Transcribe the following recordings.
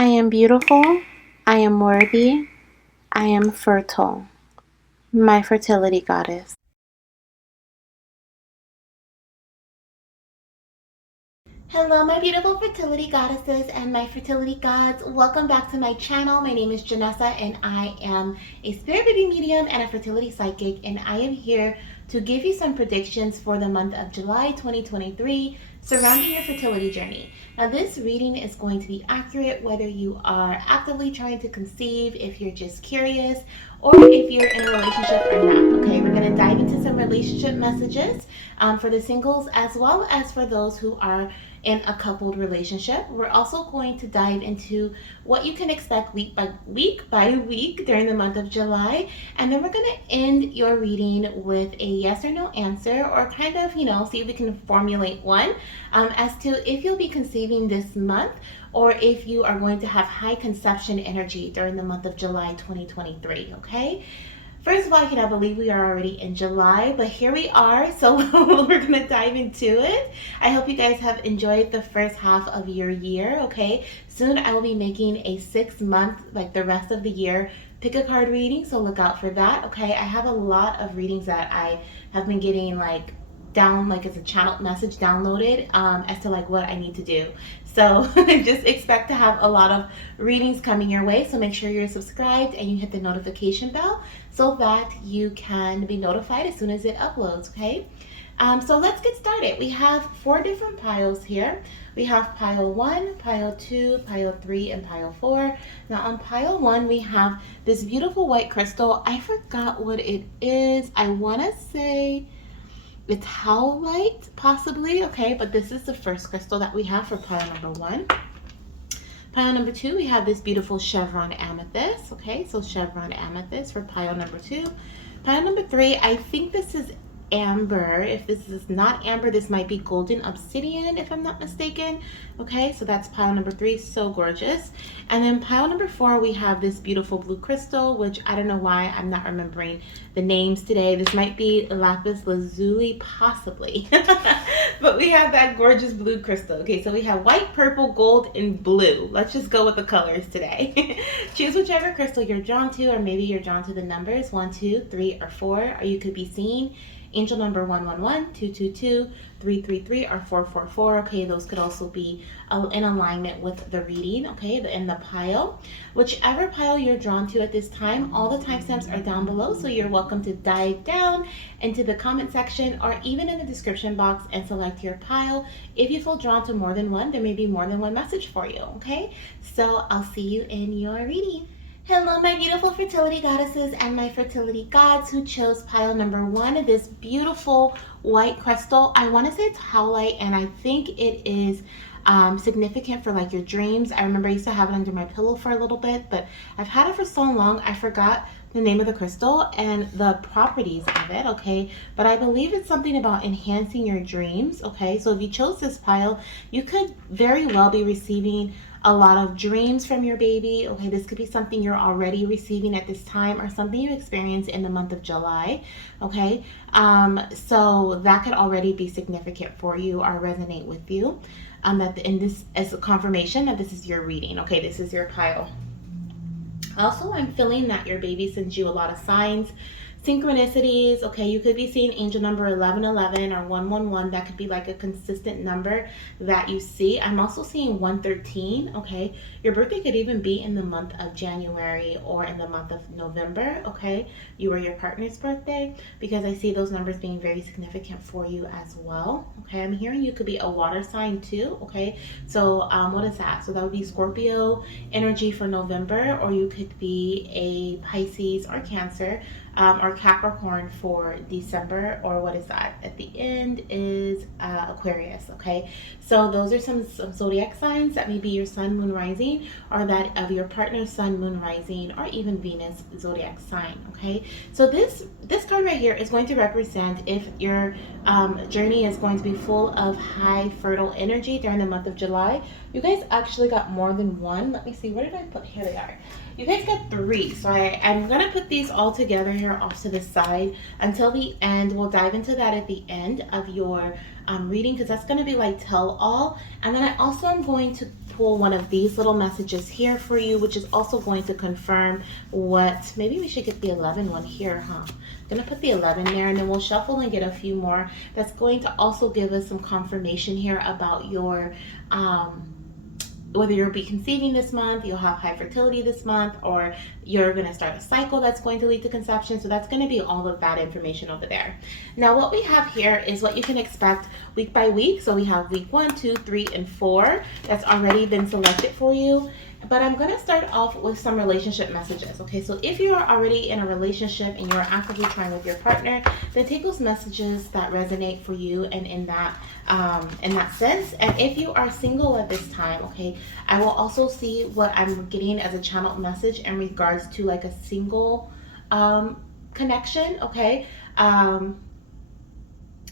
I am beautiful, I am worthy, I am fertile. My fertility goddess. Hello, my beautiful fertility goddesses and my fertility gods. Welcome back to my channel. My name is Janessa and I am a spirit reading medium and a fertility psychic, and I am here to give you some predictions for the month of July 2023 surrounding your fertility journey. Now, this reading is going to be accurate whether you are actively trying to conceive, if you're just curious, or if you're in a relationship or not. Okay, we're going to dive into some relationship messages for the singles as well as for those who are in a coupled relationship. We're also going to dive into what you can expect week by week during the month of July. And then we're going to end your reading with a yes or no answer, or kind of, see if we can formulate one as to if you'll be conceiving this month or if you are going to have high conception energy during the month of July 2023, okay? First of all, I cannot believe we are already in July, but here we are, so we're going to dive into it. I hope you guys have enjoyed the first half of your year, okay? Soon I will be making a 6-month, like the rest of the year, pick a card reading, so look out for that, okay? I have a lot of readings that I have been getting as a channel message downloaded as to what I need to do. So just expect to have a lot of readings coming your way. So make sure you're subscribed and you hit the notification bell so that you can be notified as soon as it uploads, okay? So let's get started. We have 4 different piles here. We have pile 1, pile 2, pile 3, and pile 4. Now on pile 1, we have this beautiful white crystal. I forgot what it is. I want to say it's howlite, possibly, okay, but this is the first crystal that we have for pile number 1. Pile number 2, we have this beautiful chevron amethyst, okay, so chevron amethyst for pile number 2. Pile number 3, I think this is amber. If this is not amber, this might be golden obsidian, if I'm not mistaken. Okay, so that's pile number 3, so gorgeous. And then pile number 4, we have this beautiful blue crystal, which I don't know why I'm not remembering the names today. This might be lapis lazuli, possibly. But we have that gorgeous blue crystal. Okay, so we have white, purple, gold, and blue. Let's just go with the colors today. Choose whichever crystal you're drawn to, or maybe you're drawn to the numbers 1, 2, 3, or 4, or you could be seeing angel number 111, 222, 333, or 444. Okay, those could also be in alignment with the reading, okay, in the pile. Whichever pile you're drawn to at this time, all the timestamps are down below, so you're welcome to dive down into the comment section or even in the description box and select your pile. If you feel drawn to more than one, there may be more than one message for you, okay? So I'll see you in your reading. Hello, my beautiful fertility goddesses and my fertility gods who chose pile number 1, this beautiful white crystal. I want to say it's howlite, and I think it is significant for your dreams. I remember I used to have it under my pillow for a little bit, but I've had it for so long I forgot the name of the crystal and the properties of it, okay? But I believe it's something about enhancing your dreams, okay? So if you chose this pile, you could very well be receiving a lot of dreams from your baby, okay? This could be something you're already receiving at this time, or something you experience in the month of July, okay? So that could already be significant for you or resonate with you. This as a confirmation that this is your reading, okay? This is your pile. Also, I'm feeling that your baby sends you a lot of signs, synchronicities, okay? You could be seeing angel number 1111 or 111. That could be a consistent number that you see. I'm also seeing 113, okay? Your birthday could even be in the month of January or in the month of November, okay? You or your partner's birthday, because I see those numbers being very significant for you as well, okay? I'm hearing you could be a water sign too, okay? So what is that? So that would be Scorpio energy for November, or you could be a Pisces or Cancer, or Capricorn for December, or what is that? At the end is Aquarius, okay? So those are some zodiac signs. That may be your sun, moon, rising, or that of your partner's sun, moon, rising, or even Venus zodiac sign, okay? So this card right here is going to represent if your journey is going to be full of high fertile energy during the month of July. You guys actually got more than one. Let me see, where did I put? Here they are. You guys got 3, so I'm gonna put these all together here off to the side until the end. We'll dive into that at the end of your reading, because that's gonna be tell all. And then I also am going to pull one of these little messages here for you, which is also going to confirm what, maybe we should get the 11 one here, huh? I'm gonna put the 11 there, and then we'll shuffle and get a few more. That's going to also give us some confirmation here about your, whether you'll be conceiving this month, you'll have high fertility this month, or you're going to start a cycle that's going to lead to conception. So that's going to be all of that information over there. Now what we have here is what you can expect week by week. So we have week 1, 2, 3, and 4 that's already been selected for you. But I'm going to start off with some relationship messages. Okay, so if you are already in a relationship and you're actively trying with your partner, then take those messages that resonate for you and in that sense. And if you are single at this time, okay, I will also see what I'm getting as a channeled message in regards to like a single connection. Okay. And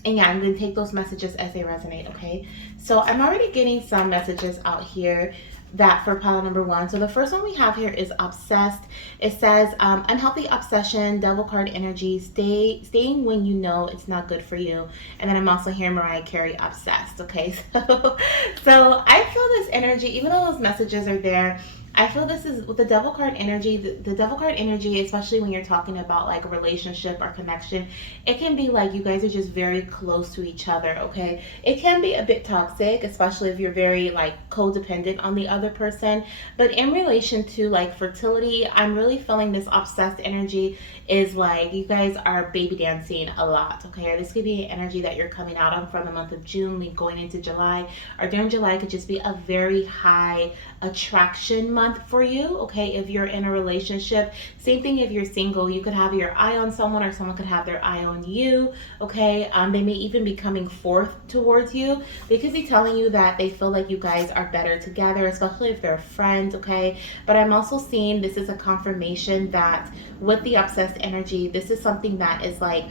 yeah, I'm going to take those messages as they resonate. Okay, so I'm already getting some messages out here that for pile number 1. So the first one we have here is obsessed. It says unhealthy obsession, devil card energy, staying when you know it's not good for you. And then I'm also hearing Mariah Carey, obsessed. Okay, so I feel this energy, even though those messages are there, I feel this is with the devil card energy, the devil card energy, especially when you're talking about like a relationship or connection, it can be like you guys are just very close to each other, okay? It can be a bit toxic, especially if you're very like codependent on the other person. But in relation to like fertility, I'm really feeling this obsessed energy is like you guys are baby dancing a lot, okay? Or this could be an energy that you're coming out of from the month of June, going into July, or during July could just be a very high attraction month for you, okay? If you're in a relationship, same thing if you're single, you could have your eye on someone or someone could have their eye on you, okay? They may even be coming forth towards you. They could be telling you that they feel like you guys are better together, especially if they're friends, okay? But I'm also seeing this is a confirmation that with the obsessed energy, this is something that is like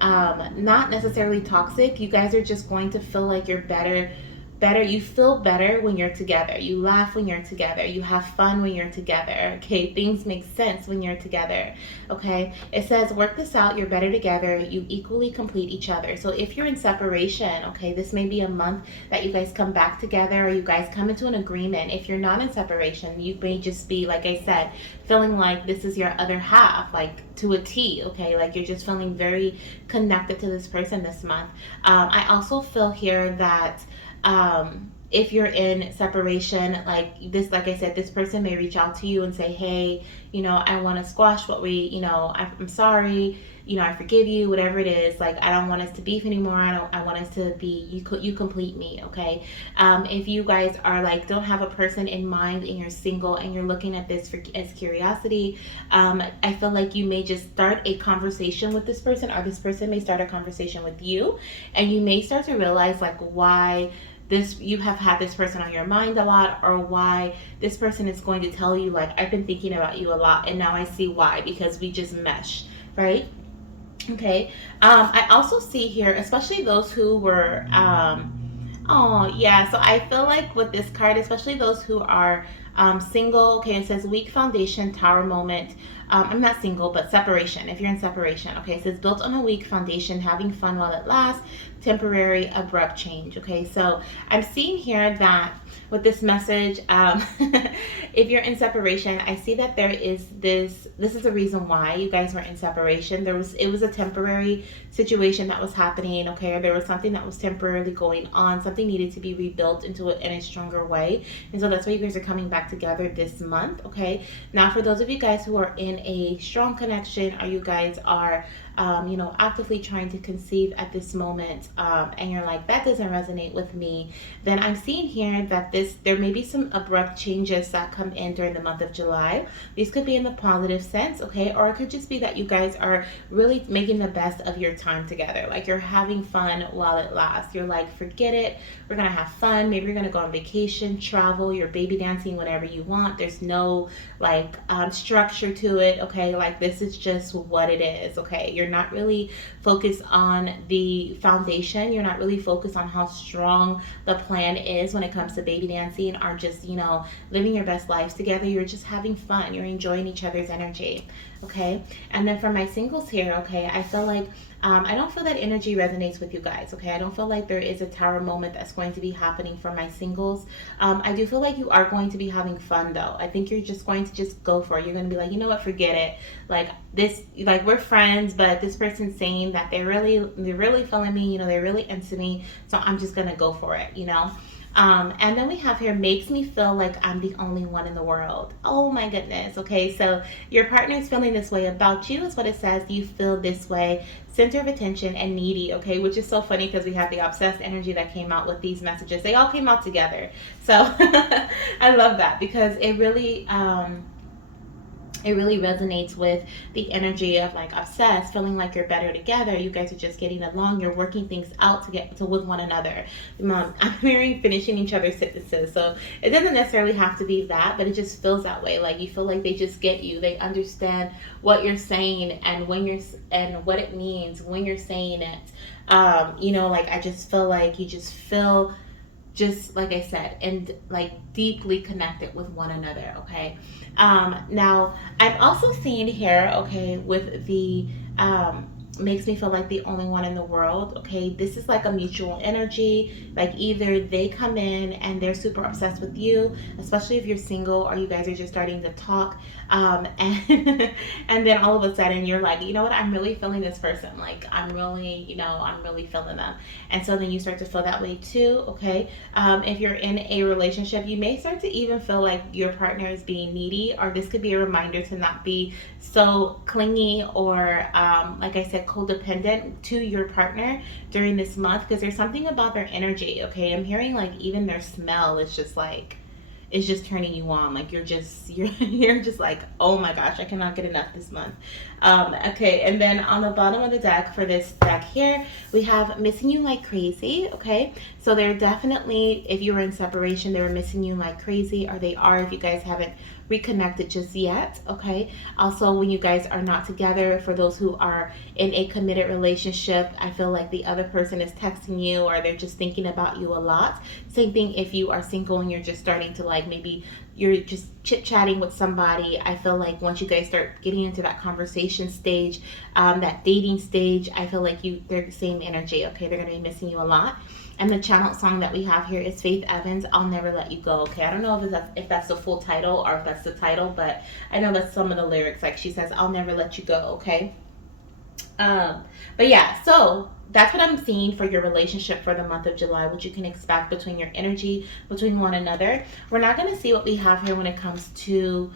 not necessarily toxic. You guys are just going to feel like you're better. You feel better when you're together. You laugh when you're together. You have fun when you're together. Okay, things make sense when you're together. Okay, it says work this out. You're better together. You equally complete each other. So if you're in separation, okay, this may be a month that you guys come back together or you guys come into an agreement. If you're not in separation, you may just be, like I said, feeling like this is your other half, like to a T, okay? Like you're just feeling very connected to this person this month. I also feel here that if you're in separation, like this, like I said, this person may reach out to you and say, hey, you know, I want to squash what we, you know, I'm sorry, you know, I forgive you, whatever it is. Like, I don't want us to beef anymore. I want us to be, you complete me. Okay. If you guys are like, don't have a person in mind and you're single and you're looking at this as curiosity, I feel like you may just start a conversation with this person, or this person may start a conversation with you, and you may start to realize like why you have had this person on your mind a lot, or why this person is going to tell you like, I've been thinking about you a lot and now I see why, because we just mesh, right? Okay. I also see here, especially those who were oh yeah, so I feel like with this card, especially those who are single, okay, it says weak foundation, tower moment. I'm not single, but separation. If you're in separation, okay, it says built on a weak foundation, having fun while it lasts, temporary, abrupt change. Okay, so I'm seeing here that with this message, if you're in separation, I see that there is this is the reason why you guys were in separation. It was a temporary situation that was happening, okay, or there was something that was temporarily going on. Something needed to be rebuilt in a stronger way, and so that's why you guys are coming back together this month. Okay, now for those of you guys who are in a strong connection, or you guys are you know, actively trying to conceive at this moment, and you're like, that doesn't resonate with me, then I'm seeing here that there may be some abrupt changes that come in during the month of July. These could be in the positive sense, okay, or it could just be that you guys are really making the best of your time together. Like you're having fun while it lasts. You're like, forget it, we're gonna have fun. Maybe you're gonna go on vacation, travel, you're baby dancing, whatever you want. There's no like structure to it, okay? Like this is just what it is, okay? You're not really focused on the foundation. You're not really focused on how strong the plan is when it comes to baby dancing, or just, you know, living your best lives together. You're just having fun. You're enjoying each other's energy. okay? And then for my singles here, okay, I feel like I don't feel that energy resonates with you guys, okay? I don't feel like there is a tower moment that's going to be happening for my singles. I do feel like you are going to be having fun though. I think you're just going to just go for it. You're going to be like, you know what, forget it. Like this, like we're friends, but this person's saying that they're really feeling me, you know, they're really into me. So I'm just going to go for it, you know? And then we have here, makes me feel like I'm the only one in the world. Oh my goodness. Okay, so your partner is feeling this way about you, is what it says. You feel this way, center of attention and needy. Okay, which is so funny because we have the obsessed energy that came out with these messages. They all came out together. So I love that because it really resonates with the energy of like obsessed, feeling like you're better together. You guys are just getting along. You're working things out to get to with one another. I'm hearing finishing each other's sentences, so it doesn't necessarily have to be that, but it just feels that way. Like you feel like they just get you. They understand what you're saying and what it means when you're saying it. You know, like I just feel like you just feel just like I said, and like deeply connected with one another. Okay. Now I'm also seeing here, okay, with the makes me feel like the only one in the world. Okay, this is like a mutual energy. Like either they come in and they're super obsessed with you, especially if you're single or you guys are just starting to talk, and and then all of a sudden you're like, you know what, I'm really feeling this person. Like I'm really feeling them, and so then you start to feel that way too. Okay, if you're in a relationship, you may start to even feel like your partner is being needy, or this could be a reminder to not be so clingy or, like I said, codependent to your partner during this month, because there's something about their energy. Okay, I'm hearing like even their smell is just like it's just turning you on. Like you're just like, oh my gosh, I cannot get enough this month. Okay, and then on the bottom of the deck for this deck here, we have missing you like crazy. Okay, so they're definitely, if you were in separation, they were missing you like crazy, or they are if you guys haven't reconnected just yet. Okay, also when you guys are not together, for those who are in a committed relationship, I feel like the other person is texting you or they're just thinking about you a lot. Same thing if you are single and you're just starting to like, maybe you're just chit chatting with somebody. I feel like once you guys start getting into that conversation stage, that dating stage, I feel like they're the same energy. Okay, they're gonna be missing you a lot. And the channel song that we have here is Faith Evans, I'll Never Let You Go. Okay, I don't know if that's the full title or if that's the title, but I know that's some of the lyrics. Like she says, I'll never let you go. Okay. But yeah, so that's what I'm seeing for your relationship for the month of July, what you can expect between your energy, between one another. We're not going to see what we have here when it comes to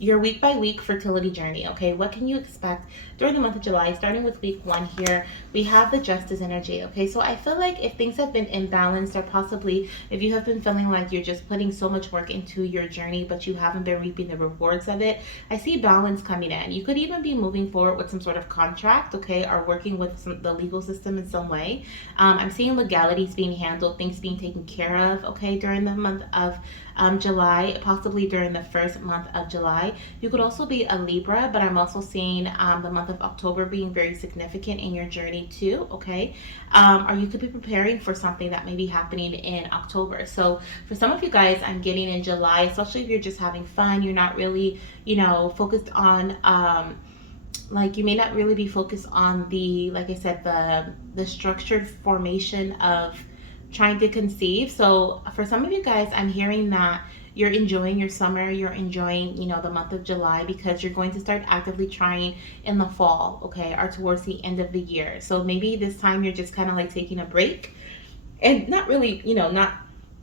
your week by week fertility journey. Okay, what can you expect during the month of July? Starting with week 1 here, we have the Justice energy. Okay, so I feel like if things have been imbalanced, or possibly if you have been feeling like you're just putting so much work into your journey but you haven't been reaping the rewards of it, I see balance coming in. You could even be moving forward with some sort of contract, okay, or working with the legal system in some way. I'm seeing legalities being handled, things being taken care of, okay, during the month of July, possibly during the first month of July. You could also be a Libra, but I'm also seeing the month of October being very significant in your journey too, okay? Or you could be preparing for something that may be happening in October. So for some of you guys, I'm getting in July, especially if you're just having fun, you're not really, focused on like you may not really be focused on the, like I said, the structured formation of trying to conceive. So for some of you guys, I'm hearing that you're enjoying your summer, you're enjoying, the month of July, because you're going to start actively trying in the fall, okay, or towards the end of the year. So maybe this time you're just kind of like taking a break, and not really, not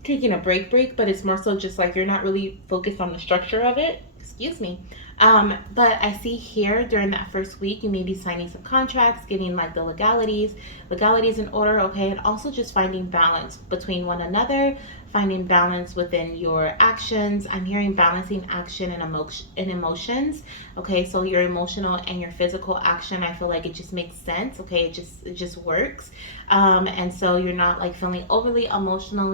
taking a break, but it's more so just like you're not really focused on the structure of it. Excuse me. But I see here during that first week, you may be signing some contracts, getting like the legalities in order, okay, and also just finding balance between one another, finding balance within your actions. I'm hearing balancing action and emotions, okay, so your emotional and your physical action, I feel like it just makes sense, okay, it just works, and so you're not like feeling overly emotional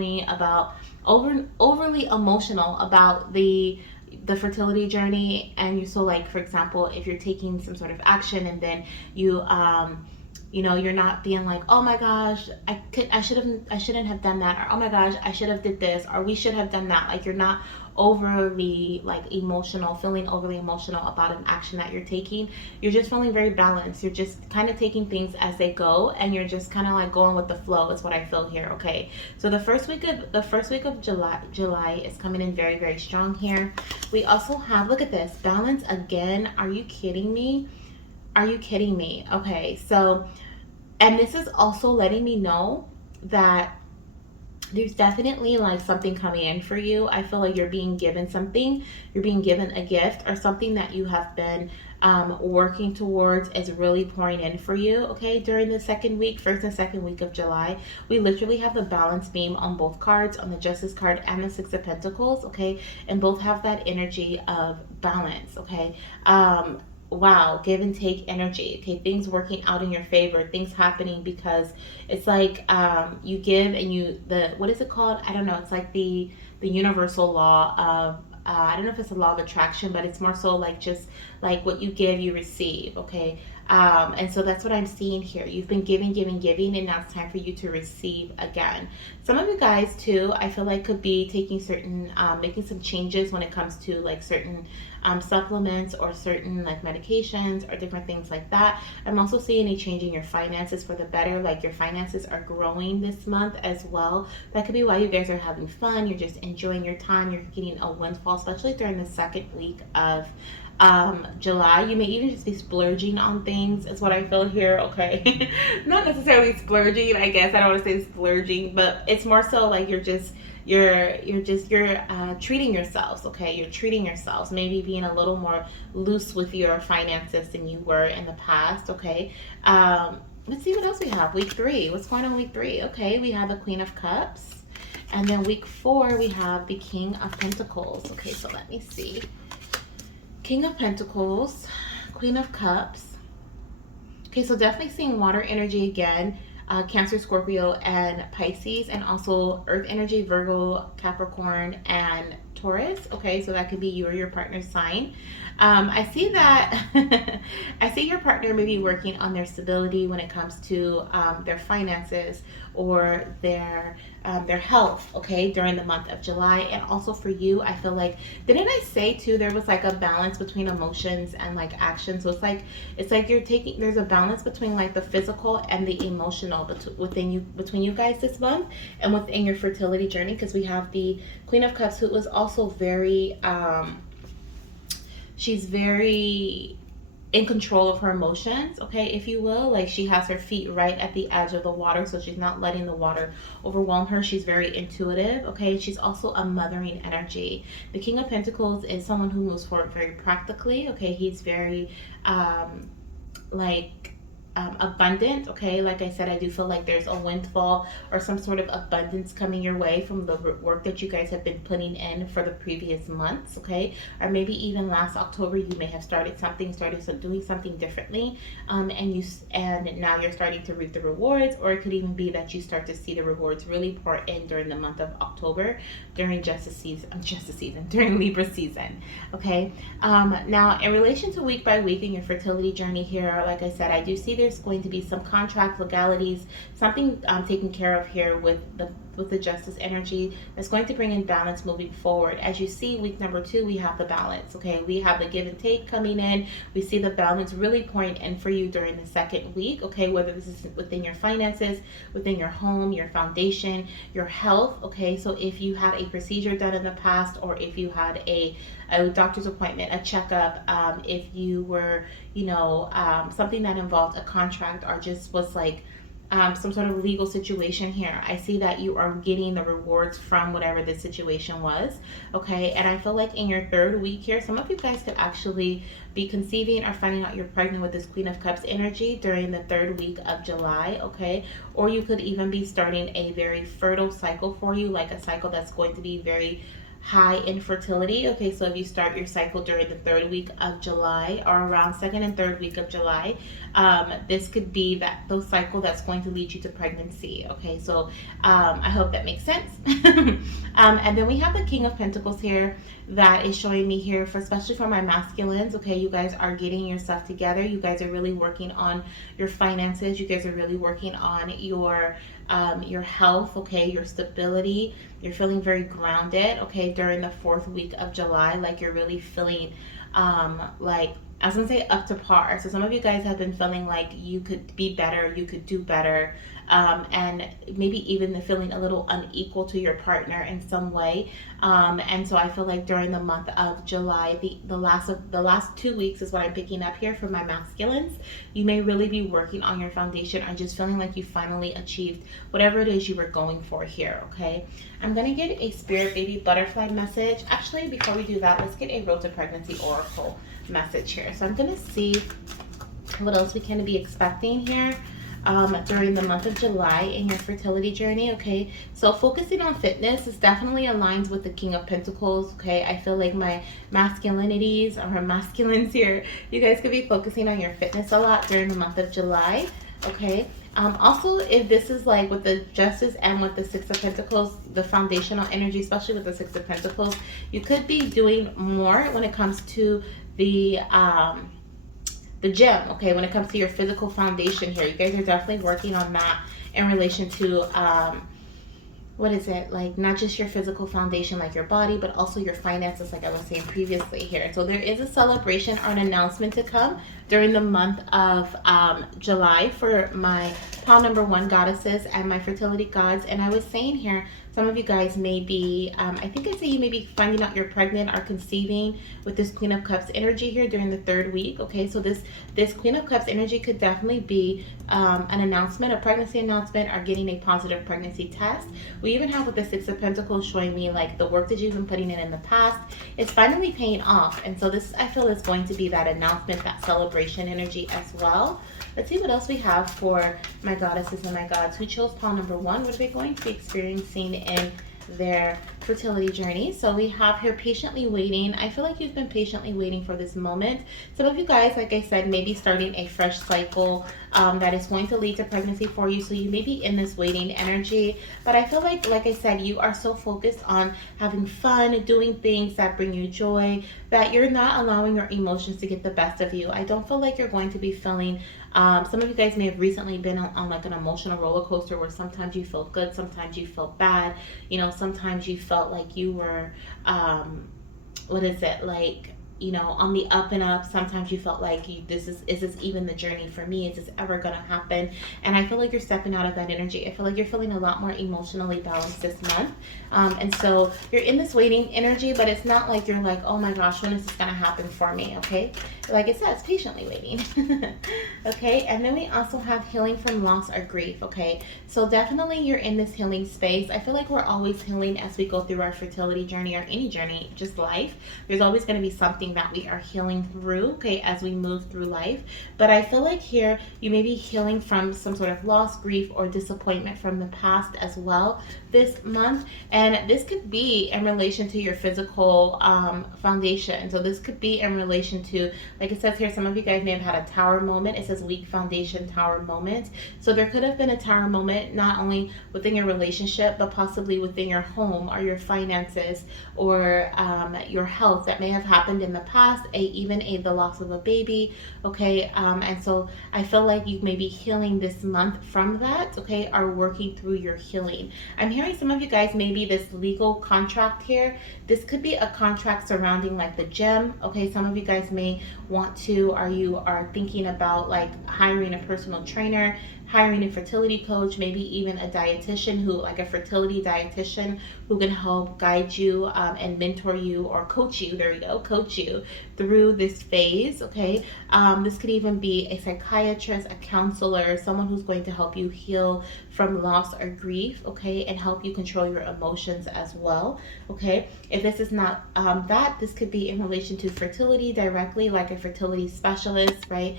about the fertility journey. And you, so like for example, if you're taking some sort of action and then you You know, you're not being like, oh my gosh, I shouldn't have done that, or oh my gosh, I should have did this, or we should have done that. Like, you're not overly like emotional, feeling overly emotional about an action that you're taking. You're just feeling very balanced. You're just kind of taking things as they go, and you're just kind of like going with the flow. Is what I feel here. Okay, so the first week of July is coming in very, very strong here. We also have, look at this, balance again. Are you kidding me? Are you kidding me? Okay, so, and this is also letting me know that there's definitely like something coming in for you. I feel like you're being given something, you're being given a gift, or something that you have been working towards is really pouring in for you. Okay, during the second week, first and second week of July, we literally have the balance beam on both cards, on the Justice card and the Six of Pentacles. Okay, and both have that energy of balance. Okay, wow, give and take energy. Okay, things working out in your favor, things happening, because it's like you give and you, the, what is it called, I don't know, it's like the universal law of I don't know if it's a law of attraction, but it's more so like just like what you give you receive. Okay, and so that's what I'm seeing here. You've been giving, giving, giving, and now it's time for you to receive again. Some of you guys too, I feel like, could be taking certain making some changes when it comes to like certain supplements or certain like medications or different things like that. I'm also seeing a change in your finances for the better. Like, your finances are growing this month as well. That could be why you guys are having fun. You're just enjoying your time. You're getting a windfall, especially during the second week of July. You may even just be splurging on things, is what I feel here. Okay, not necessarily splurging, I guess I don't want to say splurging, but it's more so like you're treating yourselves. Okay, you're treating yourselves, maybe being a little more loose with your finances than you were in the past. Okay, let's see what else we have. Week 3, what's going on week 3? Okay, we have the Queen of Cups, and then week 4 we have the King of Pentacles. Okay, so let me see. King of Pentacles, Queen of Cups. Okay, so definitely seeing water energy again. Cancer, Scorpio, and Pisces, and also earth energy, Virgo, Capricorn, and Taurus. Okay, so that could be you or your partner's sign. I see that I see your partner maybe working on their stability when it comes to their finances or their health. Okay, during the month of July, and also for you, I feel like, didn't I say too there was like a balance between emotions and like action? So it's like you're taking, there's a balance between like the physical and the emotional between you guys this month, and within your fertility journey, because we have the Queen of Cups, who was also very she's very in control of her emotions, okay, if you will. Like, she has her feet right at the edge of the water, so she's not letting the water overwhelm her. She's very intuitive, okay. She's also a mothering energy. The King of Pentacles is someone who moves forward very practically, okay. He's very like abundant, okay. Like I said, I do feel like there's a windfall or some sort of abundance coming your way from the work that you guys have been putting in for the previous months, okay. Or maybe even last October you may have started doing something differently, and now you're starting to reap the rewards. Or it could even be that you start to see the rewards really pour in during the month of October, during during Libra season, okay. Now, in relation to week by week in your fertility journey here, like I said, I do see there's going to be some contract legalities, something taken care of here with the Justice energy that's going to bring in balance moving forward. As you see, week number 2, we have the balance, okay. We have the give and take coming in. We see the balance really pouring in for you during the second week, okay, whether this is within your finances, within your home, your foundation, your health, okay. So if you had a procedure done in the past, or if you had a doctor's appointment, a checkup, if you were, something that involved a contract, or just was like some sort of legal situation here, I see that you are getting the rewards from whatever the situation was, okay. And I feel like in your third week here, some of you guys could actually be conceiving or finding out you're pregnant with this Queen of Cups energy during the third week of July, okay. Or you could even be starting a very fertile cycle for you, like a cycle that's going to be very high infertility. Okay, so if you start your cycle during the third week of July or around second and third week of July, this could be those cycle that's going to lead you to pregnancy. Okay, so I hope that makes sense. And then we have the King of Pentacles here that is showing me here, for especially for my masculines. Okay, you guys are getting yourself together. You guys are really working on your finances. You guys are really working on your health. Okay, your stability. You're feeling very grounded. Okay, during the fourth week of July, like you're really feeling like, I was gonna say up to par. So some of you guys have been feeling like you could be better, you could do better, and maybe even the feeling a little unequal to your partner in some way. And so I feel like during the month of July, the last 2 weeks is what I'm picking up here for my masculines. You may really be working on your foundation or just feeling like you finally achieved whatever it is you were going for here. Okay, I'm gonna get a spirit baby butterfly message. Actually, before we do that, let's get a Road to Pregnancy oracle message here. So I'm gonna see what else we can be expecting here during the month of July in your fertility journey. Okay, so focusing on fitness is definitely aligns with the King of Pentacles. Okay, I feel like my masculinities or masculines here, you guys could be focusing on your fitness a lot during the month of July. Okay, also, if this is like with the Justice and with the Six of Pentacles, the foundational energy, especially with the Six of Pentacles, you could be doing more when it comes to the gym. Okay, when it comes to your physical foundation here, you guys are definitely working on that in relation to what is it, like not just your physical foundation like your body, but also your finances, like I was saying previously here. So there is a celebration or an announcement to come during the month of July for my pile number 1 goddesses and my fertility gods. And I was saying here, some of you guys may be, I think I say you may be finding out you're pregnant or conceiving with this Queen of Cups energy here during the third week. Okay, so this Queen of Cups energy could definitely be an announcement, a pregnancy announcement, or getting a positive pregnancy test. We even have with the Six of Pentacles showing me like the work that you've been putting in the past is finally paying off. And so this, I feel, is going to be that announcement, that celebration energy as well. Let's see what else we have for my goddesses and my gods who chose pile number 1. What are they going to be experiencing in their fertility journey? So we have here patiently waiting. I feel like you've been patiently waiting for this moment. Some of you guys, like I said, may be starting a fresh cycle that is going to lead to pregnancy for you. So you may be in this waiting energy, but I feel like I said, you are so focused on having fun, doing things that bring you joy, that you're not allowing your emotions to get the best of you. I don't feel like you're going to be feeling some of you guys may have recently been on like an emotional roller coaster where sometimes you feel good, sometimes you feel bad, you know, sometimes you felt like you were what is it, like, you know, on the up and up. Sometimes you felt like is this even the journey for me? Is this ever gonna happen? And I feel like you're stepping out of that energy. I feel like you're feeling a lot more emotionally balanced this month. And so you're in this waiting energy, but it's not like you're like, oh my gosh, when is this gonna happen for me? Okay, like it says, patiently waiting. Okay, and then we also have healing from loss or grief. Okay, so definitely you're in this healing space. I feel like we're always healing as we go through our fertility journey or any journey, just life. There's always going to be something that we are healing through, okay, as we move through life. But I feel like here you may be healing from some sort of loss, grief, or disappointment from the past as well this month. And this could be in relation to your physical foundation. So this could be in relation to, like it says here, some of you guys may have had a tower moment. It says weak foundation tower moment. So there could have been a tower moment not only within your relationship, but possibly within your home or your finances or your health that may have happened in the past, even the loss of a baby. Okay, and so I feel like you may be healing this month from that, okay, or working through your healing. I'm hearing some of you guys maybe this legal contract here. This could be a contract surrounding like the gym. Okay, some of you guys may want to, or you are thinking about like hiring a personal trainer, hiring a fertility coach, maybe even a dietitian who, like a fertility dietitian who can help guide you and mentor you or coach you, there you go, coach you through this phase, okay? This could even be a psychiatrist, a counselor, someone who's going to help you heal from loss or grief, okay, and help you control your emotions as well, okay. If this is not that, this could be in relation to fertility directly, like a fertility specialist, right?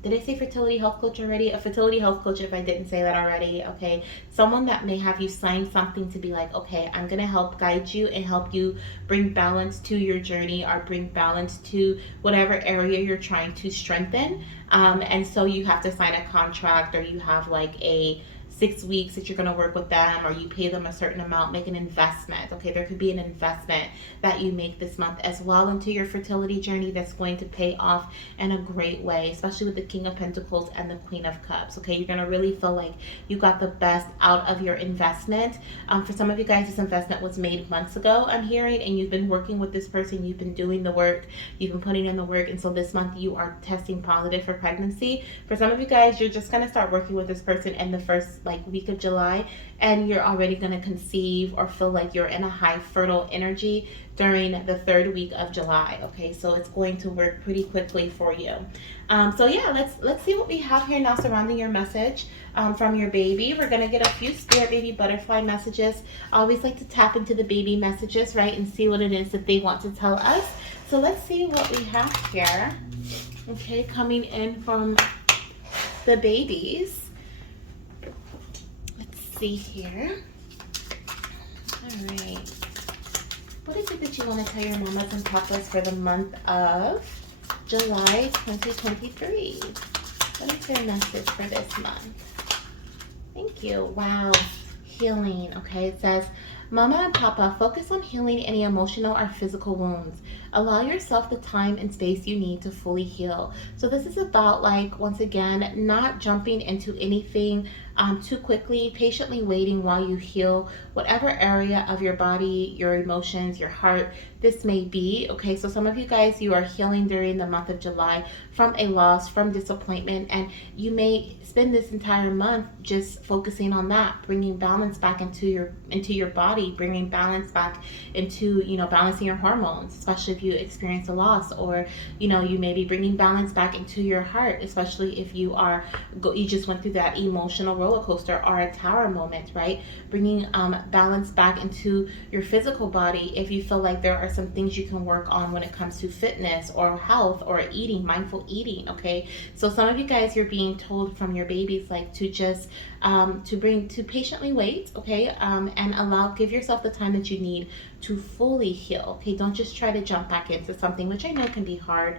Did I say fertility health coach already? A fertility health coach, if I didn't say that already, okay. Someone that may have you sign something to be like, okay, I'm gonna help guide you and help you bring balance to your journey, or bring balance to whatever area you're trying to strengthen. And so you have to sign a contract, or you have like a 6 weeks that you're going to work with them, or you pay them a certain amount, make an investment. Okay, there could be an investment that you make this month as well into your fertility journey that's going to pay off in a great way, especially with the King of Pentacles and the Queen of Cups. Okay, you're going to really feel like you got the best out of your investment. For some of you guys, this investment was made months ago, I'm hearing, and you've been working with this person, you've been doing the work, you've been putting in the work, and so this month you are testing positive for pregnancy. For some of you guys, you're just going to start working with this person in the first like week of July, and you're already going to conceive or feel like you're in a high fertile energy during the 3rd week of July. Okay, so it's going to work pretty quickly for you. So yeah, let's see what we have here now surrounding your message from your baby. We're going to get a few spirit baby butterfly messages. I always like to tap into the baby messages, right, and see what it is that they want to tell us. So let's see what we have here. Okay, coming in from the babies. See here. All right. What is it that you want to tell your mamas and papas for the month of July 2023? What is their message for this month? Thank you. Wow. Healing. Okay, it says, Mama and Papa, focus on healing any emotional or physical wounds. Allow yourself the time and space you need to fully heal. So this is about, like, once again, not jumping into anything too quickly, patiently waiting while you heal whatever area of your body, your emotions, your heart this may be. Okay, so some of you guys, you are healing during the month of July from a loss, from disappointment, and you may spend this entire month just focusing on that, bringing balance back into your body, bringing balance back into, balancing your hormones, especially if you experience a loss, or you may be bringing balance back into your heart, especially if you just went through that emotional roller coaster or a tower moment, right? Bringing balance back into your physical body if you feel like there are some things you can work on when it comes to fitness or health or eating, mindful eating. Okay, so some of you guys, you're being told from your babies, like, to just to patiently wait, okay, and give yourself the time that you need to fully heal. Okay, don't just try to jump back into something, which I know can be hard,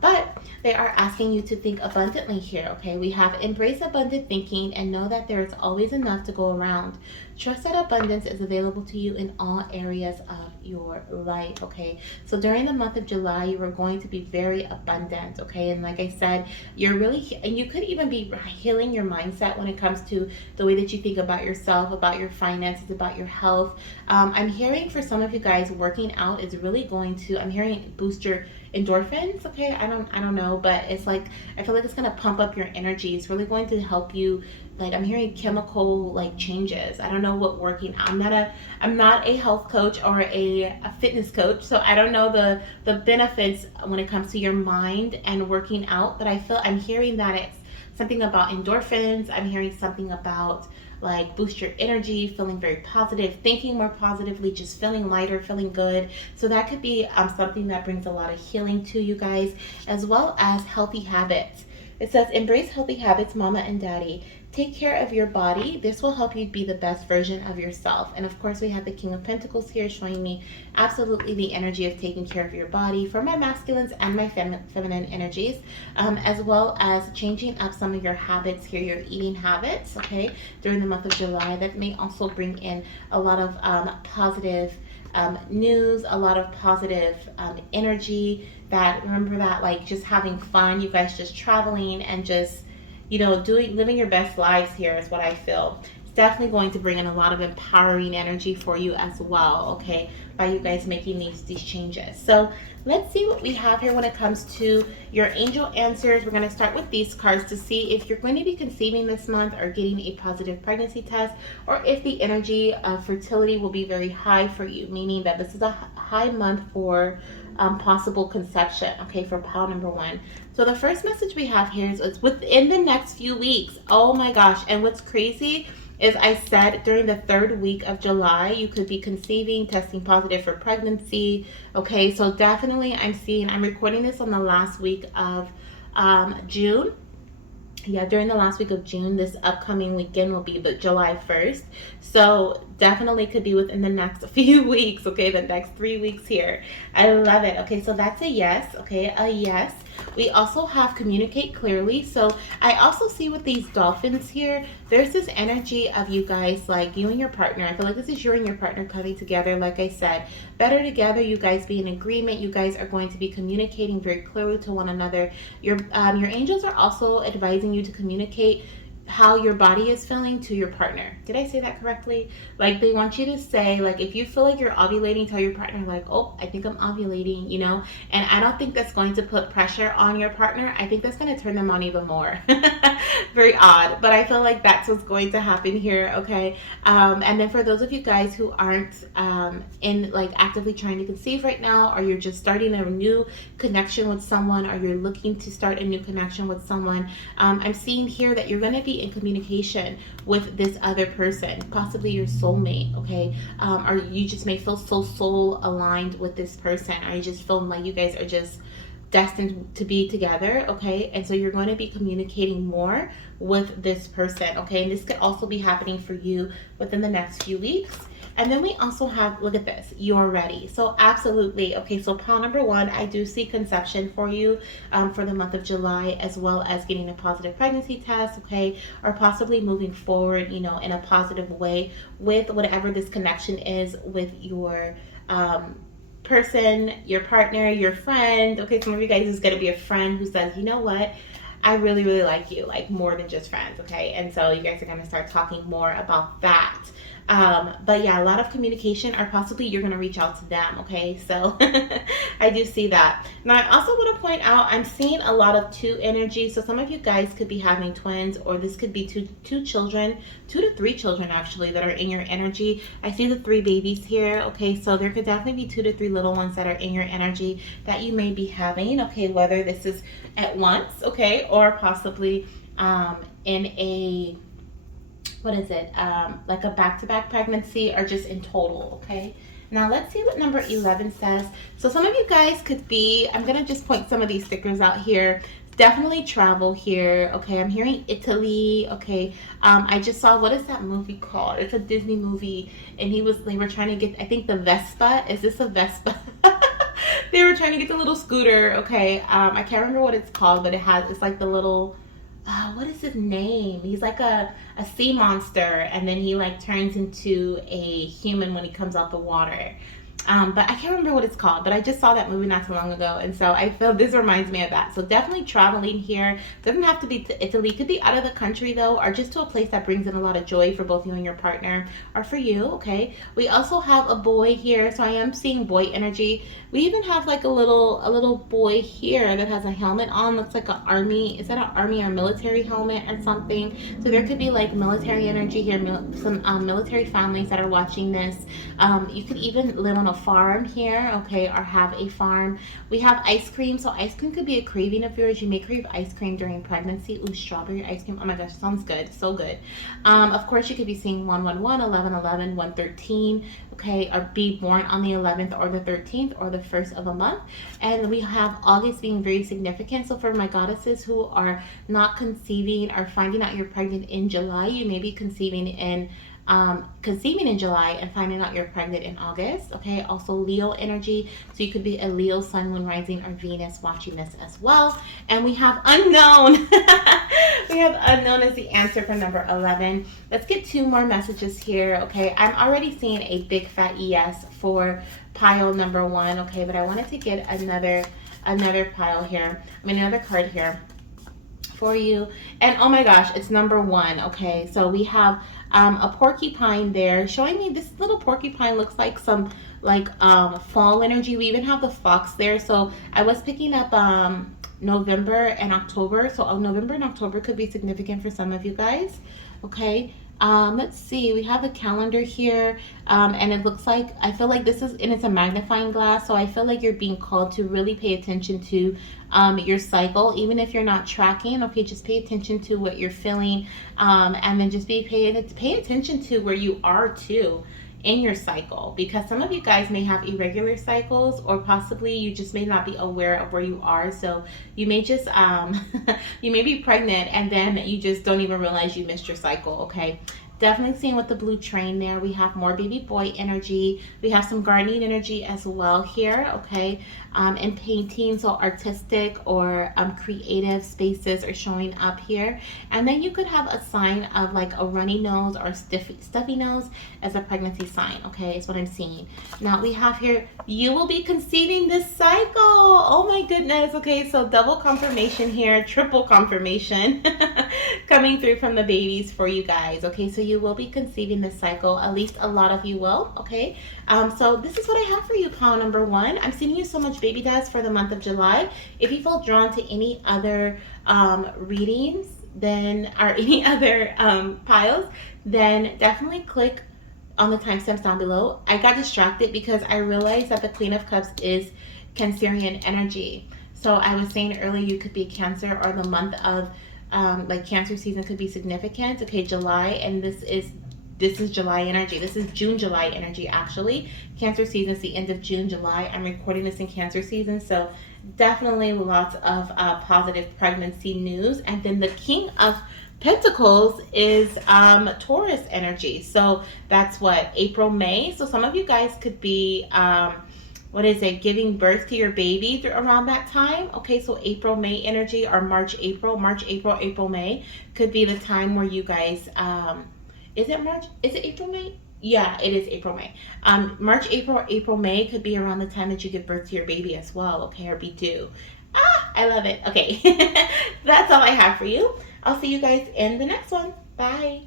but they are asking you to think abundantly here. Okay, we have embrace abundant thinking and know that there is always enough to go around. Trust that abundance is available to you in all areas of your life. Okay, so during the month of July, you are going to be very abundant. Okay, and like I said, and you could even be healing your mindset when it comes to the way that you think about yourself, about your finances, about your health. I'm hearing for some of you guys, working out is really going to, I'm hearing, boost your endorphins. Okay, I don't know, but it's like, I feel like it's going to pump up your energy. It's really going to help you. Like, I'm hearing chemical, like, changes. I don't know what working out. I'm not a health coach or a fitness coach, so I don't know the benefits when it comes to your mind and working out, but I'm hearing that it's something about endorphins. I'm hearing something about, like, boost your energy, feeling very positive, thinking more positively, just feeling lighter, feeling good. So that could be something that brings a lot of healing to you guys, as well as healthy habits. It says, embrace healthy habits, mama and daddy. Take care of your body. This will help you be the best version of yourself. And of course, we have the King of Pentacles here showing me absolutely the energy of taking care of your body for my masculines and my feminine energies, as well as changing up some of your habits here, your eating habits, okay, during the month of July. That may also bring in a lot of positive news, a lot of positive energy. Remember that, like, just having fun, you guys just traveling and just living your best lives here is what I feel. It's definitely going to bring in a lot of empowering energy for you as well, okay, by you guys making these changes. So let's see what we have here when it comes to your angel answers. We're going to start with these cards to see if you're going to be conceiving this month or getting a positive pregnancy test, or if the energy of fertility will be very high for you, meaning that this is a high month for possible conception, okay, for pile number 1. So the first message we have here is it's within the next few weeks. Oh my gosh. And what's crazy is I said during the 3rd week of July, you could be conceiving, testing positive for pregnancy. Okay, so definitely I'm recording this on the last week of June. Yeah, during the last week of June. This upcoming weekend will be the July 1st. So definitely could be within the next few weeks, okay, the next 3 weeks here. I love it. Okay, so that's a yes, okay, a yes. We also have communicate clearly. So I also see with these dolphins here, there's this energy of you guys, like you and your partner. I feel like this is you and your partner coming together. Like I said, better together. You guys be in agreement. You guys are going to be communicating very clearly to one another. Your angels are also advising you to communicate how your body is feeling to your partner. Did I say that correctly? Like they want you to say, like if you feel like you're ovulating, tell your partner like, oh, I think I'm ovulating, you know? And I don't think that's going to put pressure on your partner. I think that's going to turn them on even more. Very odd, but I feel like that's what's going to happen here, okay? And then for those of you guys who aren't in like actively trying to conceive right now, or you're just starting a new connection with someone, or you're looking to start a new connection with someone, I'm seeing here that you're going to be in communication with this other person, possibly your soulmate, okay? Or you just may feel so soul aligned with this person, or you just feel like you guys are just destined to be together, okay? And so you're going to be communicating more with this person, okay? And this could also be happening for you within the next few weeks. And then we also have, look at this, you're ready. So absolutely, okay, so pile number 1, I do see conception for you for the month of July, as well as getting a positive pregnancy test, okay, or possibly moving forward, you know, in a positive way with whatever this connection is with your person, your partner, your friend. Okay, some of you guys is going to be a friend who says, you know what, I really, really like you, like more than just friends, okay? And so you guys are going to start talking more about that. But yeah, a lot of communication, or possibly you're going to reach out to them, okay? So I do see that. Now, I also want to point out, I'm seeing a lot of 2 energy. So some of you guys could be having twins, or this could be two children, 2 to 3 children actually, that are in your energy. I see the 3 babies here, okay? So there could definitely be 2 to 3 little ones that are in your energy that you may be having, okay? Whether this is at once, okay? Or possibly in a, what is it, like a back-to-back pregnancy, or just in total, okay? Now let's see what number 11 says. So some of you guys could be, I'm gonna just point some of these stickers out here. Definitely travel here, okay? I'm hearing Italy, okay? I just saw, what is that movie called? It's a Disney movie, and they were trying to get, I think the Vespa. Is this a Vespa? They were trying to get the little scooter, okay? I can't remember what it's called, but it's like the little, what is his name? He's like a sea monster, and then he like turns into a human when he comes out the water. But I can't remember what it's called, but I just saw that movie not too long ago, and so I feel this reminds me of that. So definitely traveling here. Doesn't have to be to Italy. Could be out of the country though, or just to a place that brings in a lot of joy for both you and your partner, or for you, okay? We also have a boy here, so I am seeing boy energy. We even have like a little boy here that has a helmet on. Looks like an army. Is that an army or military helmet or something? So there could be like military energy here, some military families that are watching this. You could even live on a farm here, okay, or have a farm. We have ice cream. So ice cream could be a craving of yours. You may crave ice cream during pregnancy. Ooh, strawberry ice cream. Oh my gosh, sounds good. So good. Of course, you could be seeing 111, 1111, 113, okay, or be born on the 11th or the 13th or the 1st of a month. And we have August being very significant. So for my goddesses who are not conceiving or finding out you're pregnant in July, you may be conceiving in July and finding out you're pregnant in August, okay? Also Leo energy, so you could be a Leo, Sun, Moon, Rising, or Venus watching this as well. And we have unknown. We have unknown as the answer for number 11. Let's get 2 more messages here, okay? I'm already seeing a big fat yes for pile number 1, okay? But I wanted to get another pile here, another card here for you. And oh my gosh, it's number 1, okay? So we have a porcupine there, showing me this little porcupine looks like some fall energy. We even have the fox there. So I was picking up November and October. So November and October could be significant for some of you guys, okay? Let's see, we have a calendar here, and it looks like, I feel like this is, and it's a magnifying glass, so I feel like you're being called to really pay attention to your cycle, even if you're not tracking. Okay, just pay attention to what you're feeling, and then just pay attention to where you are too in your cycle, because some of you guys may have irregular cycles, or possibly you just may not be aware of where you are. So you may just you may be pregnant and then you just don't even realize you missed your cycle. Okay, definitely seeing with the blue train there, we have more baby boy energy, we have some guardian energy as well here. Okay, and painting, so artistic or creative spaces are showing up here. And then you could have a sign of like a runny nose or stuffy nose as a pregnancy sign. Okay, is what I'm seeing. Now we have here, you will be conceiving this cycle. Oh my goodness. Okay, so double confirmation here, triple confirmation coming through from the babies for you guys. Okay, so you will be conceiving this cycle, at least a lot of you will. Okay, so this is what I have for you, pile number one. I'm sending you so much baby dust for the month of July. If you feel drawn to any other readings, then, or any other piles, then definitely click on the timestamps down below. I got distracted because I realized that the Queen of Cups is Cancerian energy. So I was saying earlier, you could be Cancer, or the month of like Cancer season could be significant. Okay, July, and this is July energy. This is June, July energy, actually. Cancer season is the end of June, July. I'm recording this in Cancer season, so definitely lots of positive pregnancy news. And then the King of Pentacles is Taurus energy. So that's what, April, May. So some of you guys could be what is it, giving birth to your baby around that time. Okay, so April, May energy, or March, April, April, May could be the time where you guys is it March? Is it April, May? Yeah, it is April, May. March, April, May could be around the time that you give birth to your baby as well, okay, or be due. Ah, I love it. Okay, that's all I have for you. I'll see you guys in the next one. Bye.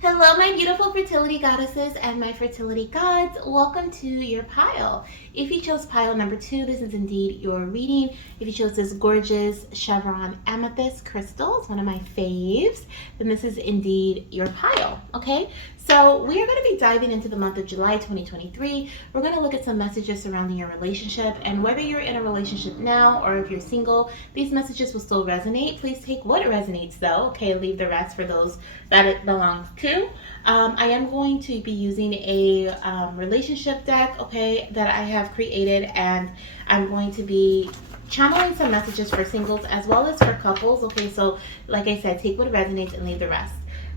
Hello, my beautiful fertility goddesses and my fertility gods. Welcome to your pile. If you chose pile number 2, this is indeed your reading. If you chose this gorgeous chevron amethyst crystal, it's one of my faves, then this is indeed your pile, okay? So we are going to be diving into the month of July 2023. We're going to look at some messages surrounding your relationship, and whether you're in a relationship now or if you're single, these messages will still resonate. Please take what resonates though, okay? Leave the rest for those that it belongs to. I am going to be using a relationship deck, okay, that I have created, and I'm going to be channeling some messages for singles as well as for couples. Okay, so like I said, take what resonates and leave the rest.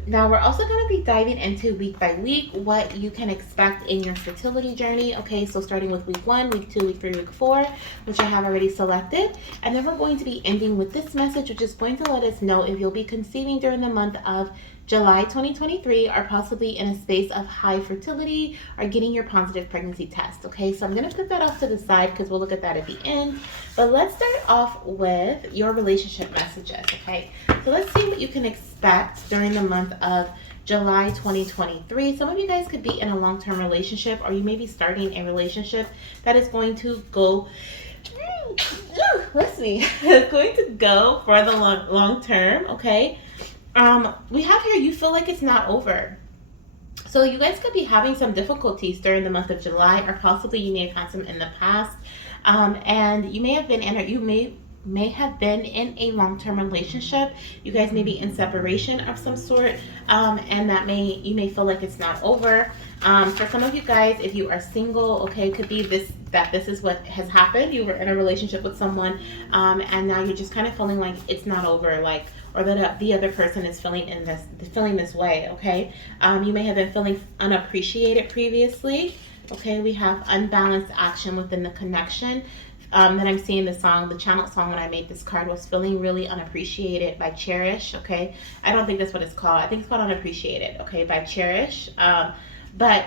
Now we're also going to be diving into week by week what you can expect in your fertility journey. Okay, so starting with week 1, week 2, week 3, week 4, which I have already selected. And then we're going to be ending with this message, which is going to let us know if you'll be conceiving during the month of July 2023, or possibly in a space of high fertility, or getting your positive pregnancy test. Okay, so I'm going to put that off to the side because we'll look at that at the end. But let's start off with your relationship messages. Okay, so let's see what you can expect during the month of July 2023. Some of you guys could be in a long-term relationship, or you may be starting a relationship that is going to go let's see, it's going to go for the long term. Okay, we have here, you feel like it's not over. So you guys could be having some difficulties during the month of July, or possibly you may have had some in the past. And you may have been in, or you may have been in a long-term relationship. You guys may be in separation of some sort, and that you may feel like it's not over. For some of you guys, if you are single, okay, it could be this is what has happened. You were in a relationship with someone, and now you're just kind of feeling like it's not over, like, or that the other person is feeling this way. Okay, you may have been feeling unappreciated previously. Okay, we have unbalanced action within the connection. That I'm seeing the channel song when I made this card was feeling really unappreciated by Cherish. Okay, I don't think that's what it's called. I think it's called Unappreciated, okay, by Cherish. But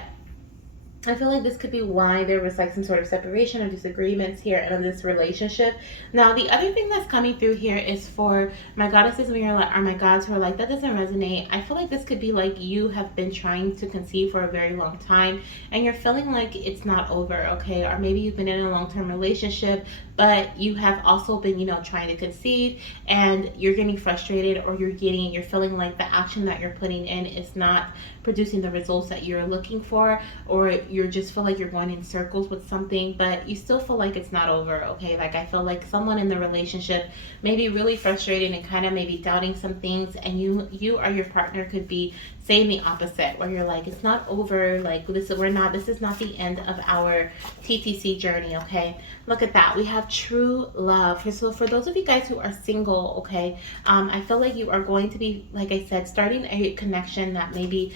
I feel like this could be why there was like some sort of separation or disagreements here in this relationship. Now, the other thing that's coming through here is for my goddesses, or my gods who are like, that doesn't resonate. I feel like this could be like you have been trying to conceive for a very long time and you're feeling like it's not over, okay? Or maybe you've been in a long-term relationship, but you have also been, trying to conceive, and you're getting frustrated, or you're feeling like the action that you're putting in is not producing the results that you're looking for, or you just feel like you're going in circles with something, but you still feel like it's not over. Okay, like I feel like someone in the relationship may be really frustrated and kind of maybe doubting some things, and you or your partner could be saying the opposite, where you're like, it's not over, like this is not the end of our TTC journey. Okay, look at that, we have true love. So for those of you guys who are single, okay, I feel like you are going to be, like I said, starting a connection that maybe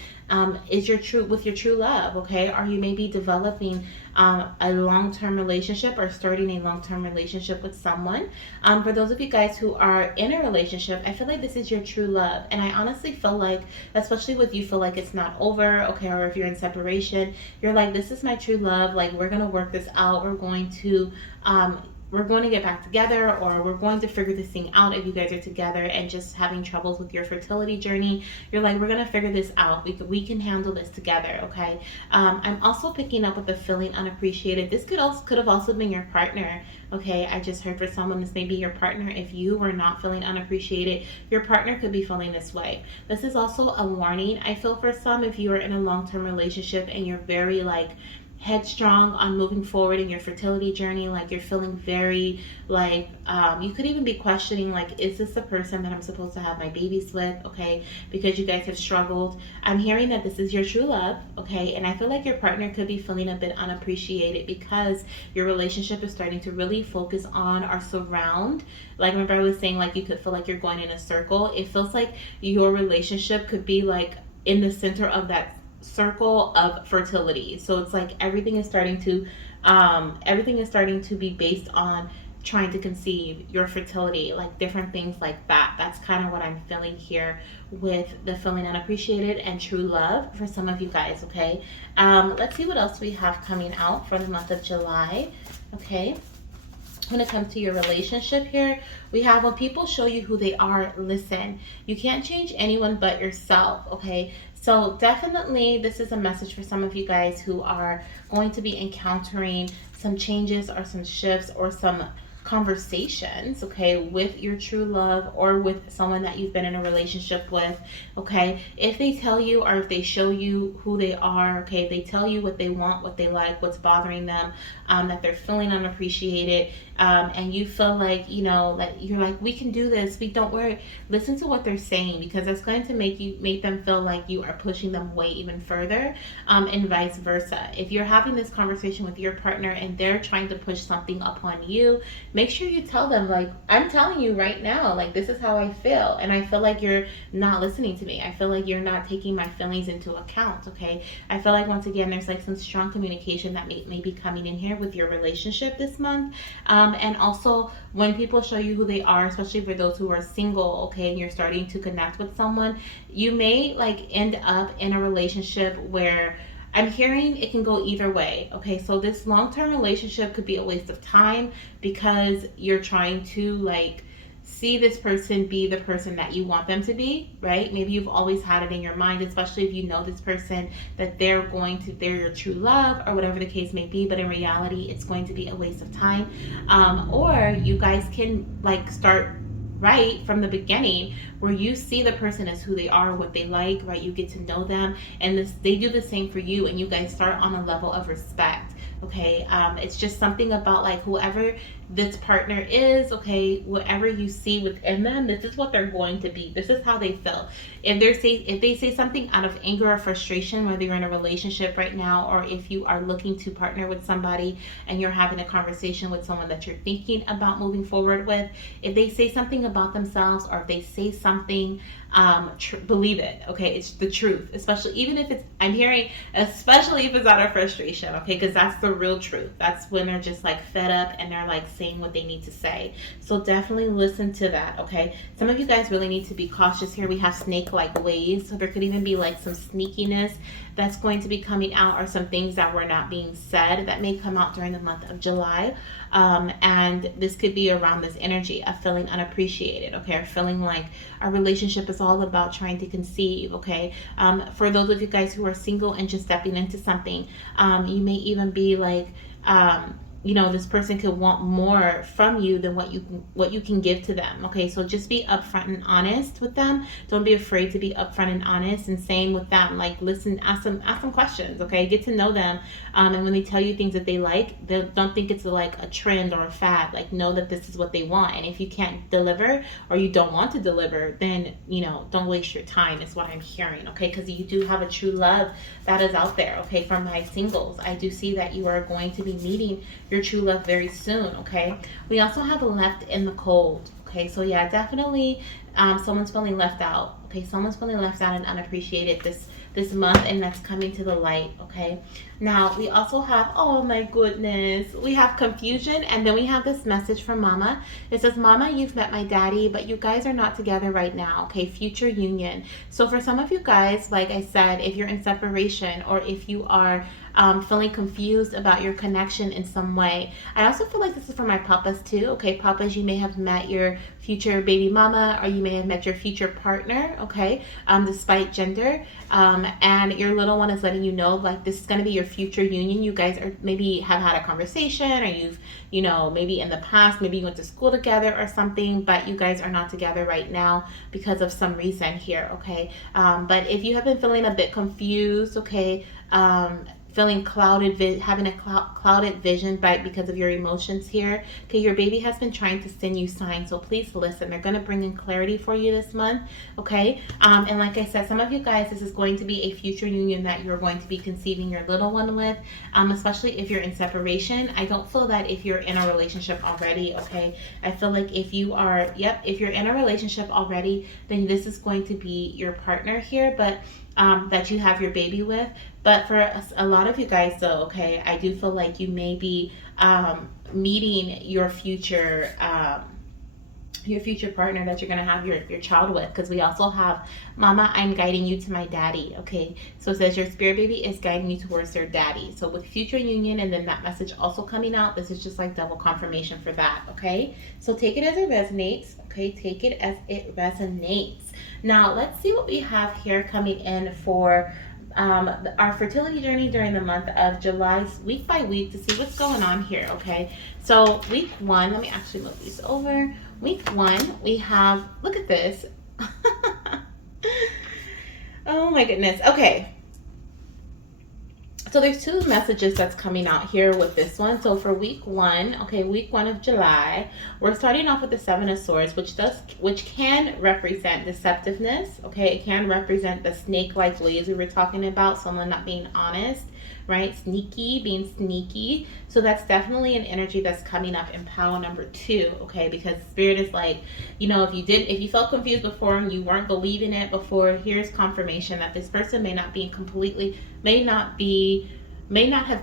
is your true love. Okay, are you maybe developing a long-term relationship, or starting a long-term relationship with someone? For those of you guys who are in a relationship, I feel like this is your true love, and I honestly feel like, especially with you feel like it's not over, okay, or if you're in separation, you're like, this is my true love, like we're gonna work this out, we're going to get back together, or we're going to figure this thing out. If you guys are together and just having troubles with your fertility journey, you're like, we're going to figure this out. We can handle this together, okay? I'm also picking up with the feeling unappreciated. This could have also been your partner, okay? I just heard for someone, this may be your partner. If you were not feeling unappreciated, your partner could be feeling this way. This is also a warning, I feel, for some, if you are in a long-term relationship and you're very like headstrong on moving forward in your fertility journey, like you're feeling very like you could even be questioning, like, is this the person that I'm supposed to have my babies with? Okay, because you guys have struggled. I'm hearing that this is your true love, okay, and I feel like your partner could be feeling a bit unappreciated because your relationship is starting to really focus on or surround, like, remember I was saying, like, you could feel like you're going in a circle. It feels like your relationship could be like in the center of that circle of fertility. So it's like everything is starting to be based on trying to conceive, your fertility, like different things like that. That's kind of what I'm feeling here with the feeling unappreciated and true love for some of you guys. Okay, let's see what else we have coming out for the month of July. Okay, when it comes to your relationship here, we have, when people show you who they are, listen. You can't change anyone but yourself, okay? So definitely this is a message for some of you guys who are going to be encountering some changes or some shifts or some conversations, okay, with your true love or with someone that you've been in a relationship with, okay? If they tell you, or if they show you who they are, okay, they tell you what they want, what they like, what's bothering them, that they're feeling unappreciated, and you feel like, that you're like, we can do this, we don't worry. Listen to what they're saying, because that's going to make them feel like you are pushing them way even further, and vice versa. If you're having this conversation with your partner and they're trying to push something upon you, make sure you tell them, like, I'm telling you right now, like, this is how I feel, and I feel like you're not listening to me. I feel like you're not taking my feelings into account, okay? I feel like, once again, there's like some strong communication that may be coming in here with your relationship this month. And also, when people show you who they are, especially for those who are single, okay, and you're starting to connect with someone, you may like end up in a relationship where, I'm hearing it can go either way. Okay, so this long-term relationship could be a waste of time because you're trying to like see this person be the person that you want them to be, right? Maybe you've always had it in your mind, especially if you know this person, that they're your true love or whatever the case may be, but in reality it's going to be a waste of time. Or you guys can like start right from the beginning, where you see the person as who they are, what they like, right? You get to know them, and they do the same for you, and you guys start on a level of respect. Okay, it's just something about like whoever this partner is, okay, whatever you see within them, this is what they're going to be. This is how they feel. If they say something out of anger or frustration, whether you're in a relationship right now or if you are looking to partner with somebody and you're having a conversation with someone that you're thinking about moving forward with, if they say something about themselves or if they say something, believe it, okay? It's the truth, especially even if it's, I'm hearing, especially if it's out of frustration, okay? Because that's the real truth. That's when they're just like fed up and they're like saying what they need to say. So definitely listen to that, okay? Some of you guys really need to be cautious here. We have snake-like ways, so there could even be like some sneakiness that's going to be coming out, or some things that were not being said that may come out during the month of July. And this could be around this energy of feeling unappreciated, okay, or feeling like our relationship is all about trying to conceive, okay? For those of you guys who are single and just stepping into something, you may even be like, this person could want more from you than what you can give to them. Okay, so just be upfront and honest with them. Don't be afraid to be upfront and honest. And same with them. Like, listen, ask them questions. Okay, get to know them. And when they tell you things that they like, they don't think it's like a trend or a fad. Like, know that this is what they want. And if you can't deliver or you don't want to deliver, then don't waste your time. Is what I'm hearing. Okay, because you do have a true love that is out there. Okay, for my singles, I do see that you are going to be meeting your true love very soon. Okay, we also have a left in the cold. Okay, so yeah, definitely someone's feeling left out. Okay, someone's feeling left out and unappreciated this month, and that's coming to the light. Okay, now we also have, oh my goodness, we have confusion, and then we have this message from Mama. It says, Mama, you've met my daddy, but you guys are not together right now. Okay, future union. So for some of you guys, like I said, if you're in separation or if you are feeling confused about your connection in some way. I also feel like this is for my papas too. Okay, papas, you may have met your future baby mama, or you may have met your future partner. Okay, despite gender, and your little one is letting you know, like, this is going to be your future union. You guys are maybe have had a conversation, or you've maybe in the past, maybe you went to school together or something, but you guys are not together right now because of some reason here. Okay, but if you have been feeling a bit confused, okay, feeling clouded, having a clouded vision because of your emotions here. Okay, your baby has been trying to send you signs, so please listen. They're going to bring in clarity for you this month. Okay, and like I said, some of you guys, this is going to be a future union that you're going to be conceiving your little one with, especially if you're in separation. I don't feel that if you're in a relationship already. Okay, I feel like if you are, if you're in a relationship already, then this is going to be your partner here, but that you have your baby with. But for a lot of you guys, though, okay, I do feel like you may be meeting your future partner that you're going to have your child with, because we also have, Mama, I'm guiding you to my daddy. Okay, so it says your spirit baby is guiding you towards their daddy. So with future union, and then that message also coming out, this is just like double confirmation for that. Okay, so take it as it resonates. Okay, take it as it resonates. Now let's see what we have here coming in for our fertility journey during the month of July, week by week, to see what's going on here. Okay, so week one, let me actually move these over. Week one, we have, look at this. Oh my goodness. Okay, so there's two messages that's coming out here with this one. So for week one, okay, week one of July, we're starting off with the Seven of Swords, which can represent deceptiveness. Okay, it can represent the snake-like ways we were talking about, someone not being honest, right? Being sneaky. So that's definitely an energy that's coming up in pile number 2. Okay, because Spirit is like, if you felt confused before and you weren't believing it before, here's confirmation that this person may not have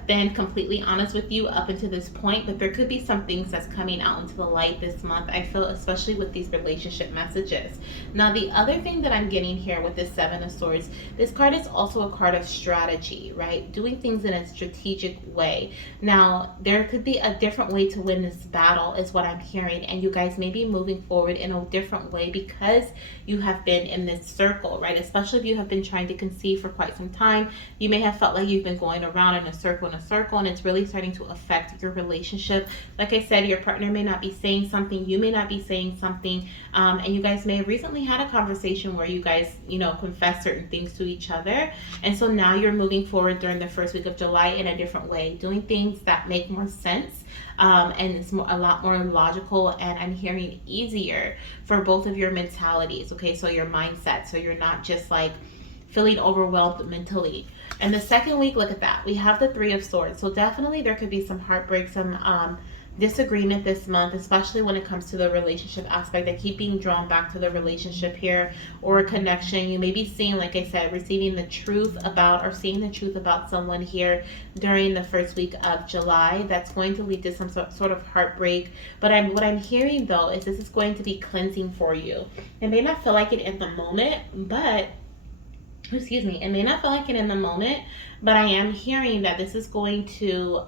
been completely honest with you up until this point, but there could be some things that's coming out into the light this month, I feel, especially with these relationship messages. Now, the other thing that I'm getting here with this Seven of Swords, this card is also a card of strategy, right? Doing things in a strategic way. Now, there could be a different way to win this battle, is what I'm hearing, and you guys may be moving forward in a different way because you have been in this circle, right? Especially if you have been trying to conceive for quite some time, you may have felt like you've been going around in a circle, and it's really starting to affect your relationship. Like I said, your partner may not be saying something, you may not be saying something, and you guys may have recently had a conversation where you guys, confess certain things to each other, and so now you're moving forward during the first week of July in a different way, doing things that make more sense, and it's a lot more logical, and I'm hearing easier for both of your mentalities. Okay, so your mindset, so you're not just like feeling overwhelmed mentally. And the second week, look at that. We have the Three of Swords. So definitely there could be some heartbreak, some disagreement this month, especially when it comes to the relationship aspect. I keep being drawn back to the relationship here, or a connection. You may be seeing, like I said, receiving the truth about, or seeing the truth about someone here during the first week of July. That's going to lead to some sort of heartbreak. But what I'm hearing, though, is this is going to be cleansing for you. It may not feel like it in the moment, but it may not feel like it in the moment, but I am hearing that this is going to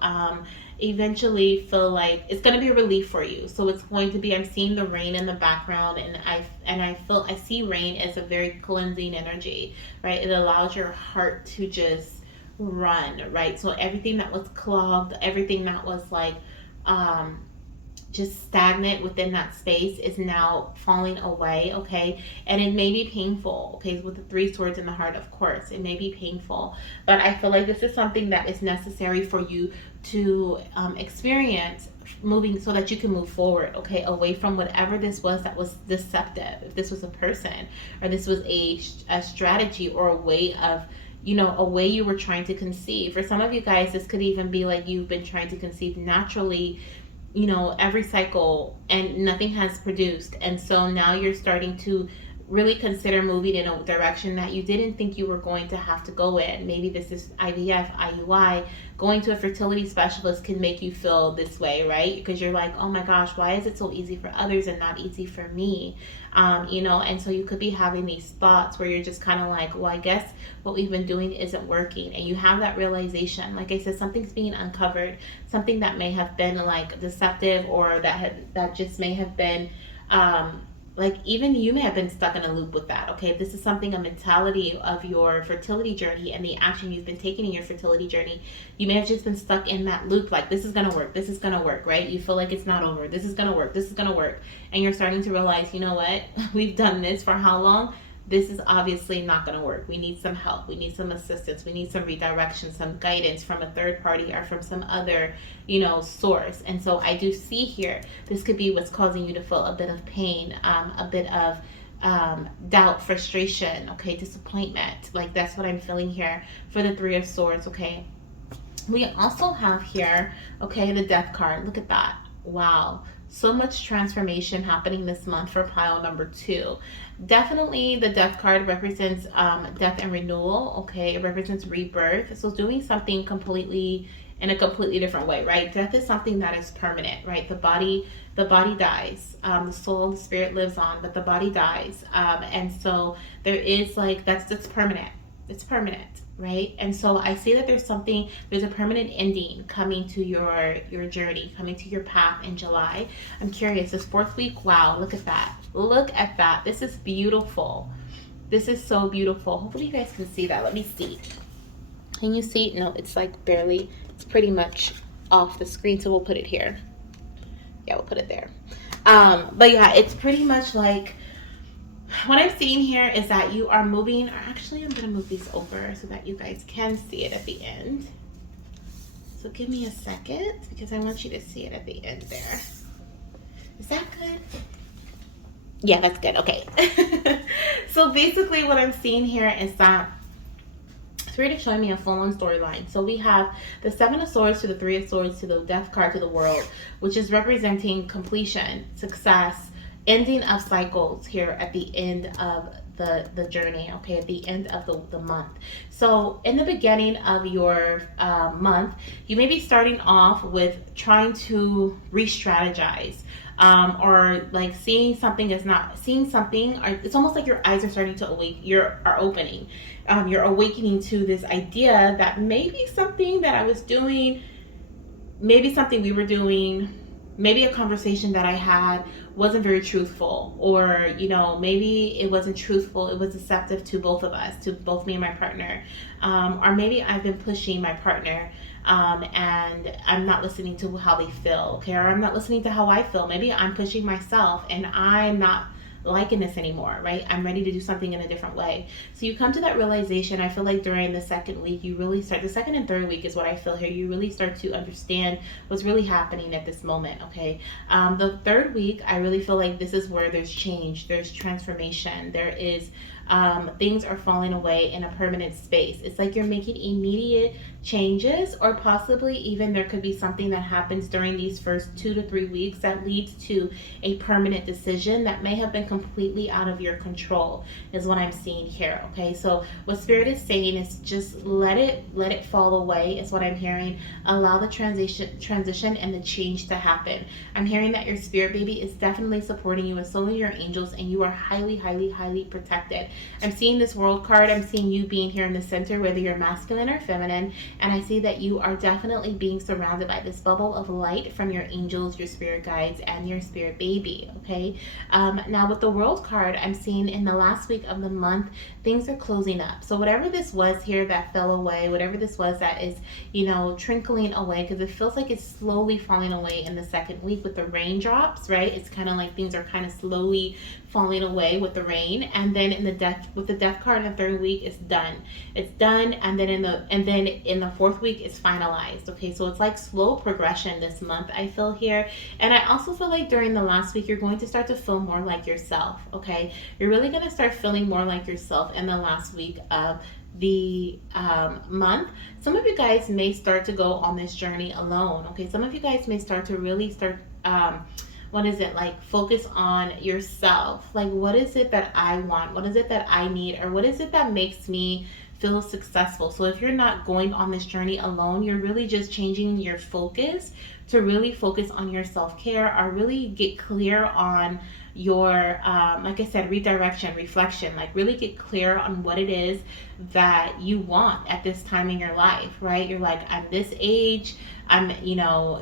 eventually feel like it's going to be a relief for you. So it's going to be, I'm seeing the rain in the background, and I see rain as a very cleansing energy, right? It allows your heart to just run, right? So everything that was clogged, everything that was like just stagnant within that space is now falling away, okay? And it may be painful, okay? With the three swords in the heart, of course, it may be painful, but I feel like this is something that is necessary for you to experience moving so that you can move forward, okay? Away from whatever this was that was deceptive. If this was a person or this was a strategy or a way of, you know, a way you were trying to conceive. For some of you guys, this could even be like you've been trying to conceive naturally, you know, every cycle and nothing has produced. And so now you're starting to really consider moving in a direction that you didn't think you were going to have to go in. Maybe this is IVF, IUI. Going to a fertility specialist can make you feel this way, right? Because you're like, oh my gosh, why is it so easy for others and not easy for me? You know, and so you could be having these thoughts where you're just kind of like, well, I guess what we've been doing isn't working. And you have that realization. Like I said, something's being uncovered, something that may have been like deceptive, or that just may have been like even you may have been stuck in a loop with that. Okay, if this is something, a mentality of your fertility journey and the action you've been taking in your fertility journey, you may have just been stuck in that loop, like this is gonna work, this is gonna work, right? You feel like it's not over, this is gonna work, this is gonna work, and you're starting to realize, you know what, we've done this for how long? This is obviously not going to work. We need some help. We need some assistance. We need some redirection, some guidance from a third party or from some other, you know, source. And so I do see here, this could be what's causing you to feel a bit of pain, a bit of doubt, frustration, okay, disappointment. Like that's what I'm feeling here for the Three of Swords, okay? We also have here, okay, the Death card. Look at that. Wow. So much transformation happening this month for pile number 2. Definitely the Death card represents death and renewal, okay? It represents rebirth. So doing something completely in a completely different way, right? Death is something that is permanent, right? The body dies. The soul, the spirit lives on, but the body dies. And so there is like, it's permanent. It's permanent, right? And so I see that there's a permanent ending coming to your journey, coming to your path in July. I'm curious, this 4th week, wow, look at that. Look at that. This is beautiful. This is so beautiful. Hopefully you guys can see that. Let me see. Can you see? No, it's like barely, it's pretty much off the screen, so we'll put it here. Yeah, we'll put it there. But yeah, it's pretty much like, what I'm seeing here is that you are moving, or actually I'm going to move these over so that you guys can see it at the end. So give me a second because I want you to see it at the end there. Is that good? Yeah, that's good. Okay. So basically what I'm seeing here is that it's really showing me a full-on storyline. So we have the 7 of Swords to the 3 of Swords to the Death card to the World, which is representing completion, success, ending of cycles here at the end of the journey, okay, at the end of the month. So in the beginning of your month, you may be starting off with trying to re-strategize, or like seeing something is not seeing something, or it's almost like your eyes are starting to are opening. You're awakening to this idea that maybe something that I was doing, maybe something we were doing, maybe a conversation that I had wasn't very truthful, or, you know, maybe it wasn't truthful, it was deceptive to both of us, to both me and my partner, or maybe I've been pushing my partner, and I'm not listening to how they feel, okay, or I'm not listening to how I feel. Maybe I'm pushing myself and I'm not liking this anymore, right? I'm ready to do something in a different way. So you come to that realization. I feel like during the 2nd week, you really start, the 2nd and 3rd week is what I feel here, you really start to understand what's really happening at this moment, okay? The 3rd week, I really feel like this is where there's change, there's transformation, there is things are falling away in a permanent space. It's like you're making immediate changes, or possibly even there could be something that happens during these first 2 to 3 weeks that leads to a permanent decision that may have been completely out of your control, is what I'm seeing here, okay? So what Spirit is saying is just let it fall away, is what I'm hearing. Allow the transition and the change to happen. I'm hearing that your spirit baby is definitely supporting you, and so are your angels, and you are highly, highly, highly protected. I'm seeing this World card. I'm seeing you being here in the center, whether you're masculine or feminine, And I see that you are definitely being surrounded by this bubble of light from your angels, your spirit guides, and your spirit baby. Okay. Now with the World card, I'm seeing in the last week of the month, things are closing up. So whatever this was here that fell away, whatever this was that is, trickling away, because it feels like it's slowly falling away in the second week with the raindrops, right? It's kind of like things are kind of slowly falling away with the rain. And then in the death, with the death card in the third week, it's done. It's done. And then in the fourth week, it's finalized. Okay, so it's like slow progression this month, I feel here. And I also feel like during the last week, you're going to start to feel more like yourself. Okay, you're really going to start feeling more like yourself in the last week of the month. Some of you guys may start to go on this journey alone. Okay, some of you guys may start to really start what is it, like focus on yourself. Like, what is it that I want? What is it that I need? Or what is it that makes me feel successful? So if you're not going on this journey alone, you're really just changing your focus to really focus on your self-care, or really get clear on your like I said, redirection, reflection. Like, really get clear on what it is that you want at this time in your life, right? You're like, I'm this age, I'm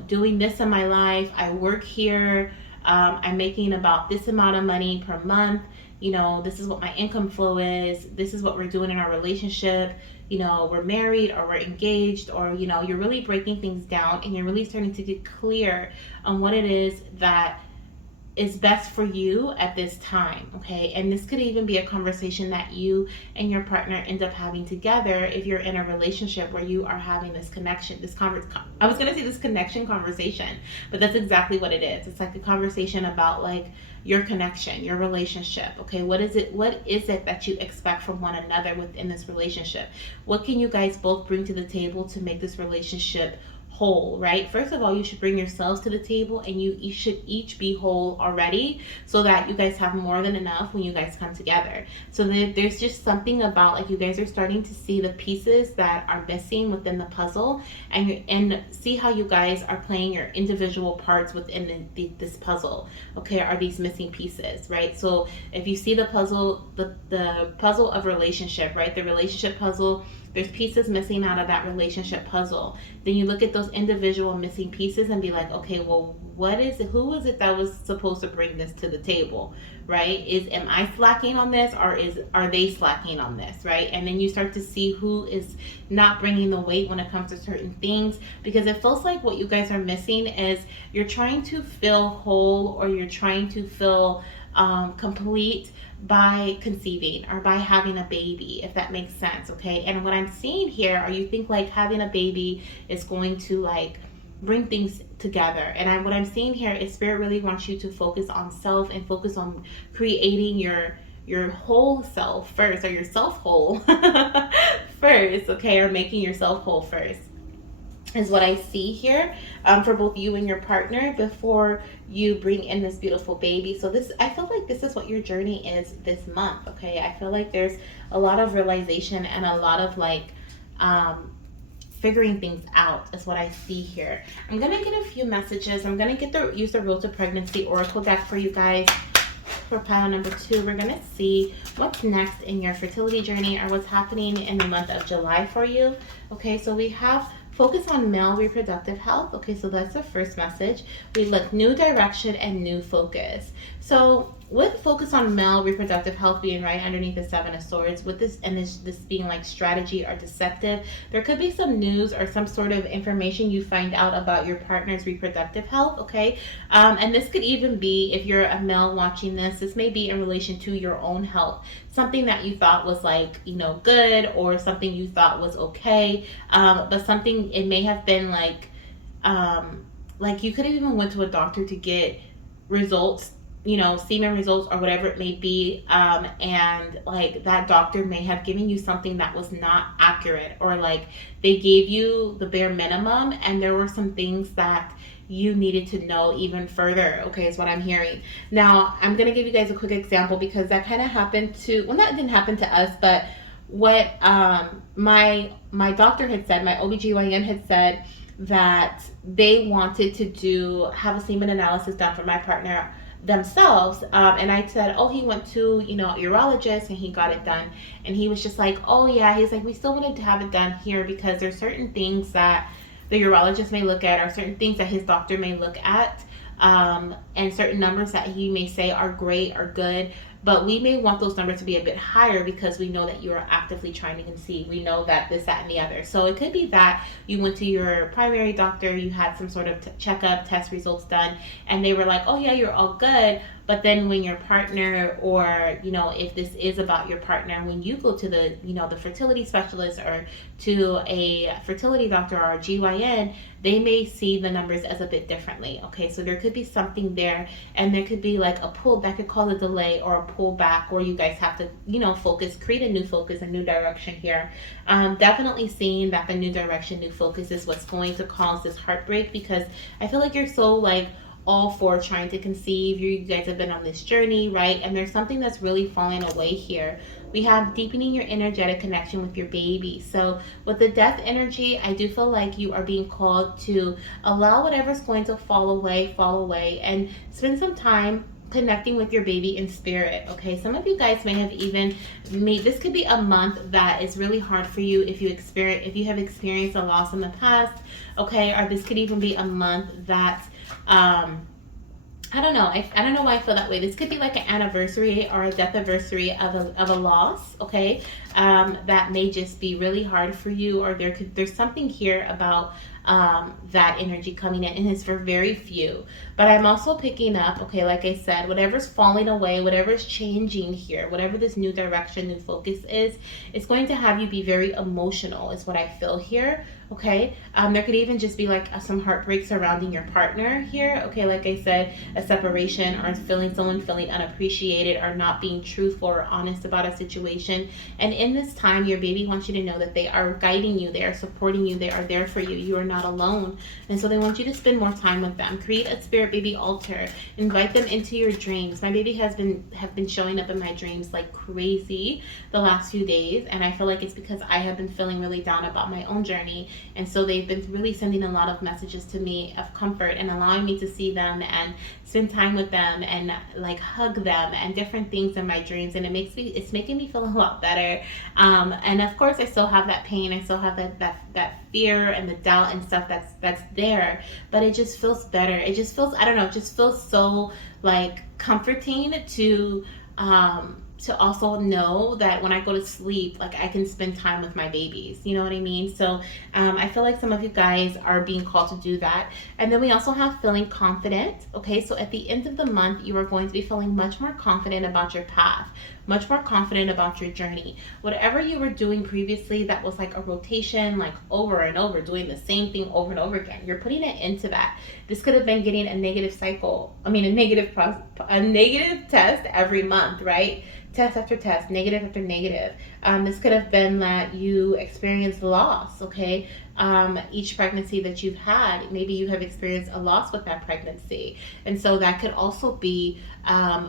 doing this in my life, I work here, I'm making about this amount of money per month, this is what my income flow is, this is what we're doing in our relationship, we're married or we're engaged, or you're really breaking things down, and you're really starting to get clear on what it is that is best for you at this time. Okay, and this could even be a conversation that you and your partner end up having together if you're in a relationship where you are having this connection, I was going to say this connection conversation, but that's exactly what it is. It's like a conversation about like your connection, your relationship. Okay, what is it that you expect from one another within this relationship? What can you guys both bring to the table to make this relationship whole, right? First of all, you should bring yourselves to the table, and you should each be whole already, so that you guys have more than enough when you guys come together. So there's just something about, like, you guys are starting to see the pieces that are missing within the puzzle, and see how you guys are playing your individual parts within this puzzle. Okay, are these missing pieces, right? So if you see the puzzle, the puzzle of relationship, right? The relationship puzzle, there's pieces missing out of that relationship puzzle. Then you look at those individual missing pieces and be like, okay, well, who was it that was supposed to bring this to the table, right? Am I slacking on this, or are they slacking on this, right? And then you start to see who is not bringing the weight when it comes to certain things, because it feels like what you guys are missing is you're trying to feel whole, or you're trying to feel complete by conceiving or by having a baby, if that makes sense. Okay, and what I'm seeing here, are you think like having a baby is going to like bring things together, and what I'm seeing here is Spirit really wants you to focus on self, and focus on creating your whole self first, or yourself whole first, okay, or making yourself whole first is what I see here, for both you and your partner, before you bring in this beautiful baby. So I feel like this is what your journey is this month. Okay, I feel like there's a lot of realization and a lot of like figuring things out is what I see here. I'm gonna get a few messages. I'm gonna use the Road to Pregnancy Oracle deck for you guys. For pile number 2, we're gonna see what's next in your fertility journey, or what's happening in the month of July for you. Okay, so we have focus on male reproductive health. Okay, so that's the first message. We look new direction and new focus. So with focus on male reproductive health being right underneath the 7 of Swords, with this and this being like strategy or deceptive, there could be some news or some sort of information you find out about your partner's reproductive health. Okay, and this could even be, if you're a male watching this may be in relation to your own health, something that you thought was like good, or something you thought was okay, but something, it may have been like you could have even went to a doctor to get results, semen results or whatever it may be, and like that doctor may have given you something that was not accurate, or like they gave you the bare minimum, and there were some things that you needed to know even further. Okay, is what I'm hearing. Now I'm gonna give you guys a quick example, because that kind of happened to, well, that didn't happen to us, but what my doctor had said, my OBGYN had said, that they wanted to have a semen analysis done for my partner themselves. And I said, oh, he went to, you know, a urologist and he got it done. And he was just like, oh yeah, he's like, we still wanted to have it done here because there's certain things that the urologist may look at, or certain things that his doctor may look at, and certain numbers that he may say are great or good, but we may want those numbers to be a bit higher because we know that you are actively trying to conceive. We know that this, that, and the other. So it could be that you went to your primary doctor, you had some sort of checkup, test results done, and they were like, oh yeah, you're all good. But then when your partner, or, you know, if this is about your partner, when you go to the, you know, the fertility specialist or to a fertility doctor or a GYN, they may see the numbers as a bit differently. Okay, so there could be something there, and there could be like a pull that could cause a delay or a pull back, or you guys have to, you know, focus, create a new focus, a new direction here. Definitely seeing that the new direction, new focus is what's going to cause this heartbreak, because I feel like you're so like all for trying to conceive. You guys have been on this journey, right? And there's something that's really falling away here. We have deepening your energetic connection with your baby. So with the death energy, I do feel like you are being called to allow whatever's going to fall away, and spend some time connecting with your baby in spirit. Okay, some of you guys may have even made, this could be a month that is really hard for you if you have experienced a loss in the past. Okay, or this could even be a month that I don't know. I don't know why I feel that way. This could be like an anniversary or a death anniversary of a loss, okay? That may just be really hard for you, or there's something here about that energy coming in, and it's for very few. But I'm also picking up, okay, like I said, whatever's falling away, whatever's changing here, whatever this new direction, new focus is, it's going to have you be very emotional, is what I feel here. Okay, there could even just be like some heartbreak surrounding your partner here. Okay, like I said, a separation, or someone feeling unappreciated, or not being truthful or honest about a situation. And in this time, your baby wants you to know that they are guiding you, they are supporting you, they are there for you. You are not alone. And so they want you to spend more time with them. Create a spirit baby altar. Invite them into your dreams. My baby have been showing up in my dreams like crazy the last few days, and I feel like it's because I have been feeling really down about my own journey. And so they've been really sending a lot of messages to me of comfort, and allowing me to see them and spend time with them and like hug them and different things in my dreams. And it's making me feel a lot better. And of course I still have that pain. I still have that fear and the doubt and stuff that's there, but it just feels better. It just feels, I don't know, it just feels so like comforting to also know that when I go to sleep, like I can spend time with my babies. You know what I mean? So I feel like some of you guys are being called to do that. And then we also have feeling confident. Okay, so at the end of the month, you are going to be feeling much more confident about your path, much more confident about your journey. Whatever you were doing previously that was like a rotation, like over and over, doing the same thing over and over again, you're putting it into that. This could have been getting a negative test every month, right? Test after test, negative after negative. This could have been that you experienced loss, okay? Each pregnancy that you've had, maybe you have experienced a loss with that pregnancy. And so that could also be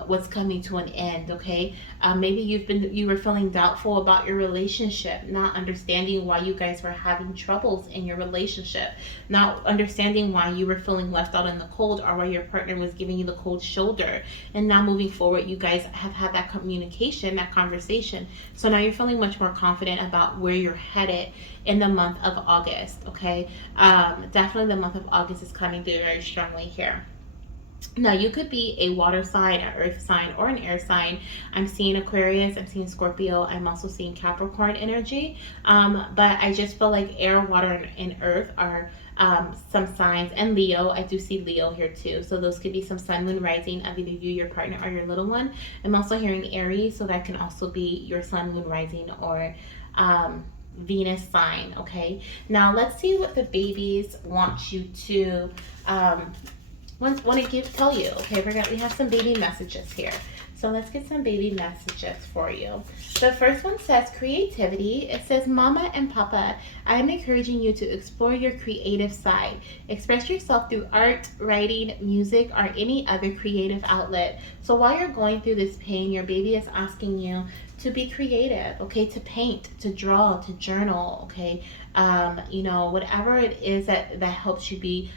what's coming to an end, okay? Maybe you were feeling doubtful about your relationship, not understanding why you guys were having troubles in your relationship, not understanding why you were feeling left out in the cold, or why your partner was giving you the cold shoulder. And now moving forward, you guys have had that communication, that conversation. So now you're feeling much more confident about where you're headed in the month of August, okay? Definitely the month of August is coming through very strongly here. Now, you could be a water sign, an earth sign, or an air sign. I'm seeing Aquarius, I'm seeing Scorpio, I'm also seeing Capricorn energy. But I just feel like air, water, and earth are some signs. And Leo, I do see Leo here too. So those could be some sun, moon, rising of either you, your partner, or your little one. I'm also hearing Aries, so that can also be your sun, moon, rising, or Venus sign, okay? Now, let's see what the babies want you to want to tell you. Okay, we have some baby messages here. So let's get some baby messages for you. The first one says creativity. It says, Mama and Papa, I am encouraging you to explore your creative side. Express yourself through art, writing, music, or any other creative outlet. So while you're going through this pain, your baby is asking you to be creative, okay? To paint, to draw, to journal, okay? You know, whatever it is that helps you be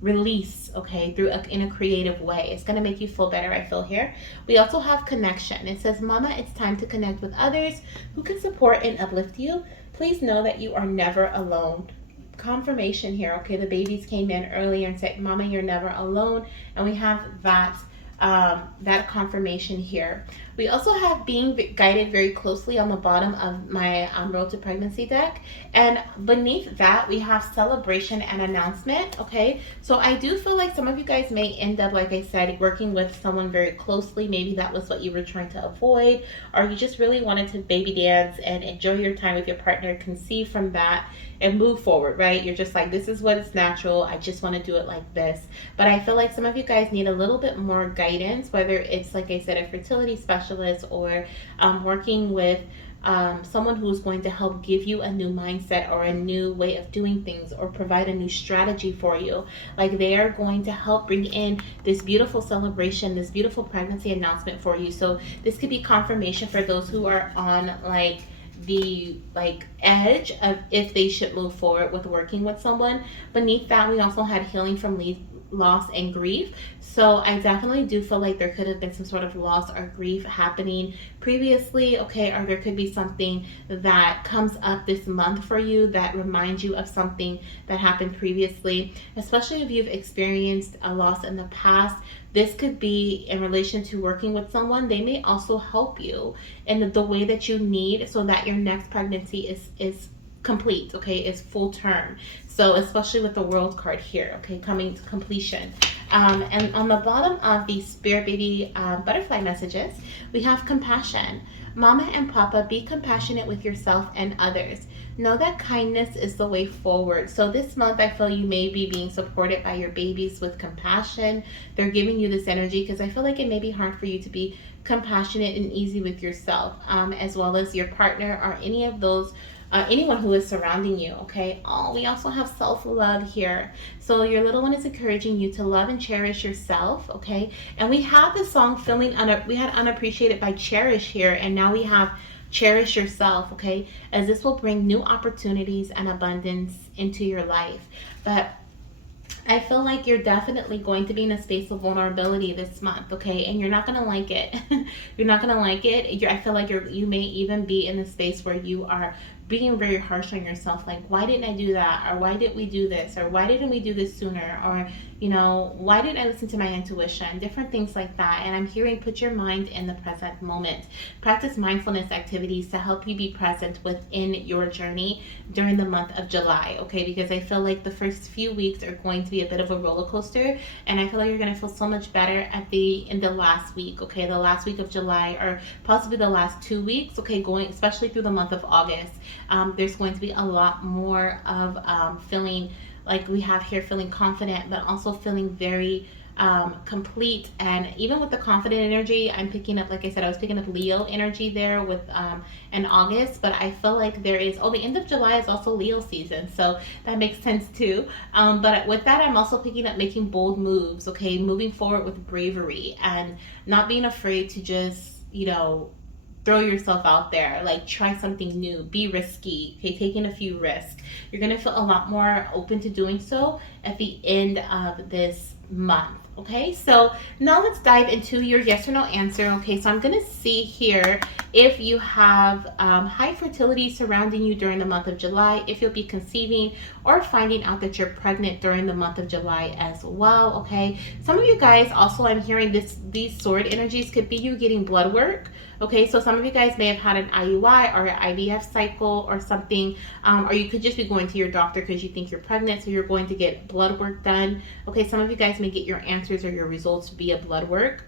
release, okay, in a creative way. It's going to make you feel better, I feel here. We also have connection. It says, Mama, it's time to connect with others who can support and uplift you. Please know that you are never alone. Confirmation here, okay? The babies came in earlier and said, Mama, you're never alone. And we have that confirmation here. We also have being guided very closely on the bottom of my Road to Pregnancy deck. And beneath that, we have celebration and announcement, okay? So I do feel like some of you guys may end up, like I said, working with someone very closely. Maybe that was what you were trying to avoid, or you just really wanted to baby dance and enjoy your time with your partner, conceive from that, and move forward, right? You're just like, this is what is natural. I just want to do it like this. But I feel like some of you guys need a little bit more guidance, whether it's, like I said, a fertility specialist or working with someone who's going to help give you a new mindset or a new way of doing things or provide a new strategy for you. Like they are going to help bring in this beautiful celebration, this beautiful pregnancy announcement for you. So this could be confirmation for those who are on the edge of if they should move forward with working with someone. Beneath that, we also had healing from loss and grief. So I definitely do feel like there could have been some sort of loss or grief happening previously, okay, or there could be something that comes up this month for you that reminds you of something that happened previously, especially if you've experienced a loss in the past. This could be in relation to working with someone. They may also help you in the way that you need so that your next pregnancy is complete, okay, is full term. So especially with the World card here, okay, coming to completion. And on the bottom of the Spirit Baby butterfly messages, we have compassion. Mama and Papa, be compassionate with yourself and others. Know that kindness is the way forward. So this month, I feel you may be being supported by your babies with compassion. They're giving you this energy because I feel like it may be hard for you to be compassionate and easy with yourself, as well as your partner or any of those anyone who is surrounding you, okay? Oh, we also have self-love here. So your little one is encouraging you to love and cherish yourself, okay? And we have the song we had Unappreciated by Cherish here, and now we have Cherish Yourself, okay? As this will bring new opportunities and abundance into your life. But I feel like you're definitely going to be in a space of vulnerability this month, okay? And you're not going to like it. You're not going to like it. I feel like you may even be in a space where you are being very harsh on yourself, like, why didn't I do that? Or why didn't we do this? Or why didn't we do this sooner? Or, you know, why didn't I listen to my intuition? Different things like that. And I'm hearing, put your mind in the present moment. Practice mindfulness activities to help you be present within your journey during the month of July, okay? Because I feel like the first few weeks are going to be a bit of a roller coaster, and I feel like you're going to feel so much better in the last week, okay? The last week of July, or possibly the last 2 weeks, okay? Going especially through the month of August. There's going to be a lot more of feeling like we have here, feeling confident, but also feeling very complete. And even with the confident energy, I'm picking up, like I said, I was picking up Leo energy there with in August, but I feel like there is, the end of July is also Leo season, so that makes sense too. But with that, I'm also picking up making bold moves, okay, moving forward with bravery and not being afraid to just, throw yourself out there, like try something new, be risky, okay, taking a few risks. You're gonna feel a lot more open to doing so at the end of this month. Okay, so now let's dive into your yes or no answer. Okay, so I'm gonna see here if you have high fertility surrounding you during the month of July, if you'll be conceiving or finding out that you're pregnant during the month of July as well. Okay, some of you guys also, I'm hearing these sword energies could be you getting blood work. Okay, so some of you guys may have had an IUI or an IVF cycle or something, or you could just be going to your doctor because you think you're pregnant, so you're going to get blood work done. Okay, some of you guys may get your answers or your results via blood work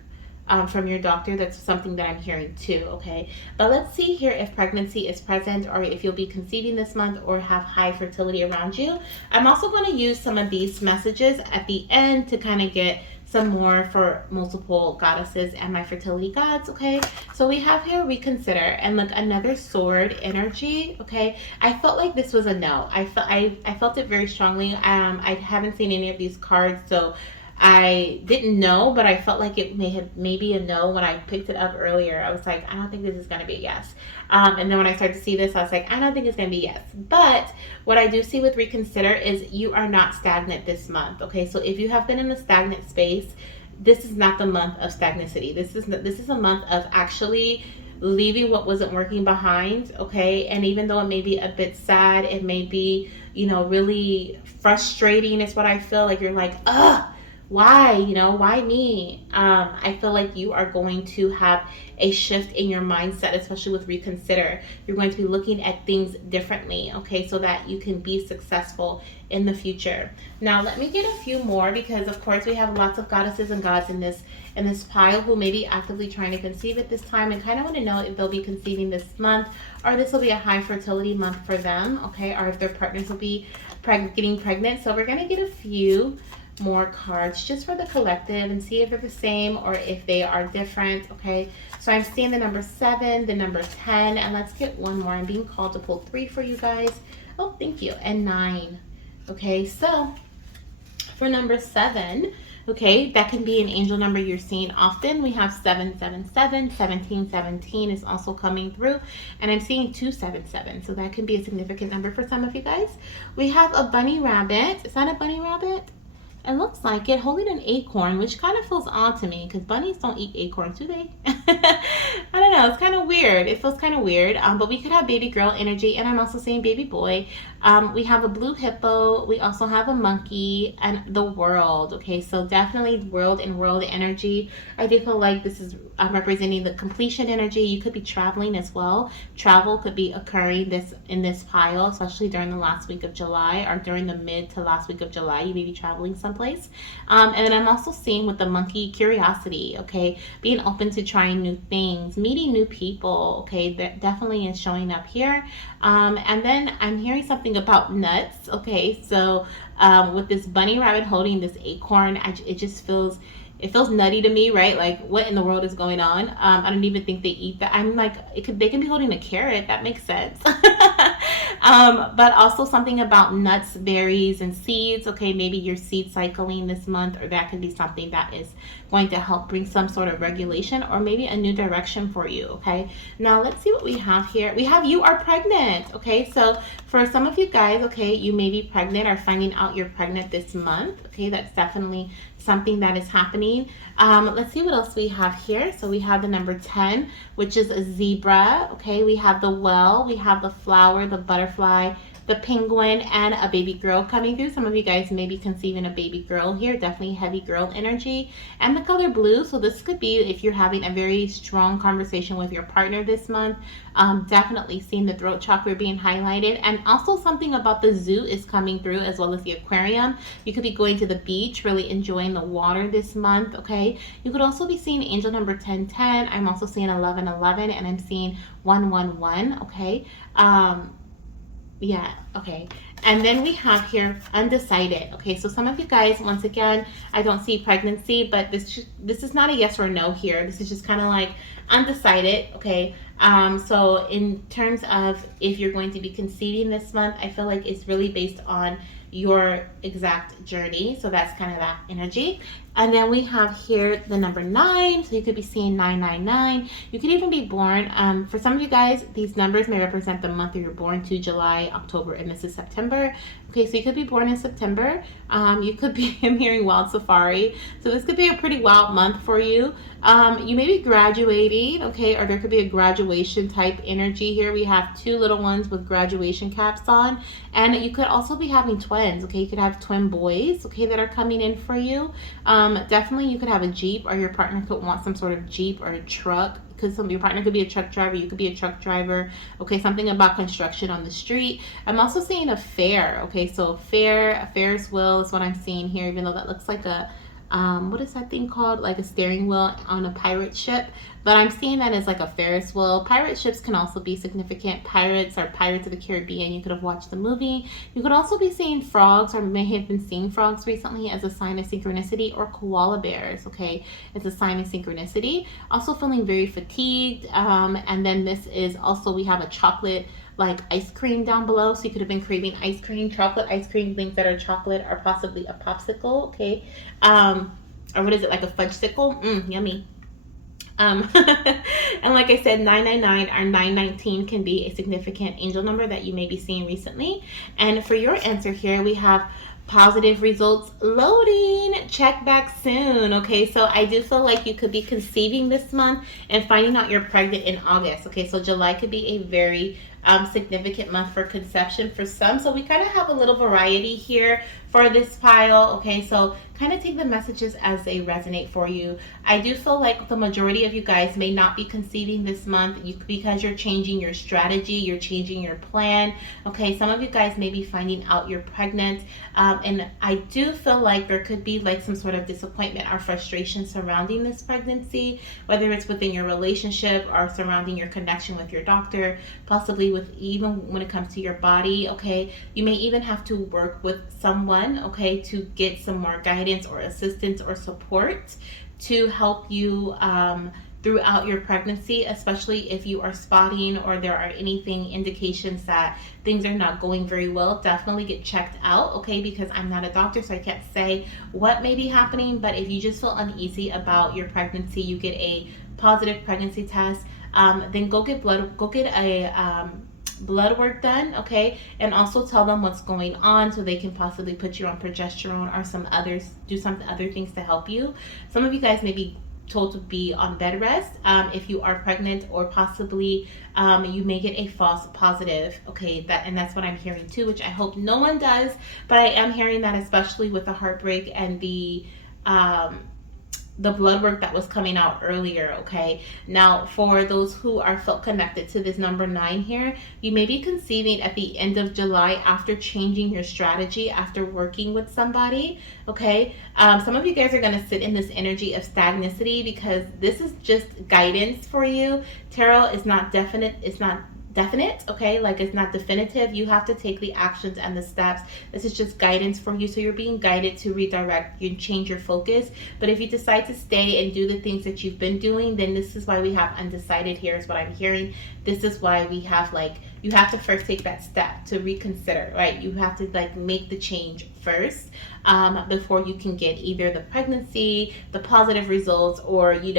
from your doctor. That's something that I'm hearing too, okay? But let's see here if pregnancy is present or if you'll be conceiving this month or have high fertility around you. I'm also going to use some of these messages at the end to kind of get some more for multiple goddesses and my fertility gods, okay? So we have here reconsider, and look, another sword energy, okay? I felt like this was a no. I felt it very strongly. I haven't seen any of these cards, so I didn't know, but I felt like it may have maybe a no when I picked it up earlier. I was like, I don't think this is going to be a yes. And then when I started to see this, I was like, I don't think it's going to be yes. But what I do see with reconsider is you are not stagnant this month. Okay, so if you have been in a stagnant space, this is not the month of stagnicity. This is a month of actually leaving what wasn't working behind. Okay, and even though it may be a bit sad, it may be, you know, really frustrating. Is what I feel like. You're like, ugh, why, you know, why me? I feel like you are going to have a shift in your mindset, especially with reconsider. You're going to be looking at things differently, okay, so that you can be successful in the future. Now let me get a few more, because of course we have lots of goddesses and gods in this pile who may be actively trying to conceive at this time and kind of want to know if they'll be conceiving this month, or this will be a high fertility month for them, okay, or if their partners will be getting pregnant. So we're going to get a few more cards just for the collective and see if they're the same or if they are different. Okay, so I'm seeing the number 7, the number 10, and let's get one more. I'm being called to pull 3 for you guys. Oh, thank you. And 9. Okay, so for number 7, okay, that can be an angel number you're seeing often. We have 777, 1717 is also coming through, and I'm seeing 277, so that can be a significant number for some of you guys. We have a bunny rabbit. Is that a bunny rabbit? It looks like it, holding an acorn, which kind of feels odd to me because bunnies don't eat acorns, do they? I don't know. It's kind of weird. It feels kind of weird. But we could have baby girl energy, and I'm also seeing baby boy. We have a blue hippo. We also have a monkey and the world. Okay, so definitely world and world energy. I do feel like this is representing the completion energy. You could be traveling as well. Travel could be occurring in this pile, especially during the last week of July or during the mid to last week of July. You may be traveling someplace. And then I'm also seeing with the monkey curiosity. Okay, being open to trying new things, meeting new people. Okay, that definitely is showing up here. And then I'm hearing something about nuts. Okay, so with this bunny rabbit holding this acorn, it just feels, it feels nutty to me, right? Like, what in the world is going on? I don't even think they eat that. I'm like, they can be holding a carrot. That makes sense. But also something about nuts, berries, and seeds. Okay, maybe you're seed cycling this month, or that could be something that is going to help bring some sort of regulation or maybe a new direction for you. Okay, now let's see what we have here. We have you are pregnant. Okay, so for some of you guys, okay, you may be pregnant or finding out you're pregnant this month. Okay, that's definitely something that is happening. Let's see what else we have here. So we have the number 10, which is a zebra. Okay, we have the well, we have the flower, the butterfly, the penguin, and a baby girl coming through. Some of you guys may be conceiving a baby girl here, definitely heavy girl energy, and the color blue. So this could be if you're having a very strong conversation with your partner this month. Definitely seeing the throat chakra being highlighted, and also something about the zoo is coming through, as well as the aquarium. You could be going to the beach, really enjoying the water this month. Okay, you could also be seeing angel number 1010. I'm also seeing 1111, and I'm seeing 111. Okay, yeah, okay. And then we have here undecided. Okay, so some of you guys, once again, I don't see pregnancy, but this is not a yes or no here. This is just kind of like undecided. Okay, so in terms of if you're going to be conceiving this month, I feel like it's really based on your exact journey. So that's kind of that energy. And then we have here the number 9. So you could be seeing 999. You could even be born. For some of you guys, these numbers may represent the month that you're born to, July, October, and this is September. Okay, so you could be born in September. You could be, I'm hearing wild safari. So this could be a pretty wild month for you. You may be graduating, okay, or there could be a graduation type energy here. We have 2 little ones with graduation caps on. And you could also be having twins, okay? You could have twin boys, okay, that are coming in for you. Definitely you could have a Jeep, or your partner could want some sort of Jeep or a truck, because your partner could be a truck driver, you could be a truck driver. Okay, something about construction on the street. I'm also seeing a fair. Okay, so a Ferris wheel is what I'm seeing here, even though that looks like a what is that thing called, like a steering wheel on a pirate ship, but I'm seeing that as like a Ferris wheel. Pirate ships can also be significant. Pirates or Pirates of the Caribbean, you could have watched the movie. You could also be seeing frogs, or may have been seeing frogs recently, as a sign of synchronicity, or koala bears, okay, as a sign of synchronicity. Also feeling very fatigued. And then this is also, we have a chocolate like ice cream down below. So you could have been craving ice cream, chocolate ice cream, things that are chocolate, or possibly a popsicle, okay? Or what is it, like a fudge-sicle? Yummy. And like I said, 999 or 919 can be a significant angel number that you may be seeing recently. And for your answer here, we have positive results loading. Check back soon. Okay, so I do feel like you could be conceiving this month and finding out you're pregnant in August. Okay, so July could be a very significant month for conception for some. So we kind of have a little variety here for this pile. Okay, so kind of take the messages as they resonate for you. I do feel like the majority of you guys may not be conceiving this month because you're changing your strategy, you're changing your plan. Okay, some of you guys may be finding out you're pregnant, and I do feel like there could be like some sort of disappointment or frustration surrounding this pregnancy, whether it's within your relationship or surrounding your connection with your doctor, possibly with even when it comes to your body. Okay, you may even have to work with someone, okay, to get some more guidance or assistance or support to help you throughout your pregnancy, especially if you are spotting or there are anything indications that things are not going very well. Definitely get checked out, okay, because I'm not a doctor, so I can't say what may be happening. But if you just feel uneasy about your pregnancy, you get a positive pregnancy test, then go get a blood work done, okay, and also tell them what's going on so they can possibly put you on progesterone or some other things to help you. Some of you guys may be told to be on bed rest if you are pregnant, or possibly you may get a false positive, okay, that's what I'm hearing too, which I hope no one does, but I am hearing that, especially with the heartbreak and the blood work that was coming out earlier. Okay, now for those who are felt connected to this number 9 here, you may be conceiving at the end of July after changing your strategy, after working with somebody. Okay, some of you guys are going to sit in this energy of stagnancy because this is just guidance for you. Tarot is not definite, okay, like it's not definitive. You have to take the actions and the steps. This is just guidance for you, so you're being guided to redirect and change your focus. But if you decide to stay and do the things that you've been doing, then this is why we have undecided here, is what I'm hearing. This is why we have, like, you have to first take that step to reconsider, right? You have to like make the change first before you can get either the pregnancy, the positive results, or get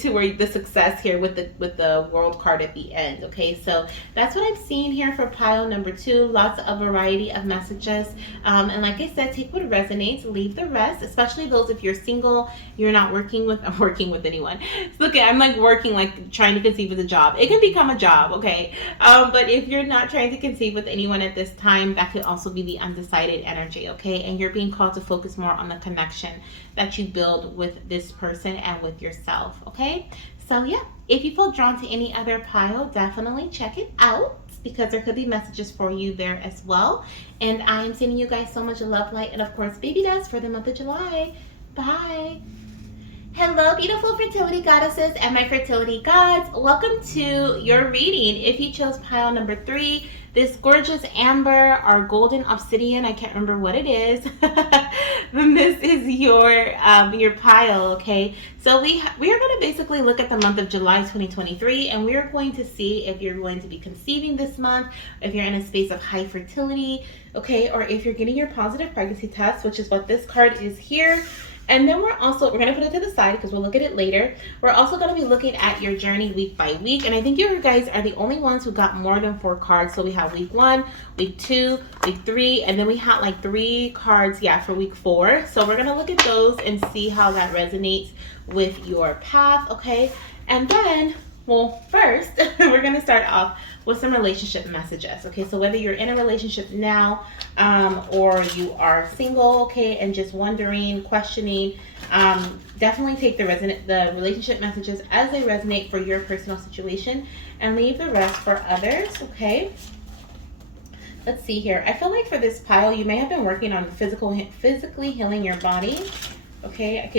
to where the success here with the world card at the end. Okay, so that's what I'm seeing here for pile number 2. Lots of variety of messages, and like I said, take what resonates, leave the rest, especially those if you're single, you're not working with anyone. So, okay, I'm like working, like trying to conceive with a job. It can become a job, okay, but if you're not trying to conceive with anyone at this time, that could also be the undecided energy, okay, and you're being called to focus more on the connection that you build with this person and with yourself. Okay, so yeah, if you feel drawn to any other pile, definitely check it out because there could be messages for you there as well. And I'm sending you guys so much love, light, and of course baby dust for the month of July. Bye. Hello, beautiful fertility goddesses and my fertility gods. Welcome to your reading. If you chose pile number 3, this gorgeous amber or golden obsidian, I can't remember what it is, then this is your pile, okay? So we are going to basically look at the month of July 2023, and we are going to see if you're going to be conceiving this month, if you're in a space of high fertility, okay, or if you're getting your positive pregnancy test, which is what this card is here. And then we're going to put it to the side because we'll look at it later. We're also going to be looking at your journey week by week. And I think you guys are the only ones who got more than 4 cards. So we have week 1, week 2, week 3, and then we had like 3 cards, for week 4. So we're going to look at those and see how that resonates with your path, okay? And then, well, first, we're going to start off with some relationship messages, okay? So whether you're in a relationship now or you are single, okay, and just wondering, questioning, definitely take the relationship messages as they resonate for your personal situation and leave the rest for others, okay? Let's see here. I feel like for this pile, you may have been working on physically healing your body, okay?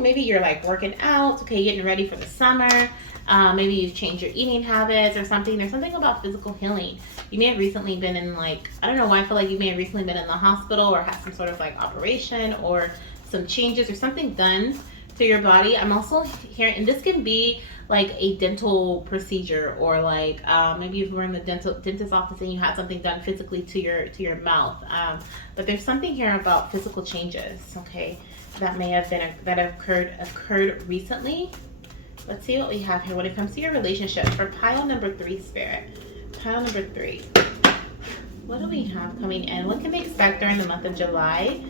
Maybe you're like working out, okay, getting ready for the summer. Maybe you've changed your eating habits or something. There's something about physical healing. You may have recently been in, like, I don't know why I feel like you may have recently been in the hospital or had some sort of like operation or some changes or something done to your body. I'm also hearing, and this can be like a dental procedure, or like maybe you were in the dentist office and you had something done physically to your mouth. But there's something here about physical changes, okay, that may have been that occurred recently. Let's see what we have here when it comes to your relationship for pile number 3, Spirit. Pile number 3. What do we have coming in? What can we expect during the month of July?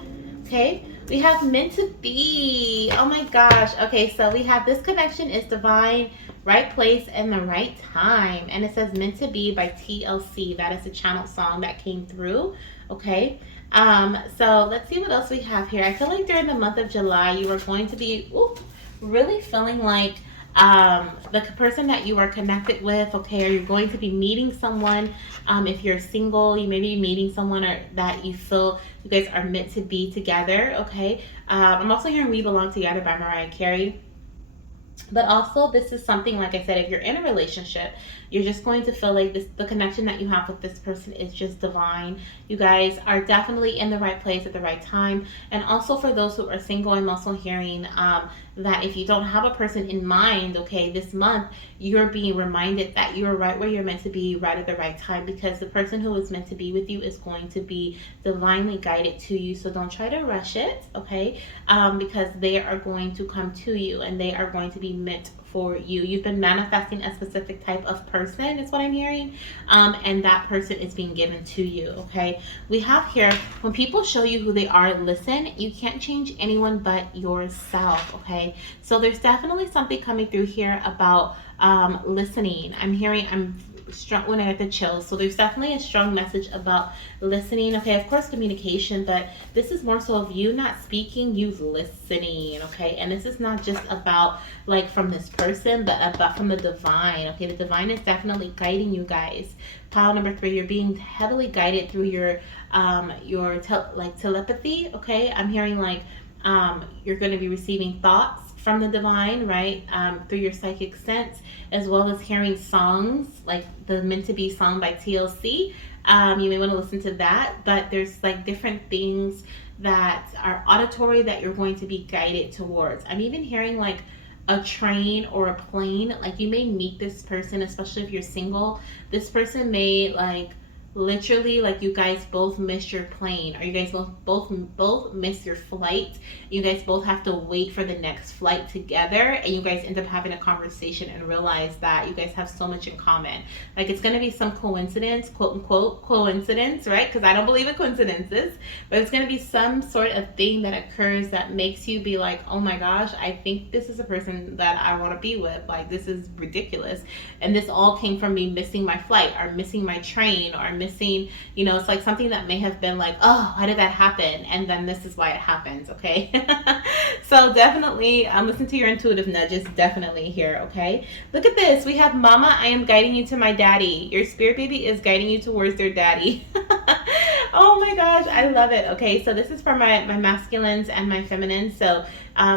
Okay, we have meant to be. Oh my gosh. Okay, so we have this connection is divine, right place, and the right time. And it says meant to be by TLC. That is a channel song that came through. Okay. So let's see what else we have here. I feel like during the month of July, you are going to be really feeling like the person that you are connected with, okay, or you're going to be meeting someone. If you're single, you may be meeting someone that you feel you guys are meant to be together, okay. I'm also hearing We Belong Together by Mariah Carey. But also, this is something, like I said, if you're in a relationship, you're just going to feel like the connection that you have with this person is just divine. You guys are definitely in the right place at the right time. And also for those who are single, I'm also hearing that if you don't have a person in mind, okay, this month, you're being reminded that you're right where you're meant to be, right at the right time, because the person who is meant to be with you is going to be divinely guided to you. So don't try to rush it, okay, because they are going to come to you and they are going to be meant for you. You've been manifesting a specific type of person, is what I'm hearing, and that person is being given to you, okay. We have here, when people show you who they are, listen. You can't change anyone but yourself, okay. So there's definitely something coming through here about listening. I'm strong when I get the chills. So there's definitely a strong message about listening. Okay, of course communication, but this is more so of you not speaking, you listening. Okay, and this is not just about like from this person, but about from the divine. Okay, the divine is definitely guiding you guys. Pile number 3, you're being heavily guided through your telepathy. Okay, I'm hearing like you're going to be receiving thoughts from the divine, right? Through your psychic sense, as well as hearing songs like the Meant to Be song by TLC. You may want to listen to that, but there's like different things that are auditory that you're going to be guided towards. I'm even hearing like a train or a plane. Like you may meet this person, especially if you're single. This person may like literally like you guys both miss your plane, or you guys both miss your flight. You guys both have to wait for the next flight together, and you guys end up having a conversation and realize that you guys have so much in common. Like it's going to be some coincidence, quote unquote coincidence, right? Because I don't believe in coincidences, but it's going to be some sort of thing that occurs that makes you be like, oh my gosh, I think this is a person that I want to be with. Like this is ridiculous, and this all came from me missing my flight, or missing my train, or missing, you know, it's like something that may have been like, oh, why did that happen? And then this is why it happens, okay? So definitely listen to your intuitive nudges, definitely here, okay? Look at this. We have Mama, I am guiding you to my daddy. Your spirit baby is guiding you towards their daddy. Oh my gosh, I love it. Okay, so this is for my masculines and my feminines. So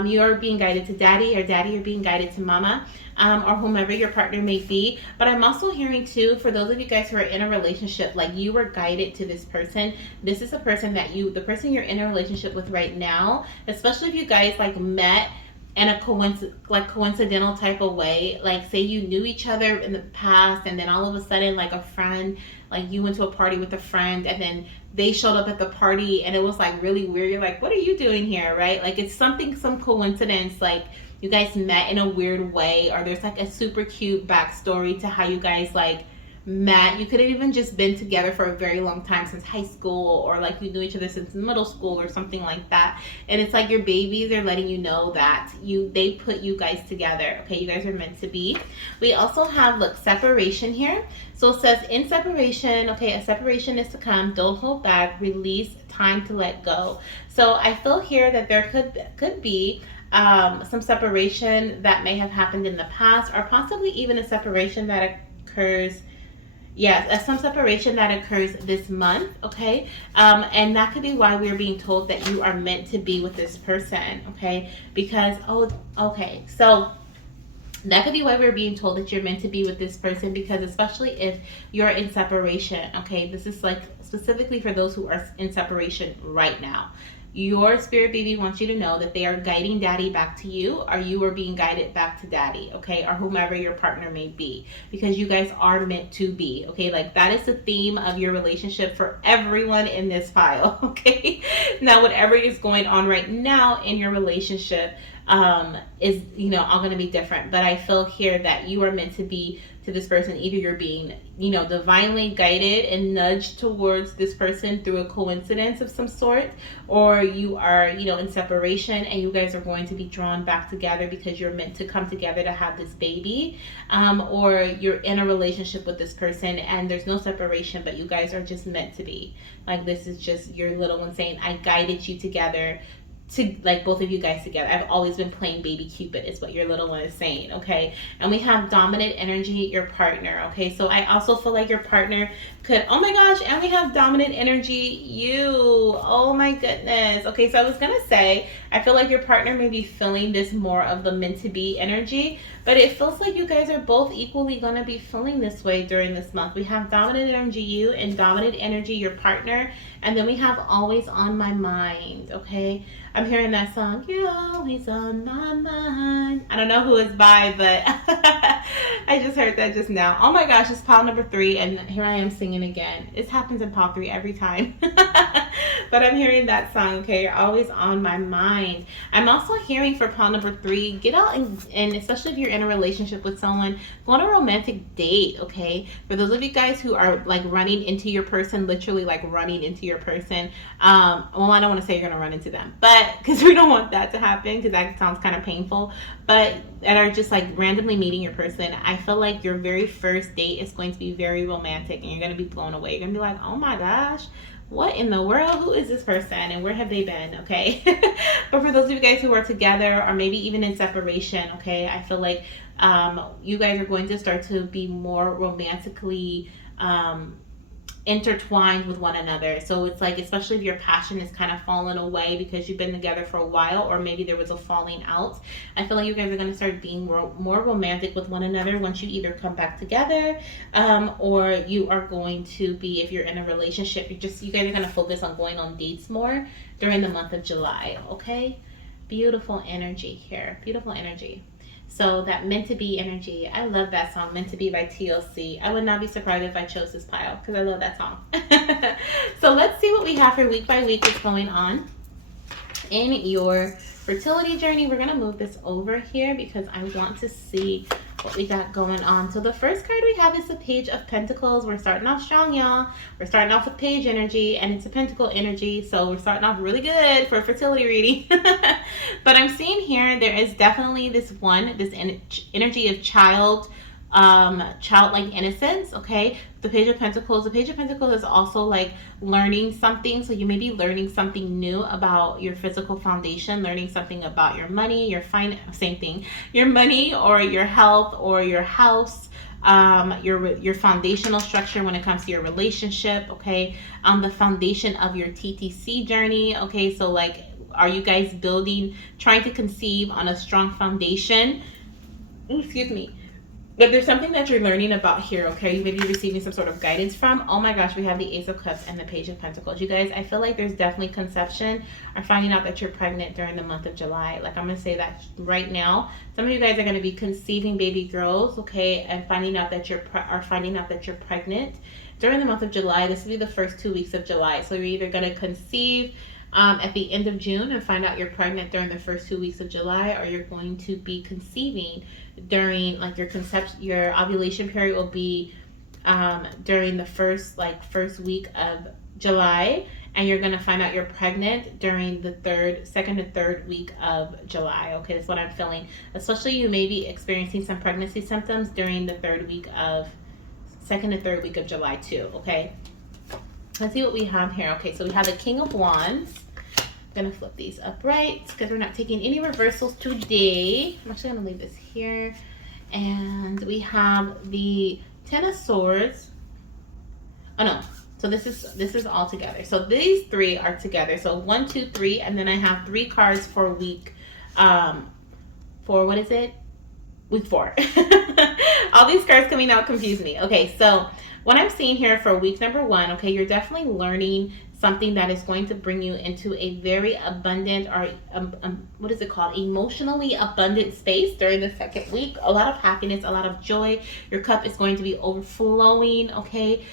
you are being guided to daddy, or daddy, you're being guided to mama, or whomever your partner may be. But I'm also hearing too, for those of you guys who are in a relationship, like you were guided to this person. This is a person that the person you're in a relationship with right now, especially if you guys like met in a coincidental type of way. Like say you knew each other in the past, and then all of a sudden like a friend, like you went to a party with a friend, and then they showed up at the party and it was like really weird. You're like, what are you doing here, right? Like it's some coincidence, like you guys met in a weird way, or there's like a super cute backstory to how you guys like met. You could have even just been together for a very long time, since high school, or like you knew each other since middle school or something like that. And it's like your babies are letting you know that they put you guys together. Okay, you guys are meant to be. We also have, look, separation here. So it says in separation, okay, a separation is to come. Don't hold back. Release. Time to let go. So I feel here that there could be some separation that may have happened in the past, or possibly even a separation that occurs. Yes, some separation that occurs this month, okay? And that could be why we're being told that you are meant to be with this person, okay? Because, so that could be why we're being told that you're meant to be with this person, because especially if you're in separation, okay? This is like specifically for those who are in separation right now. your spirit baby wants you to know that they are guiding daddy back to you, or you are being guided back to daddy, okay, or whomever your partner may be, because you guys are meant to be, okay. Like, that is the theme of your relationship for everyone in this file, okay. Now, whatever is going on right now in your relationship is, you know, all going to be different, but I feel here that you are meant to be to this person. Either you're being, you know, divinely guided and nudged towards this person through a coincidence of some sort, or you are, you know, in separation and you guys are going to be drawn back together because you're meant to come together to have this baby, or you're in a relationship with this person and there's no separation, but you guys are just meant to be. Like, this is just your little one saying, I guided you together, to, like, both of you guys together. I've always been playing baby Cupid, is what your little one is saying, okay. And we have dominant energy, your partner, okay. So I also feel like your partner could, oh my gosh, and we have dominant energy, you, oh my goodness. Okay, so I was gonna say, I feel like your partner may be feeling this more of the meant to be energy, but it feels like you guys are both equally gonna be feeling this way during this month. We have dominant energy, you, and dominant energy, your partner, and then we have always on my mind, okay. I'm hearing that song, You're Always on My Mind. I don't know who it's by, but I just heard that just now. Oh my gosh, it's pile number 3, and here I am singing again. It happens in pile 3 every time. But I'm hearing that song, okay? You're always on my mind. I'm also hearing for pile number 3, get out and especially if you're in a relationship with someone, go on a romantic date, okay? For those of you guys who are like running into your person, literally like running into your person, well, I don't want to say you're going to run into them, but because we don't want that to happen, because that sounds kind of painful, but and are just like randomly meeting your person, I feel like your very first date is going to be very romantic and you're going to be blown away. You're going to be like, oh my gosh, what in the world? Who is this person and where have they been? Okay. But for those of you guys who are together or maybe even in separation, okay, I feel like you guys are going to start to be more romantically intertwined with one another. So it's like, especially if your passion is kind of fallen away because you've been together for a while, or maybe there was a falling out, I feel like you guys are going to start being more romantic with one another once you either come back together, or you are going to be, if you're in a relationship, you guys are going to focus on going on dates more during the month of July. Okay, beautiful energy here, beautiful energy. So that meant to be energy. I love that song, Meant to Be by TLC. I would not be surprised if I chose this pile because I love that song. So let's see what we have for week by week what's going on in your fertility journey. We're going to move this over here because I want to see what we got going on. So the first card we have is the Page of Pentacles. We're starting off strong, y'all. We're starting off with Page energy, and it's a Pentacle energy, so we're starting off really good for a fertility reading. But I'm seeing here there is definitely this energy of childlike innocence, okay? The Page of Pentacles is also like learning something. So you may be learning something new about your physical foundation, learning something about your money, same thing, your money or your health or your house, your foundational structure when it comes to your relationship, okay? The foundation of your TTC journey, okay? So like, are you guys trying to conceive on a strong foundation? Excuse me. If there's something that you're learning about here, okay, you may be receiving some sort of guidance from, oh my gosh, we have the Ace of Cups and the Page of Pentacles. You guys, I feel like there's definitely conception or finding out that you're pregnant during the month of July. Like, I'm going to say that right now. Some of you guys are going to be conceiving baby girls, okay, and finding out that you're pregnant during the month of July. This will be the first 2 weeks of July. So you're either going to conceive at the end of June and find out you're pregnant during the first 2 weeks of July, or you're going to be conceiving during like your ovulation period will be during the first week of July, and you're going to find out you're pregnant during the second and third week of July. Okay, that's what I'm feeling. Especially you may be experiencing some pregnancy symptoms during the second and third week of July too. Okay, let's see what we have here. Okay, so we have the King of Wands. I'm gonna flip these upright because we're not taking any reversals today. I'm actually gonna leave this here. And we have the Ten of Swords. Oh no, so this is all together. So these three are together. So 1, 2, 3, and then I have 3 cards for week what is it? Week 4. All these cards coming out confuse me. Okay, so what I'm seeing here for week number 1, okay, you're definitely learning something that is going to bring you into a very abundant, or what is it called, emotionally abundant space during the second week. A lot of happiness, a lot of joy. Your cup is going to be overflowing, okay,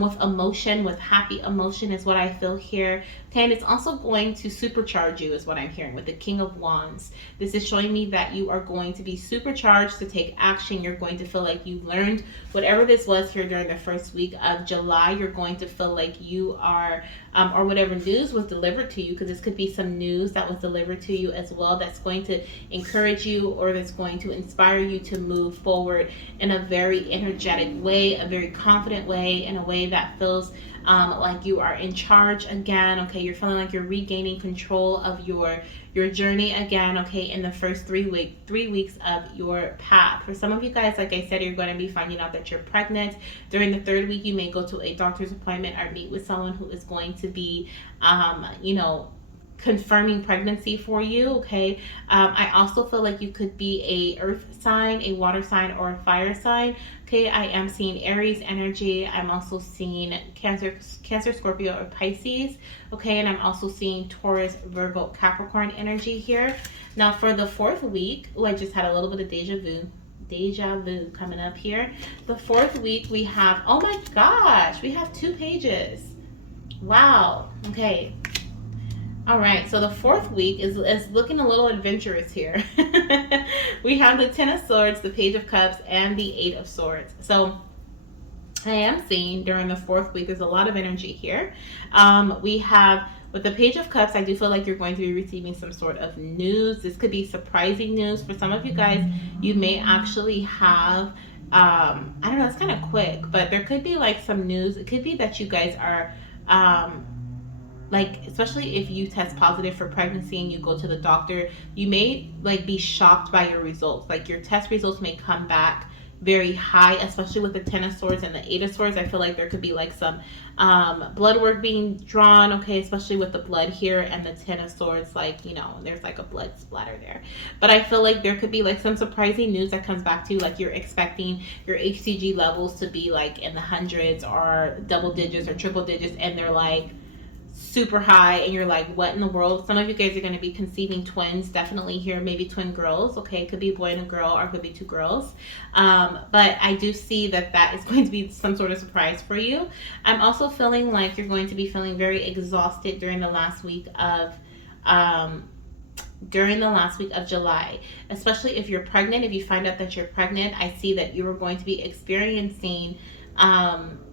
with emotion, with happy emotion is what I feel here. Okay, and it's also going to supercharge you is what I'm hearing with the King of Wands. This is showing me that you are going to be supercharged to take action. You're going to feel like you learned whatever this was here during the first week of July. You're going to feel like you are, or whatever news was delivered to you, because this could be some news that was delivered to you as well that's going to encourage you, or that's going to inspire you to move forward in a very energetic way, a very confident way, in a way that feels like you are in charge again. Okay, you're feeling like you're regaining control of your journey again. Okay, in the first 3 weeks of your path. For some of you guys, like I said, you're going to be finding out that you're pregnant. During the third week, you may go to a doctor's appointment or meet with someone who is going to be confirming pregnancy for you. Okay, I also feel like you could be a earth sign, a water sign, or a fire sign. Okay, I am seeing Aries energy. I'm also seeing Cancer, Scorpio, or Pisces. Okay, and I'm also seeing Taurus, Virgo, Capricorn energy here. Now for the fourth week, I just had a little bit of deja vu coming up here. The fourth week we have, oh my gosh, we have 2 pages. Wow. Okay. All right, so the fourth week is looking a little adventurous here. We have the Ten of Swords, the Page of Cups, and the Eight of Swords. So I am seeing during the fourth week, there's a lot of energy here. We have, with the Page of Cups, I do feel like you're going to be receiving some sort of news. This could be surprising news. For some of you guys, you may actually have, I don't know, it's kind of quick, but there could be like some news. It could be that you guys are, like, especially if you test positive for pregnancy and you go to the doctor, you may like be shocked by your results. Like your test results may come back very high, especially with the Ten of Swords and the Eight of Swords. I feel like there could be like some blood work being drawn, okay, especially with the blood here and the Ten of Swords, like, you know, there's like a blood splatter there. But I feel like there could be like some surprising news that comes back to you, like you're expecting your HCG levels to be like in the hundreds or double digits or triple digits, and they're like super high, and you're like, what in the world? Some of you guys are going to be conceiving twins, definitely here, maybe twin girls. Okay, it could be a boy and a girl, or it could be 2 girls, but I do see that is going to be some sort of surprise for you. I'm also feeling like you're going to be feeling very exhausted during the last week of July, especially if you're pregnant. If you find out that you're pregnant, I see that you are going to be experiencing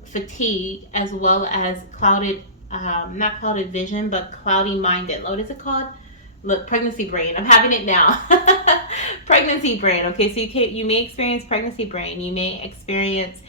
fatigue, as well as clouded, not clouded vision, but cloudy minded. What is it called? Look, pregnancy brain. I'm having it now. Pregnancy brain. Okay, so you may experience pregnancy brain. You may experience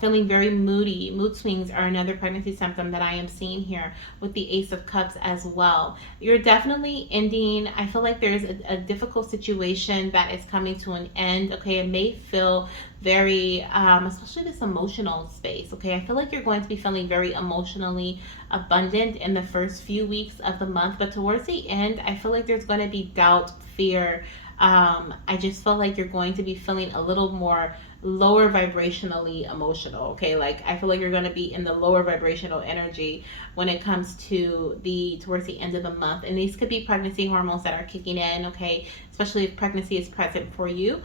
feeling very moody. Mood swings are another pregnancy symptom that I am seeing here with the Ace of Cups as well. You're definitely ending, I feel like there's a difficult situation that is coming to an end. Okay, it may feel very, especially this emotional space. Okay, I feel like you're going to be feeling very emotionally abundant in the first few weeks of the month, but towards the end, I feel like there's going to be doubt, fear. I just feel like you're going to be feeling a little more lower vibrationally emotional. Okay, like I feel like you're going to be in the lower vibrational energy when it comes to towards the end of the month, and these could be pregnancy hormones that are kicking in. Okay, especially if pregnancy is present for you.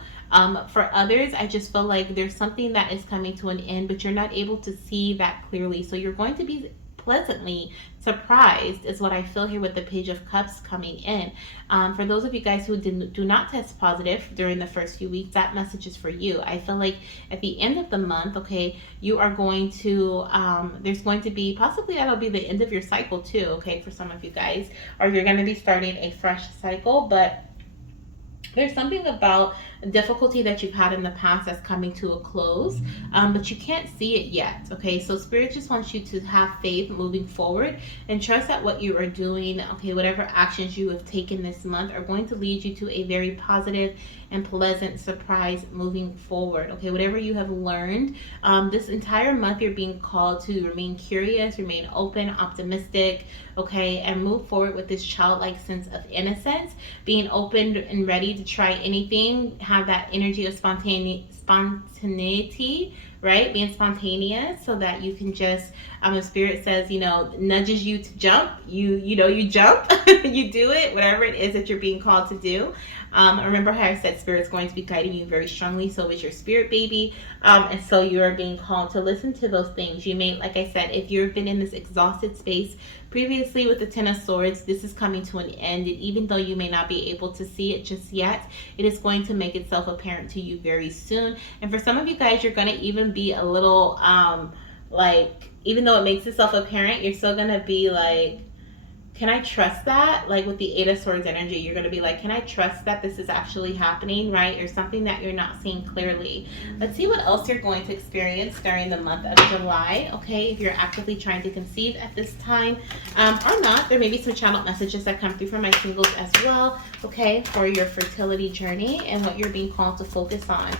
For others, I just feel like there's something that is coming to an end, but you're not able to see that clearly, so you're going to be pleasantly surprised is what I feel here with the Page of Cups coming in. For those of you guys who do not test positive during the first few weeks, that message is for you. I feel like at the end of the month, okay, you are going to, there's going to be, possibly that'll be the end of your cycle too, okay, for some of you guys, or you're going to be starting a fresh cycle, but there's something about difficulty that you've had in the past that's coming to a close, but you can't see it yet. Okay, so Spirit just wants you to have faith moving forward and trust that what you are doing, okay, whatever actions you have taken this month are going to lead you to a very positive and pleasant surprise moving forward. Okay, whatever you have learned this entire month, you're being called to remain curious, remain open, optimistic, okay, and move forward with this childlike sense of innocence, being open and ready to try anything, have that energy of spontaneity, right? Being spontaneous so that you can just, if Spirit says, nudges you to jump, you jump, you do it, whatever it is that you're being called to do. Remember how I said Spirit's going to be guiding you very strongly, so is your spirit baby. And so you are being called to listen to those things. You may, like I said, if you've been in this exhausted space previously with the Ten of Swords, this is coming to an end. And even though you may not be able to see it just yet, it is going to make itself apparent to you very soon. And for some of you guys, you're going to even be a little, even though it makes itself apparent, you're still going to be like, can I trust that? Like with the Eight of Swords energy, you're going to be like, can I trust that this is actually happening, right? Or something that you're not seeing clearly. Let's see what else you're going to experience during the month of July, okay? If you're actively trying to conceive at this time or not, there may be some channeled messages that come through from my singles as well, okay, for your fertility journey and what you're being called to focus on.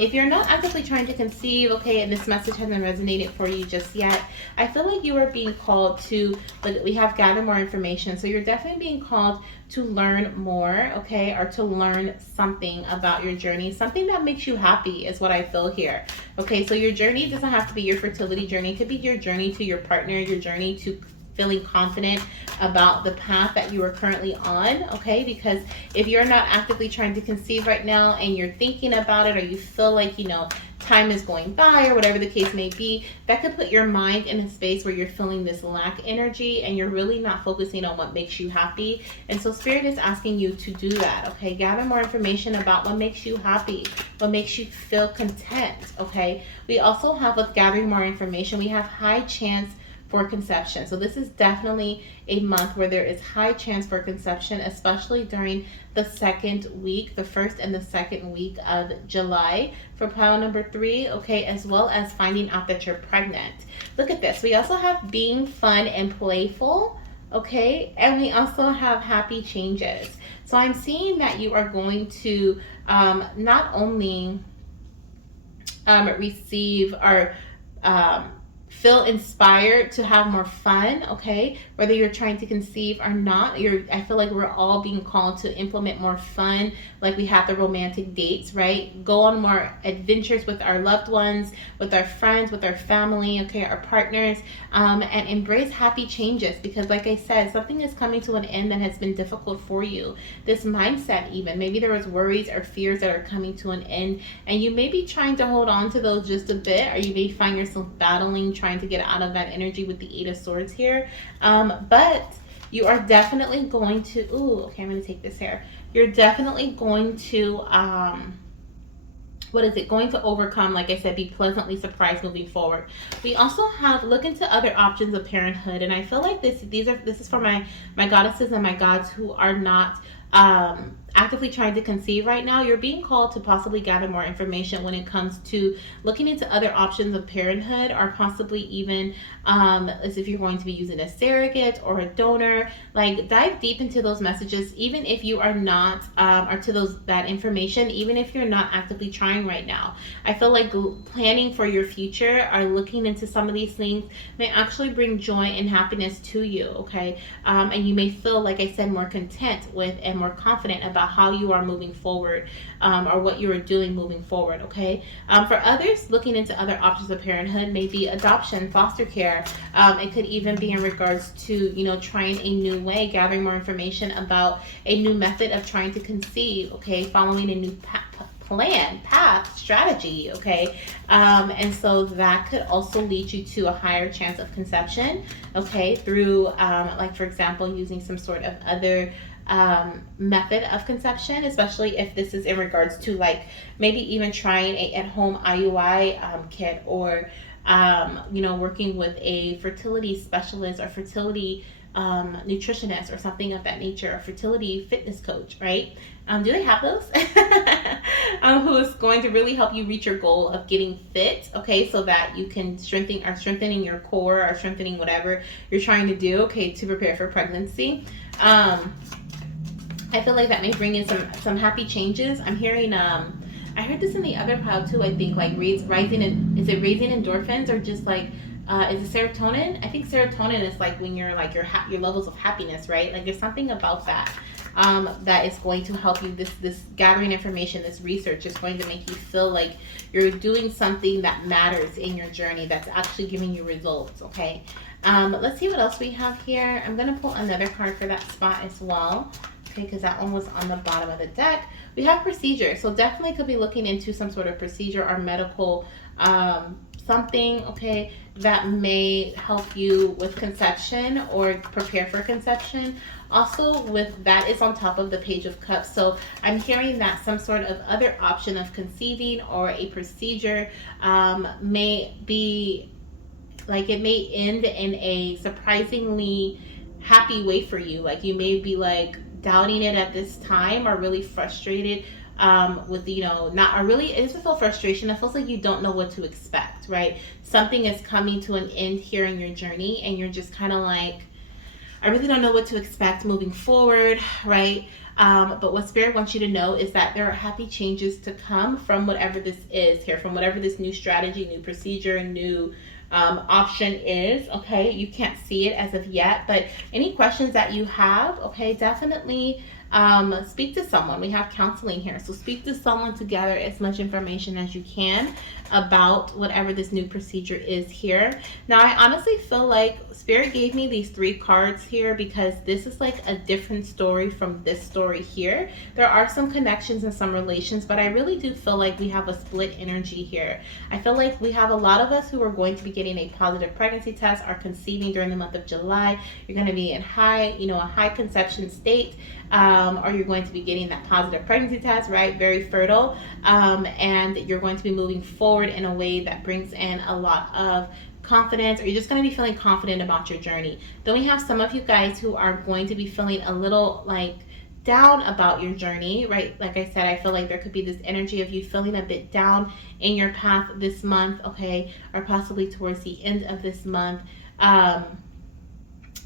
If you're not actively trying to conceive, okay, and this message hasn't resonated for you just yet, I feel like you are being called to, like we have gather more information. So you're definitely being called to learn more, okay, or to learn something about your journey, something that makes you happy is what I feel here. Okay, so your journey doesn't have to be your fertility journey. It could be your journey to your partner, your journey to feeling confident about the path that you are currently on, okay? Because if you're not actively trying to conceive right now and you're thinking about it, or you feel like, time is going by or whatever the case may be, that could put your mind in a space where you're feeling this lack energy and you're really not focusing on what makes you happy. And so Spirit is asking you to do that, okay? Gather more information about what makes you happy, what makes you feel content, okay? We also have, with gathering more information, we have high chance for conception. So this is definitely a month where there is high chance for conception, especially during the second week, the first and the second week of July for pile number 3, okay, as well as finding out that you're pregnant. Look at this. We also have being fun and playful, okay, and we also have happy changes. So I'm seeing that you are going to not only receive or feel inspired to have more fun, okay? Whether you're trying to conceive or not, I feel like we're all being called to implement more fun, like we have the romantic dates, right? Go on more adventures with our loved ones, with our friends, with our family, okay, our partners, and embrace happy changes because, like I said, something is coming to an end that has been difficult for you. This mindset even, maybe there was worries or fears that are coming to an end, and you may be trying to hold on to those just a bit, or you may find yourself battling, trying to get out of that energy with the Eight of Swords here. But you are definitely going to, okay, I'm going to take this here. You're definitely going to, going to overcome, like I said, be pleasantly surprised moving forward. We also have, look into other options of parenthood. And I feel like this is for my goddesses and my gods who are not actively trying to conceive right now. You're being called to possibly gather more information when it comes to looking into other options of parenthood, or possibly even as if you're going to be using a surrogate or a donor. Like, dive deep into those messages, even if you are not or to that information, even if you're not actively trying right now. I feel like planning for your future or looking into some of these things may actually bring joy and happiness to you, okay? And you may feel, like I said, more content with and more confident about how you are moving forward, or what you are doing moving forward, okay? For others, looking into other options of parenthood may be adoption, foster care. It could even be in regards to, trying a new way, gathering more information about a new method of trying to conceive, okay? Following a new path, strategy, okay? And so that could also lead you to a higher chance of conception, okay? Through, like, for example, using some sort of other method of conception, especially if this is in regards to, like, maybe even trying a at-home IUI kit, or working with a fertility specialist or fertility nutritionist or something of that nature, or fertility fitness coach, right? Do they have those? Who is going to really help you reach your goal of getting fit, okay, so that you can strengthening your core, or strengthening whatever you're trying to do, okay, to prepare for pregnancy. I feel like that may bring in some happy changes. I'm hearing, I heard this in the other pile too, I think, like is it raising endorphins, or just like, is it serotonin? I think serotonin is like when you're like your levels of happiness, right? Like, there's something about that. that is going to help you. This gathering information, this research is going to make you feel like you're doing something that matters in your journey, that's actually giving you results, okay? Let's see what else we have here. I'm going to pull another card for that spot as well, okay, because that one was on the bottom of the deck. We have procedure, so definitely could be looking into some sort of procedure or medical something, okay, that may help you with conception or prepare for conception. Also, with that is on top of the Page of Cups, so I'm hearing that some sort of other option of conceiving or a procedure may be like, it may end in a surprisingly happy way for you. Like, you may be like doubting it at this time, or really frustrated with, you know, not, or really, it doesn't feel frustration, it feels like you don't know what to expect, right? Something is coming to an end here in your journey, and you're just kind of like, I really don't know what to expect moving forward, right? But what Spirit wants you to know is that there are happy changes to come from whatever this is here, from whatever this new strategy, new procedure, new option is, okay? You can't see it as of yet, but any questions that you have, okay, definitely speak to someone. We have counseling here, so speak to someone to gather as much information as you can about whatever this new procedure is here. Now, I honestly feel like Spirit gave me these 3 cards here because this is like a different story from this story here. There are some connections and some relations, but I really do feel like we have a split energy here. I feel like we have a lot of us who are going to be getting a positive pregnancy test, are conceiving during the month of July. You're going to be in a high conception state, or you're going to be getting that positive pregnancy test, right? Very fertile, and you're going to be moving forward in a way that brings in a lot of confidence, or you're just going to be feeling confident about your journey. Then we have some of you guys who are going to be feeling a little like down about your journey, right? Like I said, I feel like there could be this energy of you feeling a bit down in your path this month, okay, or possibly towards the end of this month.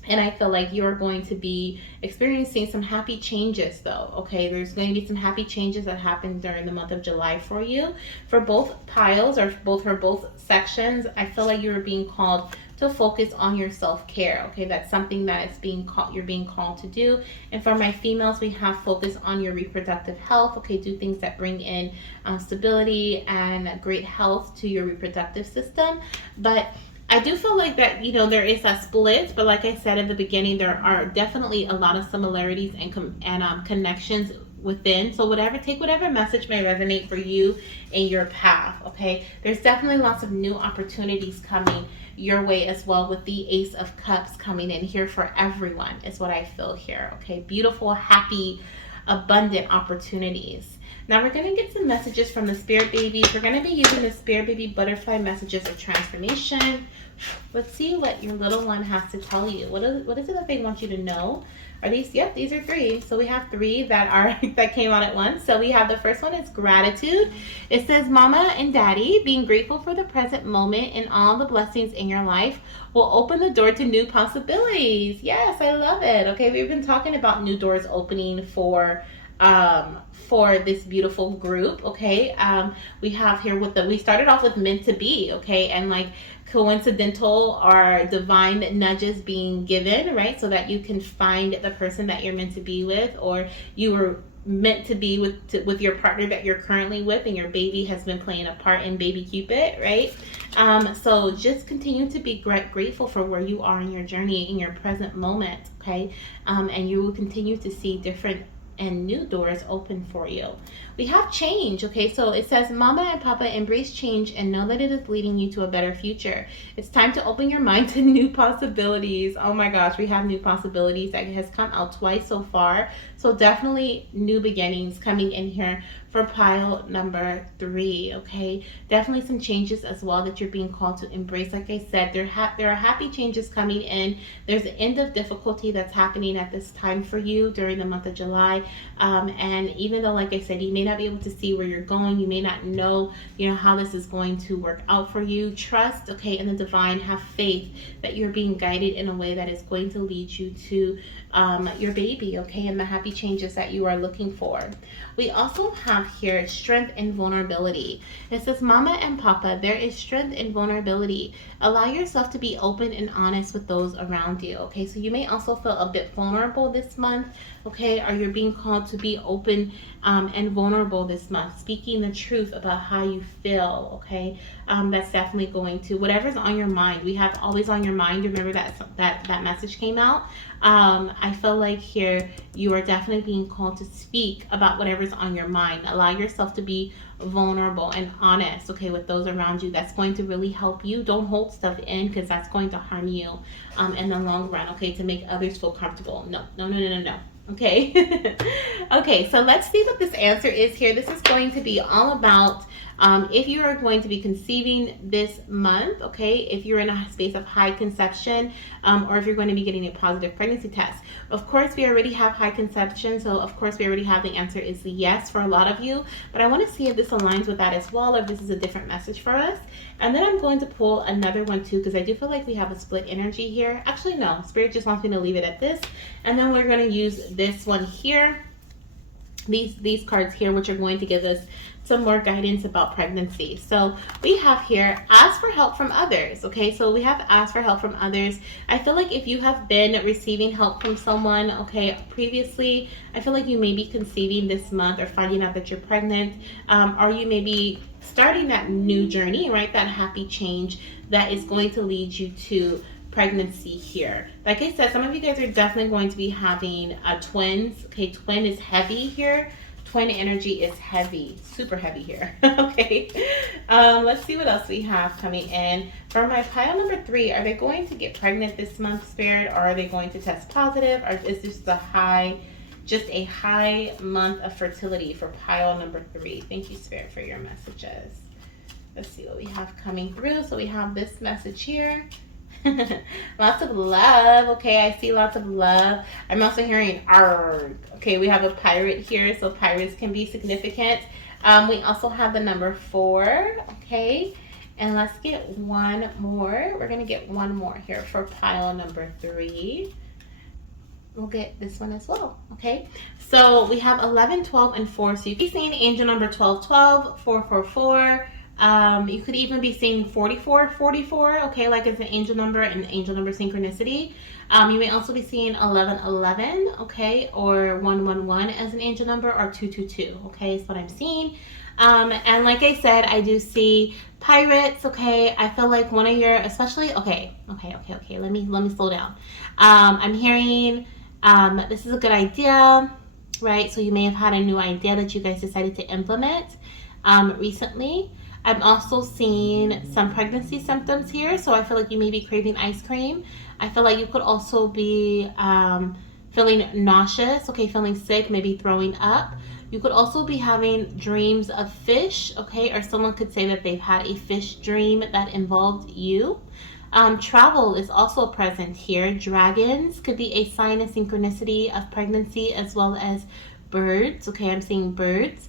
And I feel like you're going to be experiencing some happy changes though, okay? There's going to be some happy changes that happen during the month of July for you. For both piles, or for both sections, I feel like you're being called to focus on your self-care, okay? That's something that is you're being called to do. And for my females, we have focus on your reproductive health, okay? Do things that bring in stability and great health to your reproductive system. But I do feel like that, there is a split, but like I said in the beginning, there are definitely a lot of similarities and connections within. So take whatever message may resonate for you in your path, okay? There's definitely lots of new opportunities coming your way as well, with the Ace of Cups coming in here for everyone is what I feel here, okay? Beautiful, happy, abundant opportunities. Now we're going to get some messages from the Spirit Babies. We're going to be using the Spirit Baby Butterfly Messages of Transformation. Let's see what your little one has to tell you. What is it that they want you to know? Are these? Yep, these are 3. So we have 3 that came out at once. So we have the first one is gratitude. It says, Mama and Daddy, being grateful for the present moment and all the blessings in your life will open the door to new possibilities. Yes, I love it. Okay, we've been talking about new doors opening for this beautiful group, okay? We have here we started off with meant to be, okay? And like coincidental or divine nudges being given, right? So that you can find the person that you're meant to be with, or you were meant to be with your partner that you're currently with, and your baby has been playing a part in Baby Cupid, right? So just continue to be grateful for where you are in your journey, in your present moment, okay? And you will continue to see different and new doors open for you. We have change, okay? So it says, Mama and Papa, embrace change and know that it is leading you to a better future. It's time to open your mind to new possibilities. Oh my gosh, we have new possibilities that has come out twice so far. So definitely new beginnings coming in here for pile number 3, okay? Definitely some changes as well that you're being called to embrace. Like I said, there are happy changes coming in. There's an end of difficulty that's happening at this time for you during the month of July. And even though, like I said, you may not be able to see where you're going, you may not know, how this is going to work out for you. Trust, okay, in the divine. Have faith that you're being guided in a way that is going to lead you to your baby, okay, and the happy changes that you are looking for. We also have here strength and vulnerability. It says, Mama and Papa, there is strength and vulnerability. Allow yourself to be open and honest with those around you, okay? So you may also feel a bit vulnerable this month, okay? Or you're being called to be open and vulnerable this month, speaking the truth about how you feel, okay? That's definitely going to, whatever's on your mind. We have always on your mind. Remember that message came out. I feel like here you are definitely being called to speak about whatever's on your mind. Allow yourself to be vulnerable and honest, okay, with those around you. That's going to really help you. Don't hold stuff in, because that's going to harm you in the long run, okay, to make others feel comfortable. No, no, no, no, no, no. Okay. Okay, so let's see what this answer is here. This is going to be all about if you are going to be conceiving this month, okay, if you're in a space of high conception, or if you're going to be getting a positive pregnancy test. Of course, we already have high conception, so of course we already have the answer is yes for a lot of you, but I want to see if this aligns with that as well, or if this is a different message for us. And then I'm going to pull another one too, because I do feel like we have a split energy here. Actually, no, Spirit just wants me to leave it at this. And then we're going to use this one here, these cards here, which are going to give us some more guidance about pregnancy. So we have here, ask for help from others. Okay, so we have ask for help from others. I feel like if you have been receiving help from someone, okay, previously, I feel like you may be conceiving this month or finding out that you're pregnant, or you may be starting that new journey, right? That happy change that is going to lead you to pregnancy here. Like I said, some of you guys are definitely going to be having twins. Okay, twin is heavy here. Twin energy is heavy, super heavy here. Okay, let's see what else we have coming in. For my pile number 3, are they going to get pregnant this month, Spirit, or are they going to test positive, or is this just a high month of fertility for pile number 3? Thank you, Spirit, for your messages. Let's see what we have coming through. So we have this message here. Lots of love. Okay, I see lots of love. I'm also hearing arg. Okay, we have a pirate here, so pirates can be significant. We also have the number 4. Okay, and let's get one more. We're gonna get one more here for pile number 3. We'll get this one as well. Okay, so we have 11, 12, and 4. So you can be seeing angel number 12, 12, 4, 4, 4. You could even be seeing 44, 44, okay, like it's an angel number and angel number synchronicity. You may also be seeing 11, 11, okay, or 1, 1, 1 as an angel number, or 2, 2, 2, okay, is what I'm seeing. And like I said, I do see pirates, okay. I feel like one of your, especially, okay, let me slow down. I'm hearing, this is a good idea, right? So you may have had a new idea that you guys decided to implement recently. I'm also seeing some pregnancy symptoms here, so I feel like you may be craving ice cream. I feel like you could also be feeling nauseous, okay, feeling sick, maybe throwing up. You could also be having dreams of fish, okay, or someone could say that they've had a fish dream that involved you. Travel is also present here. Dragons could be a sign of synchronicity of pregnancy, as well as birds, okay, I'm seeing birds.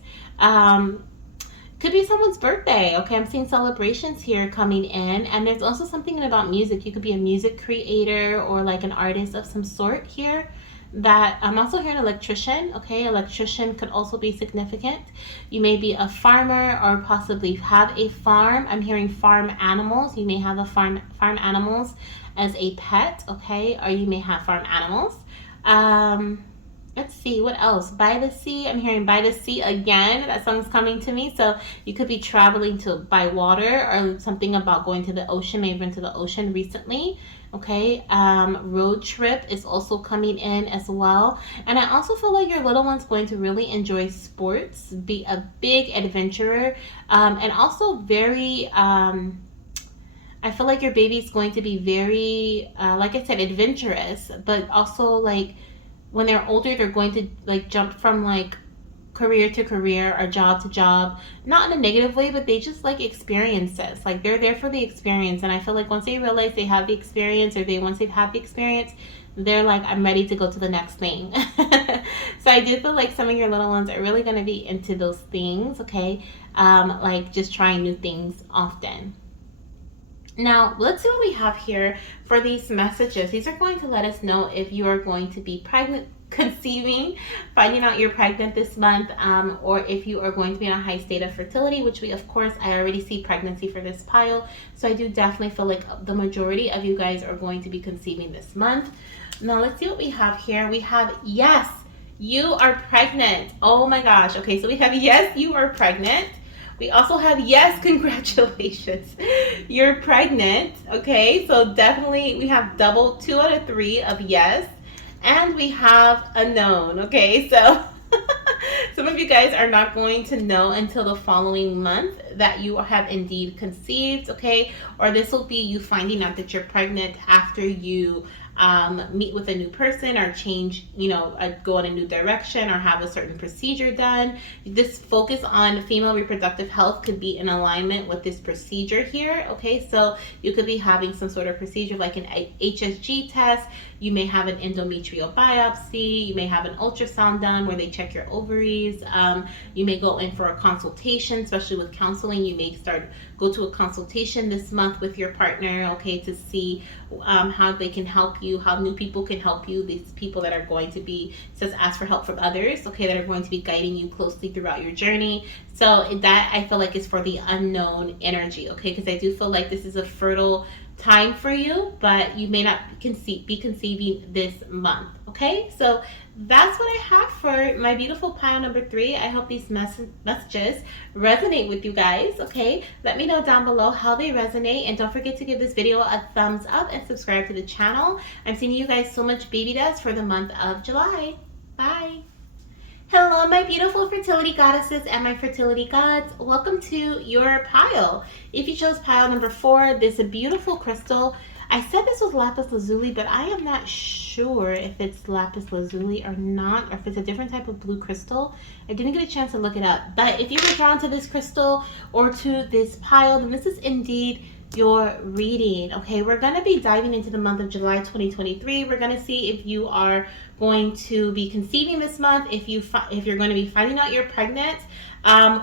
Could be someone's birthday. Okay, I'm seeing celebrations here coming in. And there's also something about music. You could be a music creator or like an artist of some sort here. That I'm also hearing electrician. Okay, electrician could also be significant. You may be a farmer or possibly have a farm. I'm hearing farm animals. You may have a farm animals as a pet. Okay, or you may have farm animals. Let's see, what else? By the sea, I'm hearing by the sea again. That song's coming to me. So you could be traveling by water, or something about going to the ocean, maybe been to the ocean recently. Okay, road trip is also coming in as well. And I also feel like your little one's going to really enjoy sports, be a big adventurer, and also very, I feel like your baby's going to be very, like I said, adventurous, but also like, when they're older, they're going to like jump from like career to career or job to job, not in a negative way, but they just like experiences. Like they're there for the experience. And I feel like once they realize they have the experience, or once they've had the experience, they're like, I'm ready to go to the next thing. So I do feel like some of your little ones are really going to be into those things. Okay. Like just trying new things often. Now, let's see what we have here for these messages. These are going to let us know if you are going to be pregnant, conceiving, finding out you're pregnant this month, or if you are going to be in a high state of fertility, which of course, I already see pregnancy for this pile. So I do definitely feel like the majority of you guys are going to be conceiving this month. Now, let's see what we have here. We have, yes, you are pregnant. Oh my gosh. Okay, so we have, yes, you are pregnant. We also have, yes, congratulations, you're pregnant. Okay, so definitely we have double 2 out of 3 of yes, and we have a known. Okay, so some of you guys are not going to know until the following month that you have indeed conceived. Okay, or this will be you finding out that you're pregnant after you meet with a new person or change, go in a new direction or have a certain procedure done. This focus on female reproductive health could be in alignment with this procedure here. Okay, so you could be having some sort of procedure like an HSG test. You may have an endometrial biopsy. You may have an ultrasound done where they check your ovaries. You may go in for a consultation, especially with counseling. You may go to a consultation this month with your partner, okay, to see how they can help you, how new people can help you. These people that are going to be, says ask for help from others, okay, that are going to be guiding you closely throughout your journey. So that I feel like is for the unknown energy, okay, because I do feel like this is a fertile time for you, but you may not be conceiving this month. Okay, so that's what I have for my beautiful pile number 3. I hope these messages resonate with you guys. Okay, let me know down below how they resonate, and don't forget to give this video a thumbs up and subscribe to the channel. I'm sending you guys so much baby dust for the month of July. Bye. Hello, my beautiful fertility goddesses and my fertility gods. Welcome to your pile. If you chose pile number 4, this is a beautiful crystal. I said this was lapis lazuli, but I am not sure if it's lapis lazuli or not, or if it's a different type of blue crystal. I didn't get a chance to look it up. But if you were drawn to this crystal or to this pile, then this is indeed your reading. Okay, we're going to be diving into the month of July 2023. We're going to see if you are going to be conceiving this month, if you're going to be finding out you're pregnant,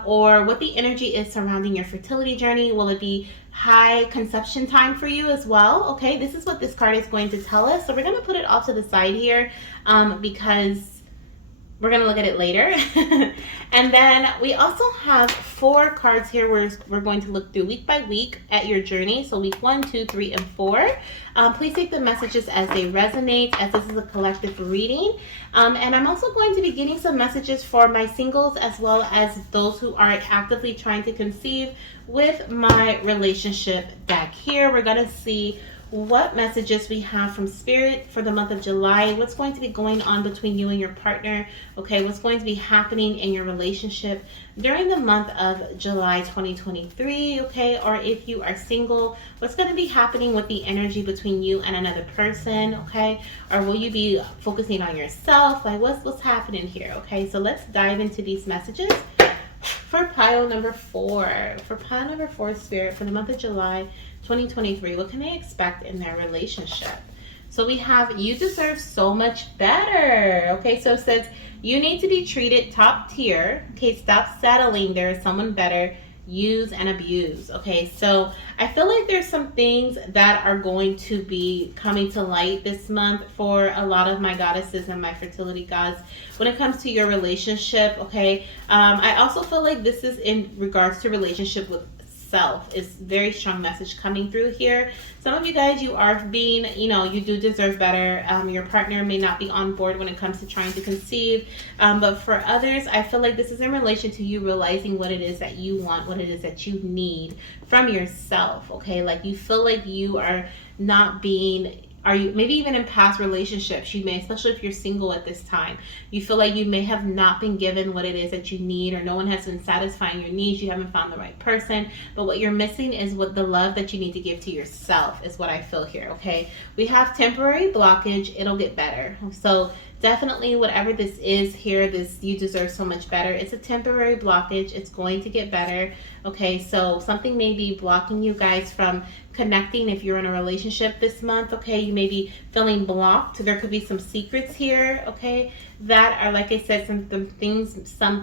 or what the energy is surrounding your fertility journey. Will it be high conception time for you as well? Okay, this is what this card is going to tell us. So we're going to put it off to the side here because we're going to look at it later. And then we also have 4 cards here where we're going to look through week by week at your journey. So week 1, 2, 3, and 4. Please take the messages as they resonate, as this is a collective reading. And I'm also going to be getting some messages for my singles as well as those who are actively trying to conceive with my relationship deck. Here we're going to see what messages we have from Spirit for the month of July, what's going to be going on between you and your partner, okay, what's going to be happening in your relationship during the month of July 2023, okay, or if you are single, what's going to be happening with the energy between you and another person, okay, or will you be focusing on yourself, like what's happening here, okay, so let's dive into these messages. For pile number 4, Spirit, for the month of July 2023, what can they expect in their relationship? So we have, you deserve so much better. Okay, so it says you need to be treated top tier. Okay, stop settling. There is someone better. Use and abuse. Okay, so I feel like there's some things that are going to be coming to light this month for a lot of my goddesses and my fertility gods when it comes to your relationship. Okay, I also feel like this is in regards to relationship with self. Is very strong message coming through here. Some of you guys, you are being, you do deserve better. Your partner may not be on board when it comes to trying to conceive, but for others, I feel like this is in relation to you realizing what it is that you want, what it is that you need from yourself. Okay, like you feel like you are not being, are you maybe even in past relationships, you may, especially if you're single at this time, you feel like you may have not been given what it is that you need, or no one has been satisfying your needs, you haven't found the right person, but what you're missing is what the love that you need to give to yourself is what I feel here. Okay, we have temporary blockage, it'll get better. So definitely whatever this is here, this you deserve so much better, it's a temporary blockage, it's going to get better. Okay, so something may be blocking you guys from connecting if you're in a relationship this month. Okay, you may be feeling blocked. There could be some secrets here, okay, that are, like I said, some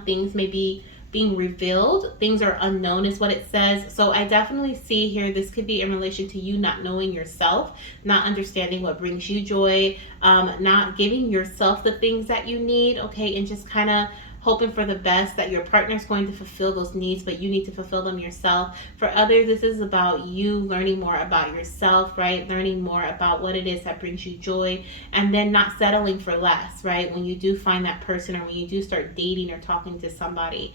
things may be being revealed. Things are unknown is what it says. So I definitely see here this could be in relation to you not knowing yourself, not understanding what brings you joy, not giving yourself the things that you need, okay, and just kind of hoping for the best, that your partner is going to fulfill those needs, but you need to fulfill them yourself. For others, this is about you learning more about yourself, right? Learning more about what it is that brings you joy, and then not settling for less, right? When you do find that person, or when you do start dating or talking to somebody.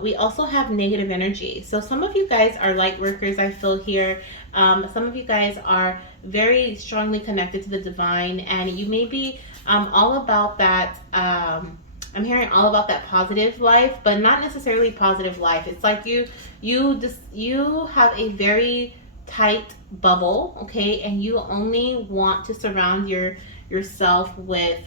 We also have negative energy. So some of you guys are light workers, I feel here. Some of you guys are very strongly connected to the divine, and you may be all about that. I'm hearing all about that positive life, but not necessarily positive life. It's like you have a very tight bubble, okay, and you only want to surround yourself with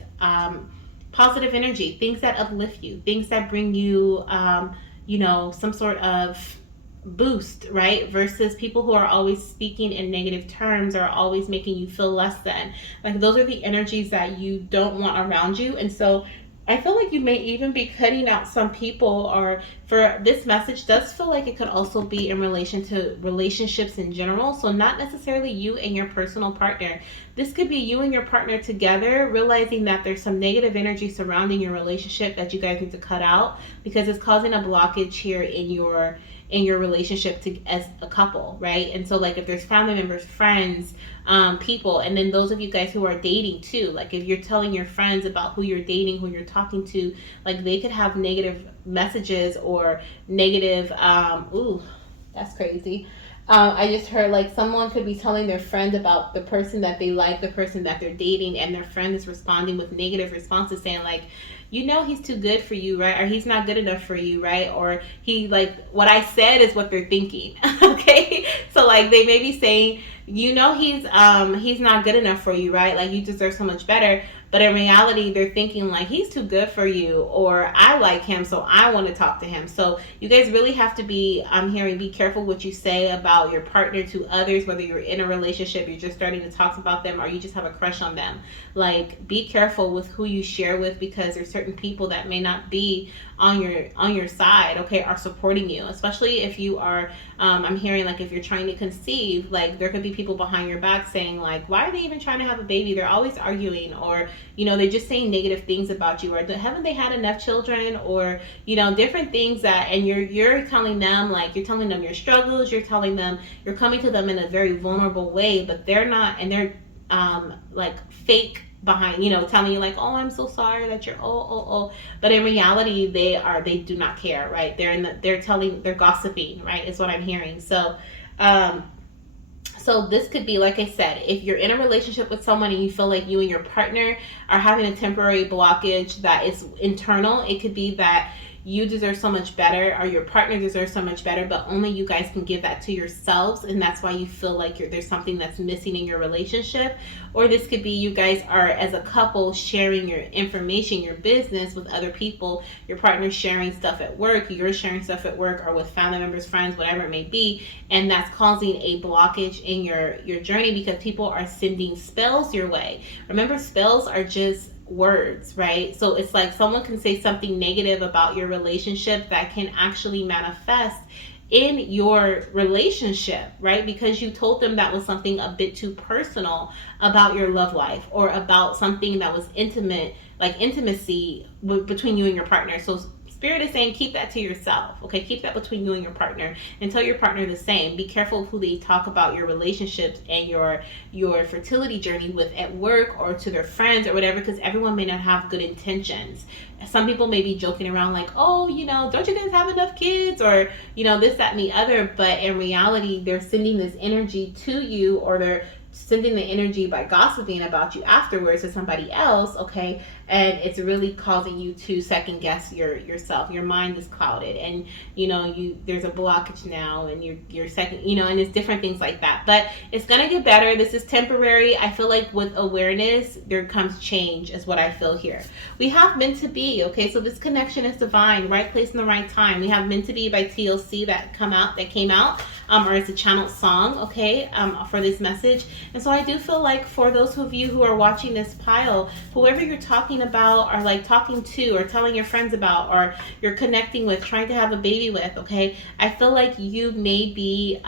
positive energy, things that uplift you, things that bring you, some sort of boost, right? Versus people who are always speaking in negative terms, or always making you feel less than. Like, those are the energies that you don't want around you. And so I feel like you may even be cutting out some people, or for this message does feel like it could also be in relation to relationships in general. So not necessarily you and your personal partner. This could be you and your partner together, realizing that there's some negative energy surrounding your relationship that you guys need to cut out, because it's causing a blockage here in your relationship as a couple, right? And so, like, if there's family members, friends, people, and then those of you guys who are dating too, like if you're telling your friends about who you're dating, who you're talking to, like they could have negative messages or negative, ooh, that's crazy. I just heard like someone could be telling their friend about the person that they like, the person that they're dating, and their friend is responding with negative responses, saying like, he's too good for you, right? Or he's not good enough for you, right? Or he, like, what I said is what they're thinking. Okay? So like they may be saying, he's not good enough for you, right? Like, you deserve so much better. But in reality, they're thinking like, he's too good for you, or I like him, so I want to talk to him. So you guys really have to be, I'm hearing, be careful what you say about your partner to others, whether you're in a relationship, you're just starting to talk about them, or you just have a crush on them. Like, be careful with who you share with, because there's certain people that may not be on your side, okay, are supporting you, especially if you are, I'm hearing like if you're trying to conceive, like there could be people behind your back saying like, why are they even trying to have a baby? They're always arguing, or they're just saying negative things about you, or haven't they had enough children, or different things that, and you're telling them, like, you're telling them your struggles, you're coming to them in a very vulnerable way, but they're not, and they're like fake behind, telling you like, oh, I'm so sorry that you're but in reality they do not care, right? They're gossiping, right, is what I'm hearing. So this could be, like I said, if you're in a relationship with someone and you feel like you and your partner are having a temporary blockage that is internal, it could be that you deserve so much better, or your partner deserves so much better, but only you guys can give that to yourselves, and that's why you feel like there's something that's missing in your relationship. Or this could be you guys are, as a couple, sharing your information, your business with other people. Your partner's sharing stuff at work, you're sharing stuff at work, or with family members, friends, whatever it may be, and that's causing a blockage in your journey, because people are sending spells your way. Remember, spells are just words, right? So it's like someone can say something negative about your relationship that can actually manifest in your relationship, right? Because you told them that was something a bit too personal about your love life, or about something that was intimate, like intimacy between you and your partner. So Spirit is saying keep that to yourself, okay? Keep that between you and your partner, and tell your partner the same. Be careful of who they talk about your relationships and your fertility journey with at work, or to their friends, or whatever, because everyone may not have good intentions. Some people may be joking around like, oh, don't you guys have enough kids, or this, that, and the other, but in reality they're sending this energy to you, or they're sending the energy by gossiping about you afterwards to somebody else, okay? And it's really causing you to second guess yourself. Your mind is clouded, and there's a blockage now, and you're second, and it's different things like that. But it's gonna get better. This is temporary. I feel like with awareness there comes change, is what I feel here. We have Meant to Be, okay? So this connection is divine, right place in the right time. We have Meant to Be by TLC that came out, or it's a channeled song, okay, for this message. And so I do feel like for those of you who are watching this pile, whoever you're talking talking about, or like talking to, or telling your friends about, or you're connecting with, trying to have a baby with, okay? I feel like you may be,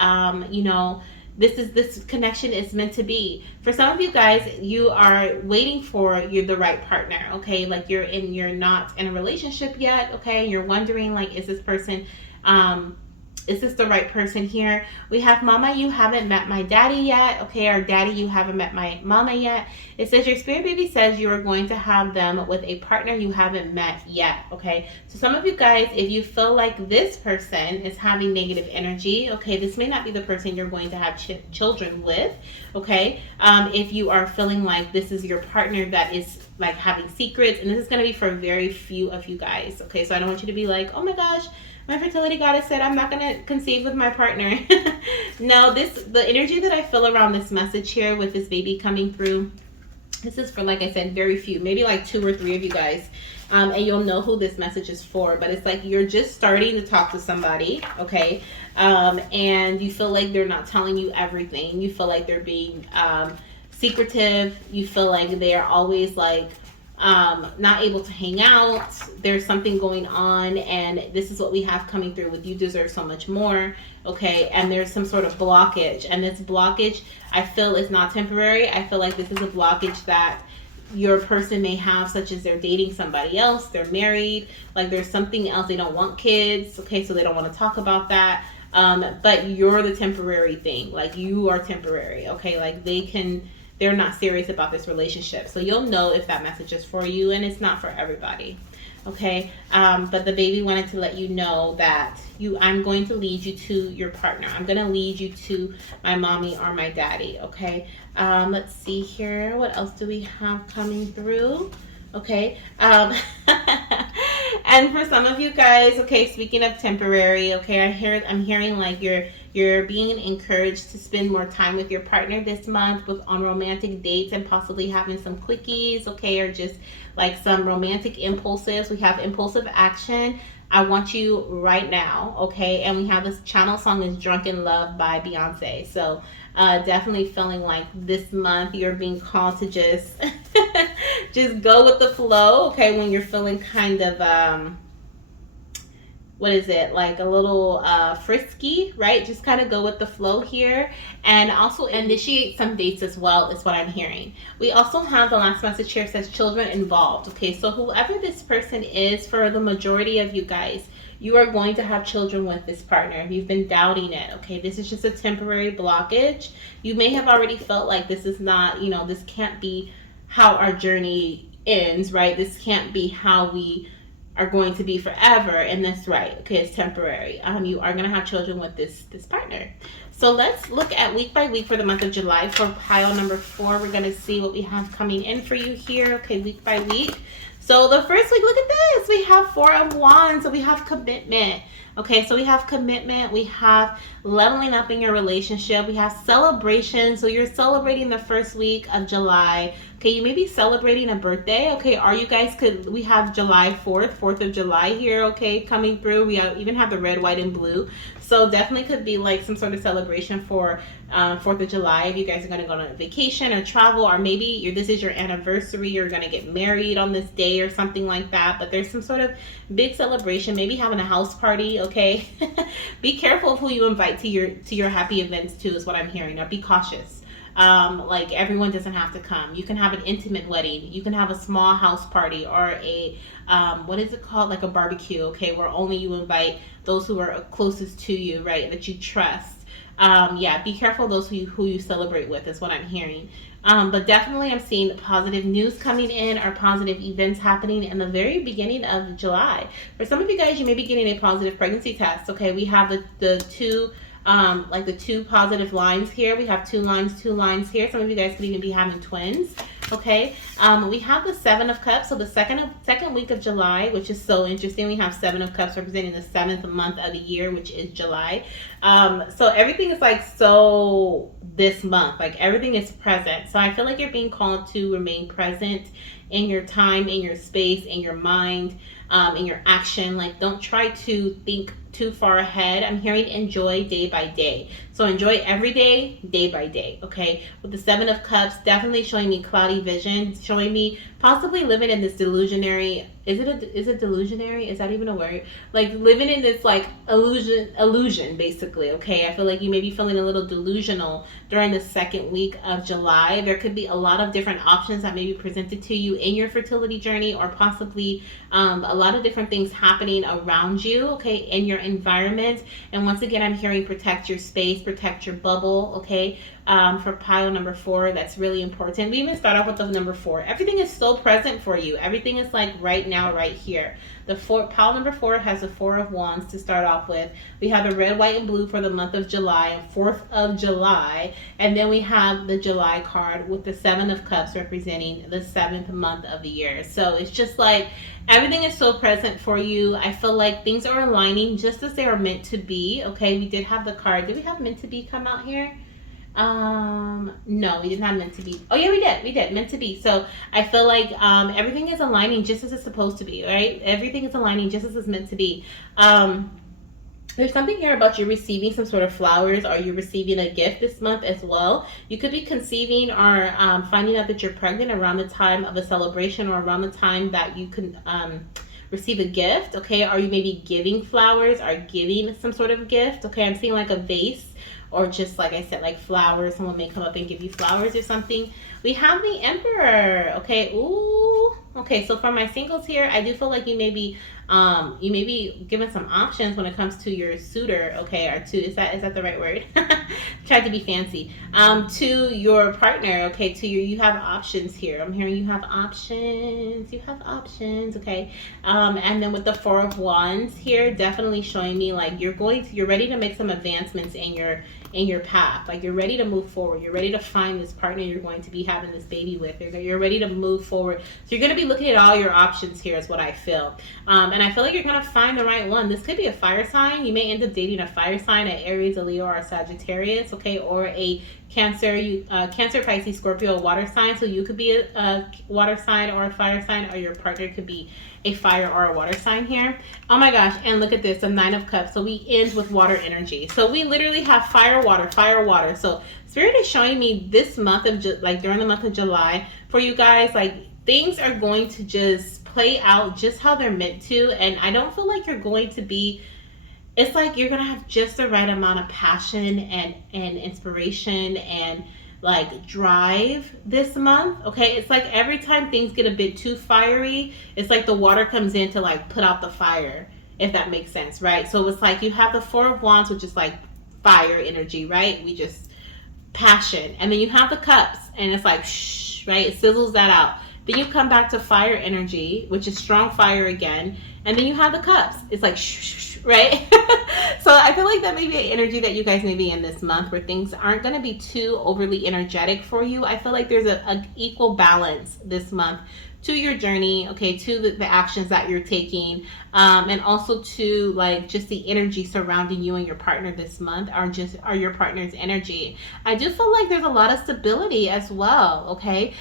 you know, this connection is meant to be. For some of you guys, you are waiting for the right partner, okay? Like you're not in a relationship yet, okay? You're wondering, like, is this the right person here? We have mama, you haven't met my daddy yet, okay? Or daddy, you haven't met my mama yet. It says your spirit baby says you are going to have them with a partner you haven't met yet, okay? So some of you guys, if you feel like this person is having negative energy, okay, this may not be the person you're going to have children with, okay? If you are feeling like this is your partner that is like having secrets, and this is going to be for very few of you guys, okay? So I don't want you to be like, oh my gosh, my fertility goddess said I'm not going to conceive with my partner. No, the energy that I feel around this message here with this baby coming through, this is for, like I said, very few, maybe like 2 or 3 of you guys. And you'll know who this message is for, but it's like you're just starting to talk to somebody, okay? And you feel like they're not telling you everything. You feel like they're being secretive. You feel like they're always like not able to hang out. There's something going on, and this is what we have coming through with you deserve so much more, okay? And there's some sort of blockage, and this blockage I feel is not temporary. I feel like this is a blockage that your person may have, such as they're dating somebody else, they're married, like there's something else, they don't want kids, okay, so they don't want to talk about that. But you're the temporary thing, like you are temporary, okay? Like they're not serious about this relationship. So you'll know if that message is for you, and it's not for everybody, okay? But the baby wanted to let you know that I'm going to lead you to your partner. I'm going to lead you to my mommy or my daddy, okay? Let's see here. What else do we have coming through? Okay. And for some of you guys, okay, speaking of temporary, okay, I'm hearing like you're being encouraged to spend more time with your partner this month on romantic dates, and possibly having some quickies, okay, or just like some romantic impulsives. We have impulsive action. I want you right now, okay? And we have this channel song is Drunken Love by Beyonce. So definitely feeling like this month you're being called to just just go with the flow, okay? When you're feeling kind of what is it, like a little frisky, right? Just kind of go with the flow here, and also initiate some dates as well is what I'm hearing. We also have the last message here says children involved, okay? So whoever this person is, for the majority of you guys, you are going to have children with this partner. If you've been doubting it, okay, this is just a temporary blockage. You may have already felt like this is not, you know, this can't be how our journey ends, right? This can't be how we are going to be forever, and that's right, okay, it's temporary. You are going to have children with this partner. So let's look at week by week for the month of July. For pile number 4, we're going to see what we have coming in for you here, okay, week by week. So the first week, look at this, we have 4 of Wands, so we have commitment. Okay, so we have commitment, we have leveling up in your relationship, we have celebration. So you're celebrating the first week of July. Okay, you may be celebrating a birthday. Okay, we have July 4th of July here, okay, coming through. We even have the red, white, and blue. So definitely could be like some sort of celebration for 4th of July. If you guys are going to go on a vacation or travel, or maybe this is your anniversary, you're going to get married on this day or something like that. But there's some sort of big celebration, maybe having a house party, okay? Be careful of who you invite to your happy events too, is what I'm hearing. Now be cautious. Like everyone doesn't have to come. You can have an intimate wedding. You can have a small house party, or a what is it called, like a barbecue, okay, where only you invite those who are closest to you, right, that you trust. Yeah, be careful of those who you celebrate with, is what I'm hearing. But definitely I'm seeing positive news coming in, or positive events happening in the very beginning of July. For some of you guys, you may be getting a positive pregnancy test. Okay, we have the two like the 2 positive lines here. We have 2 lines here. Some of you guys could even be having twins. Okay, we have the 7 of Cups. So the second week of July, which is so interesting. We have 7 of Cups representing the 7th month of the year, which is July. So everything is like so this month, like everything is present. So I feel like you're being called to remain present in your time, in your space, in your mind, in your action. Like don't try to think too far ahead. I'm hearing enjoy day by day. So enjoy every day, day by day, okay? With the 7 of Cups, definitely showing me cloudy vision, showing me possibly living in this delusionary, is it delusionary? Is that even a word? Like living in this like illusion basically, okay? I feel like you may be feeling a little delusional during the second week of July. There could be a lot of different options that may be presented to you in your fertility journey, or possibly a lot of different things happening around you, okay, in your environment. And once again, I'm hearing protect your space, protect your bubble, okay. For pile number 4, that's really important. We even start off with the number 4. Everything is so present for you. Everything is like right now, right here. The pile number 4 has the 4 of Wands to start off with. We have the red, white, and blue for the month of July, and 4th of July. And then we have the July card with the 7 of Cups representing the 7th month of the year. So it's just like everything is so present for you. I feel like things are aligning just as they are meant to be. Okay, we did have the card. Did we have meant to be come out here? No, we didn't have meant to be. Oh yeah, we did meant to be. So I feel like everything is aligning just as it's supposed to be, right? Everything is aligning just as it's meant to be. There's something here about you receiving some sort of flowers, or you receiving a gift this month as well. You could be conceiving or finding out that you're pregnant around the time of a celebration, or around the time that you can receive a gift, okay? Or you may be giving flowers or giving some sort of gift, okay? I'm seeing like a vase, or just like I said, like flowers. Someone may come up and give you flowers or something. We have the Emperor, okay? Ooh, okay. So for my singles here, I do feel like you may be given some options when it comes to your suitor, okay? Or to, is that the right word? Tried to be fancy. To your partner, okay? To your, you have options here. I'm hearing you have options. You have options, okay? And then with the 4 of Wands here, definitely showing me like you're ready to make some advancements in your path. Like you're ready to move forward. You're ready to find this partner you're going to be having this baby with. You're ready to move forward. So you're going to be looking at all your options here is what I feel. And I feel like you're going to find the right one. This could be a fire sign. You may end up dating a fire sign, an Aries, a Leo, or a Sagittarius, okay? Or a Cancer, Cancer, Pisces, Scorpio, water sign. So you could be a water sign or a fire sign, or your partner could be a fire or a water sign here. Oh my gosh, and look at this, the 9 of Cups. So we end with water energy. So we literally have fire, water, fire, water. So Spirit is showing me this month of, like during the month of July, for you guys, like things are going to just play out just how they're meant to. And I don't feel like you're going to be, it's like you're going to have just the right amount of passion and inspiration and like drive this month, okay? It's like every time things get a bit too fiery, it's like the water comes in to like put out the fire, if that makes sense, right? So it's like you have the 4 of Wands, which is like fire energy, right? We just passion. And then you have the Cups, and it's like shh, right? It sizzles that out. Then you come back to fire energy, which is strong fire again. And then you have the Cups. It's like shh, shh, shh, right? So I feel like that may be an energy that you guys may be in this month, where things aren't going to be too overly energetic for you. I feel like there's a equal balance this month to your journey, okay, to the actions that you're taking, and also to like just the energy surrounding you and your partner this month, or your partner's energy. I do feel like there's a lot of stability as well, okay?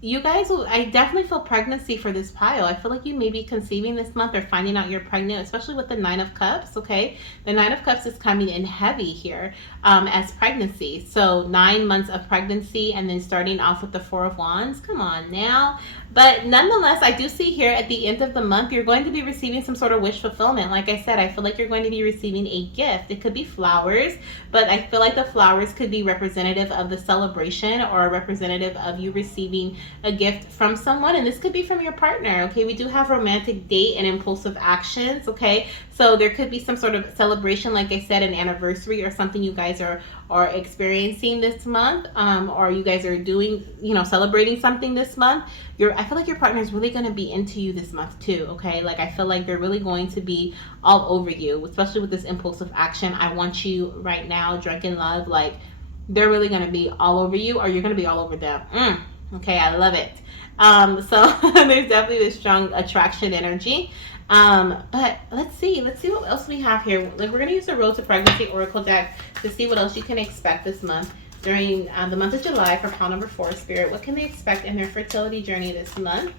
You guys, I definitely feel pregnancy for this pile. I feel like you may be conceiving this month or finding out you're pregnant, especially with the 9 of Cups, okay? The 9 of Cups is coming in heavy here as pregnancy. So 9 months of pregnancy, and then starting off with the 4 of Wands. Come on now. But nonetheless, I do see here at the end of the month, you're going to be receiving some sort of wish fulfillment. Like I said, I feel like you're going to be receiving a gift. It could be flowers, but I feel like the flowers could be representative of the celebration, or representative of you receiving a gift from someone. And this could be from your partner, okay? We do have romantic date and impulsive actions, okay? So there could be some sort of celebration, like I said, an anniversary or something you guys are experiencing this month, or you guys are doing, celebrating something this month. I feel like your partner is really going to be into you this month too, okay? Like I feel like they're really going to be all over you, especially with this impulsive action. I want you right now, drunk in love. Like they're really going to be all over you, or you're going to be all over them. Okay, I love it. So there's definitely this strong attraction energy. But let's see what else we have here. Like we're going to use the Road to Pregnancy Oracle deck to see what else you can expect this month during the month of July for pile number 4, Spirit. What can they expect in their fertility journey this month?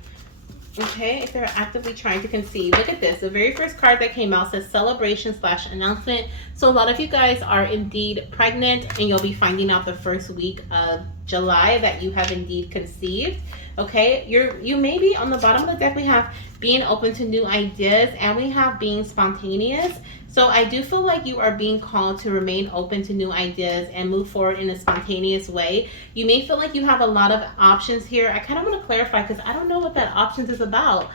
Okay, if they're actively trying to conceive. Look at this. The very first card that came out says celebration / announcement. So a lot of you guys are indeed pregnant, and you'll be finding out the first week of July that you have indeed conceived. Okay, you may be on the bottom of the deck. We have being open to new ideas, and we have being spontaneous. So I do feel like you are being called to remain open to new ideas and move forward in a spontaneous way. You may feel like you have a lot of options here. I kind of want to clarify because I don't know what that options is about.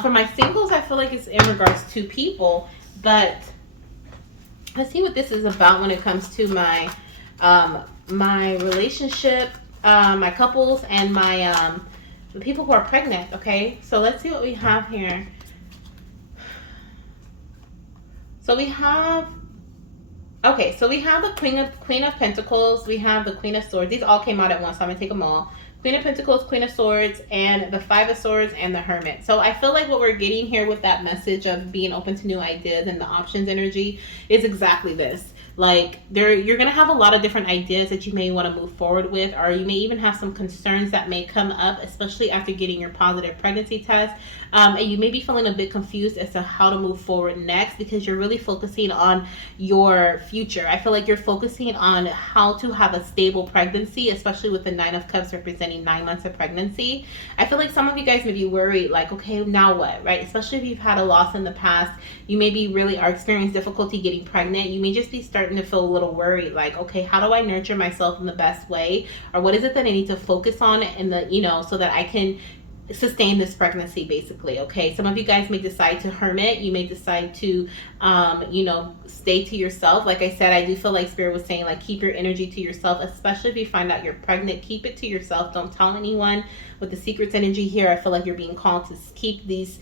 For my singles, I feel like it's in regards to people, but let's see what this is about when it comes to my my relationship, my couples, and my the people who are pregnant. Okay, so let's see what we have here. So we have, okay, so we have the Queen of Pentacles, we have the Queen of Swords. These all came out at once, so I'm gonna take them all. Queen of Pentacles, Queen of Swords, and the Five of Swords, and the Hermit. So I feel like what we're getting here with that message of being open to new ideas and the options energy is exactly this. Like, you're going to have a lot of different ideas that you may want to move forward with, or you may even have some concerns that may come up, especially after getting your positive pregnancy test. And you may be feeling a bit confused as to how to move forward next because you're really focusing on your future. I feel like you're focusing on how to have a stable pregnancy, especially with the Nine of Cups representing 9 months of pregnancy. I feel like some of you guys may be worried, like, okay, now what, right? Especially if you've had a loss in the past, you maybe really are experiencing difficulty getting pregnant. You may just be starting to feel a little worried, like, okay, how do I nurture myself in the best way? Or what is it that I need to focus on in the, so that I can sustain this pregnancy, basically. Okay, some of you guys may decide to hermit. You may decide to stay to yourself. Like I said, I do feel like Spirit was saying, like, keep your energy to yourself, especially if you find out you're pregnant. Keep it to yourself. Don't tell anyone. With the secrets energy here, I feel like you're being called to keep this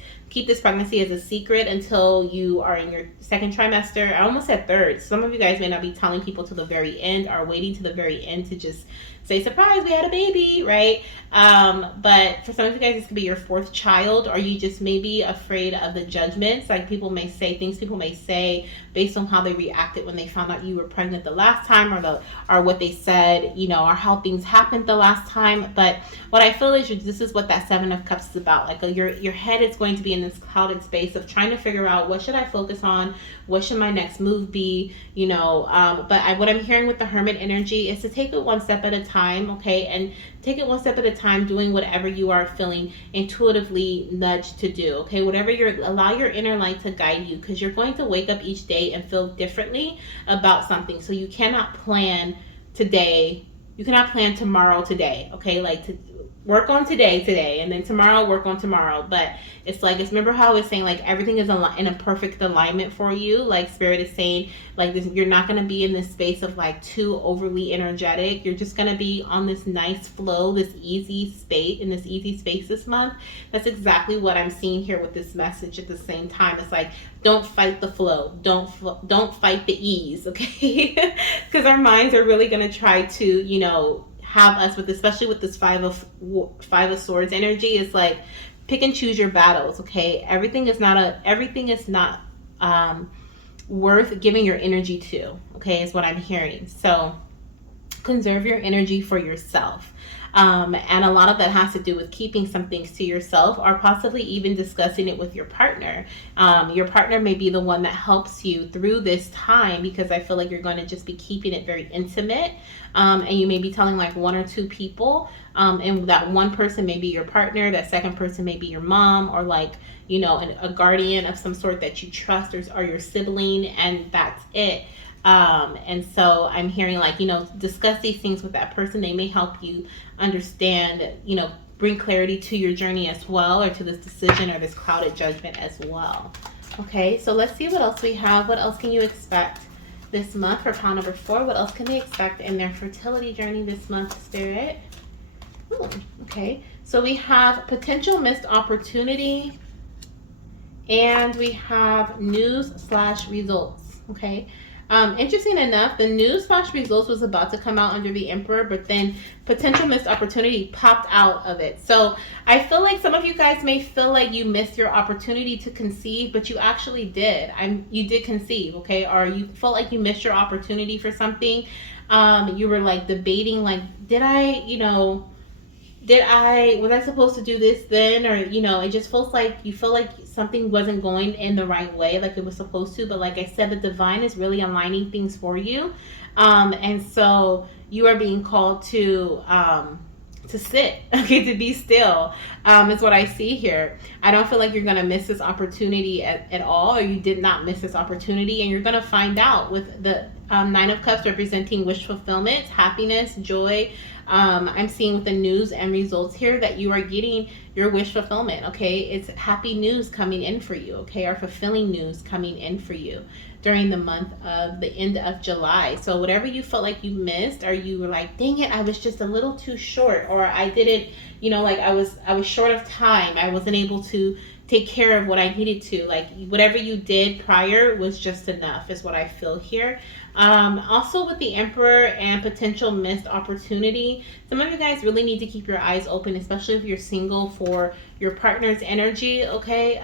pregnancy as a secret until you are in your second trimester. I almost said third. Some of you guys may not be telling people to the very end, or waiting to the very end to just say, surprise, we had a baby, right? But for some of you guys, this could be your fourth child, or you just may be afraid of the judgments. Like, people may say things people may say based on how they reacted when they found out you were pregnant the last time, or what they said, or how things happened the last time. But what I feel is this is what that Seven of Cups is about. Like, your head is going to be in this clouded space of trying to figure out, what should I focus on? What should my next move be? But what I'm hearing with the Hermit energy is to take it one step at a time, okay? And take it one step at a time, doing whatever you are feeling intuitively nudged to do, okay? Allow your inner light to guide you, because you're going to wake up each day and feel differently about something. So you cannot plan today. You cannot plan tomorrow today, okay? Like, to work on today, and then tomorrow work on tomorrow. But it's like, remember how I was saying, like, everything is in a perfect alignment for you. Like, Spirit is saying, like, this, you're not going to be in this space of, like, too overly energetic. You're just going to be on this nice flow, this easy space this month. That's exactly what I'm seeing here with this message. At the same time, it's like, don't fight the flow. Don't fight the ease, okay? Because our minds are really going to try to, have us with, especially with this Five of Swords energy. It's like, pick and choose your battles, okay? Everything is not worth giving your energy to, okay, is what I'm hearing. So conserve your energy for yourself. And a lot of that has to do with keeping some things to yourself, or possibly even discussing it with your partner. Your partner may be the one that helps you through this time, because I feel like you're going to just be keeping it very intimate. And you may be telling, like, one or two people, and that one person may be your partner, that second person may be your mom, or, like, a guardian of some sort that you trust, or your sibling, and that's it. And so I'm hearing, like, discuss these things with that person. They may help you understand, bring clarity to your journey as well, or to this decision or this clouded judgment as well. Okay, so let's see what else we have. What else can you expect this month for pile number 4? What else can they expect in their fertility journey this month, Spirit? Okay, so we have potential missed opportunity, and we have news/results. Okay. Interesting enough, the news/results was about to come out under the Emperor, but then potential missed opportunity popped out of it. So I feel like some of you guys may feel like you missed your opportunity to conceive, but you actually did. You did conceive, okay? Or you felt like you missed your opportunity for something. You were, like, debating, like, did I, Was I supposed to do this then? Or, it just feels like you feel like something wasn't going in the right way, like it was supposed to. But like I said, the divine is really aligning things for you. And so you are being called to sit, okay, to be still, is what I see here. I don't feel like you're going to miss this opportunity at all, or you did not miss this opportunity. And you're going to find out with the Nine of Cups representing wish fulfillment, happiness, joy. I'm seeing with the news and results here that you are getting your wish fulfillment, okay? It's happy news coming in for you, okay? Or fulfilling news coming in for you during the month of the end of July. So whatever you felt like you missed, or you were like, dang it, I was just a little too short, or I didn't, like I was short of time. I wasn't able to take care of what I needed to. Like whatever you did prior was just enough, is what I feel here. Also with the Emperor and potential missed opportunity, some of you guys really need to keep your eyes open, especially if you're single, for your partner's energy, okay?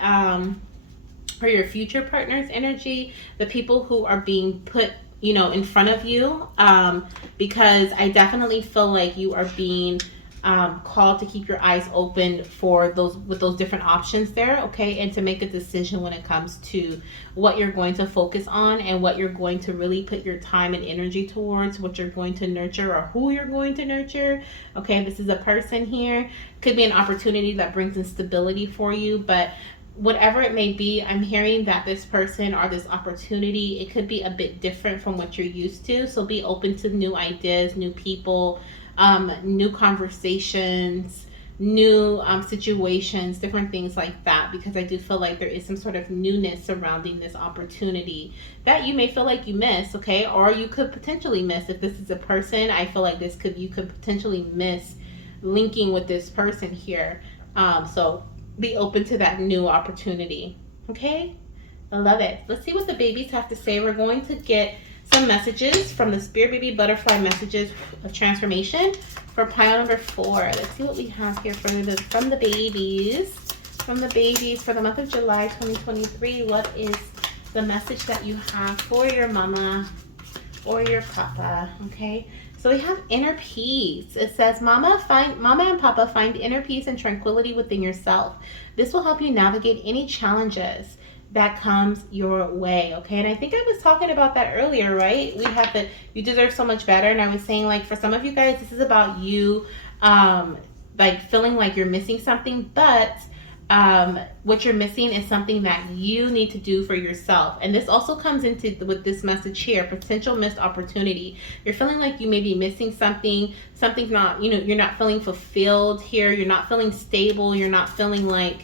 For your future partner's energy, the people who are being put, in front of you, because I definitely feel like you are being called to keep your eyes open for those different options there, okay, and to make a decision when it comes to what you're going to focus on and what you're going to really put your time and energy towards, what you're going to nurture or who you're going to nurture. Okay, this is a person here, could be an opportunity that brings in stability for you, but whatever it may be, I'm hearing that this person or this opportunity, it could be a bit different from what you're used to. So be open to new ideas, new people, new conversations, new situations, different things like that, because I do feel like there is some sort of newness surrounding this opportunity that you may feel like you miss, okay? Or you could potentially miss. If this is a person, I feel like you could potentially miss linking with this person here. So be open to that new opportunity. Okay? I love it. Let's see what the babies have to say. We're going to get some messages from the Spirit Baby Butterfly messages of transformation for pile number 4. Let's see what we have here from the babies. From the babies for the month of July 2023. What is the message that you have for your mama or your papa? Okay? So we have inner peace. It says, Mama and Papa, find inner peace and tranquility within yourself. This will help you navigate any challenges that comes your way, okay? And I think I was talking about that earlier, right? We have the you deserve so much better, and I was saying, like, for some of you guys, this is about you, like feeling like you're missing something, but what you're missing is something that you need to do for yourself. And this also comes into with this message here, potential missed opportunity. You're feeling like you may be missing something's not, you're not feeling fulfilled here. You're not feeling stable. You're not feeling like,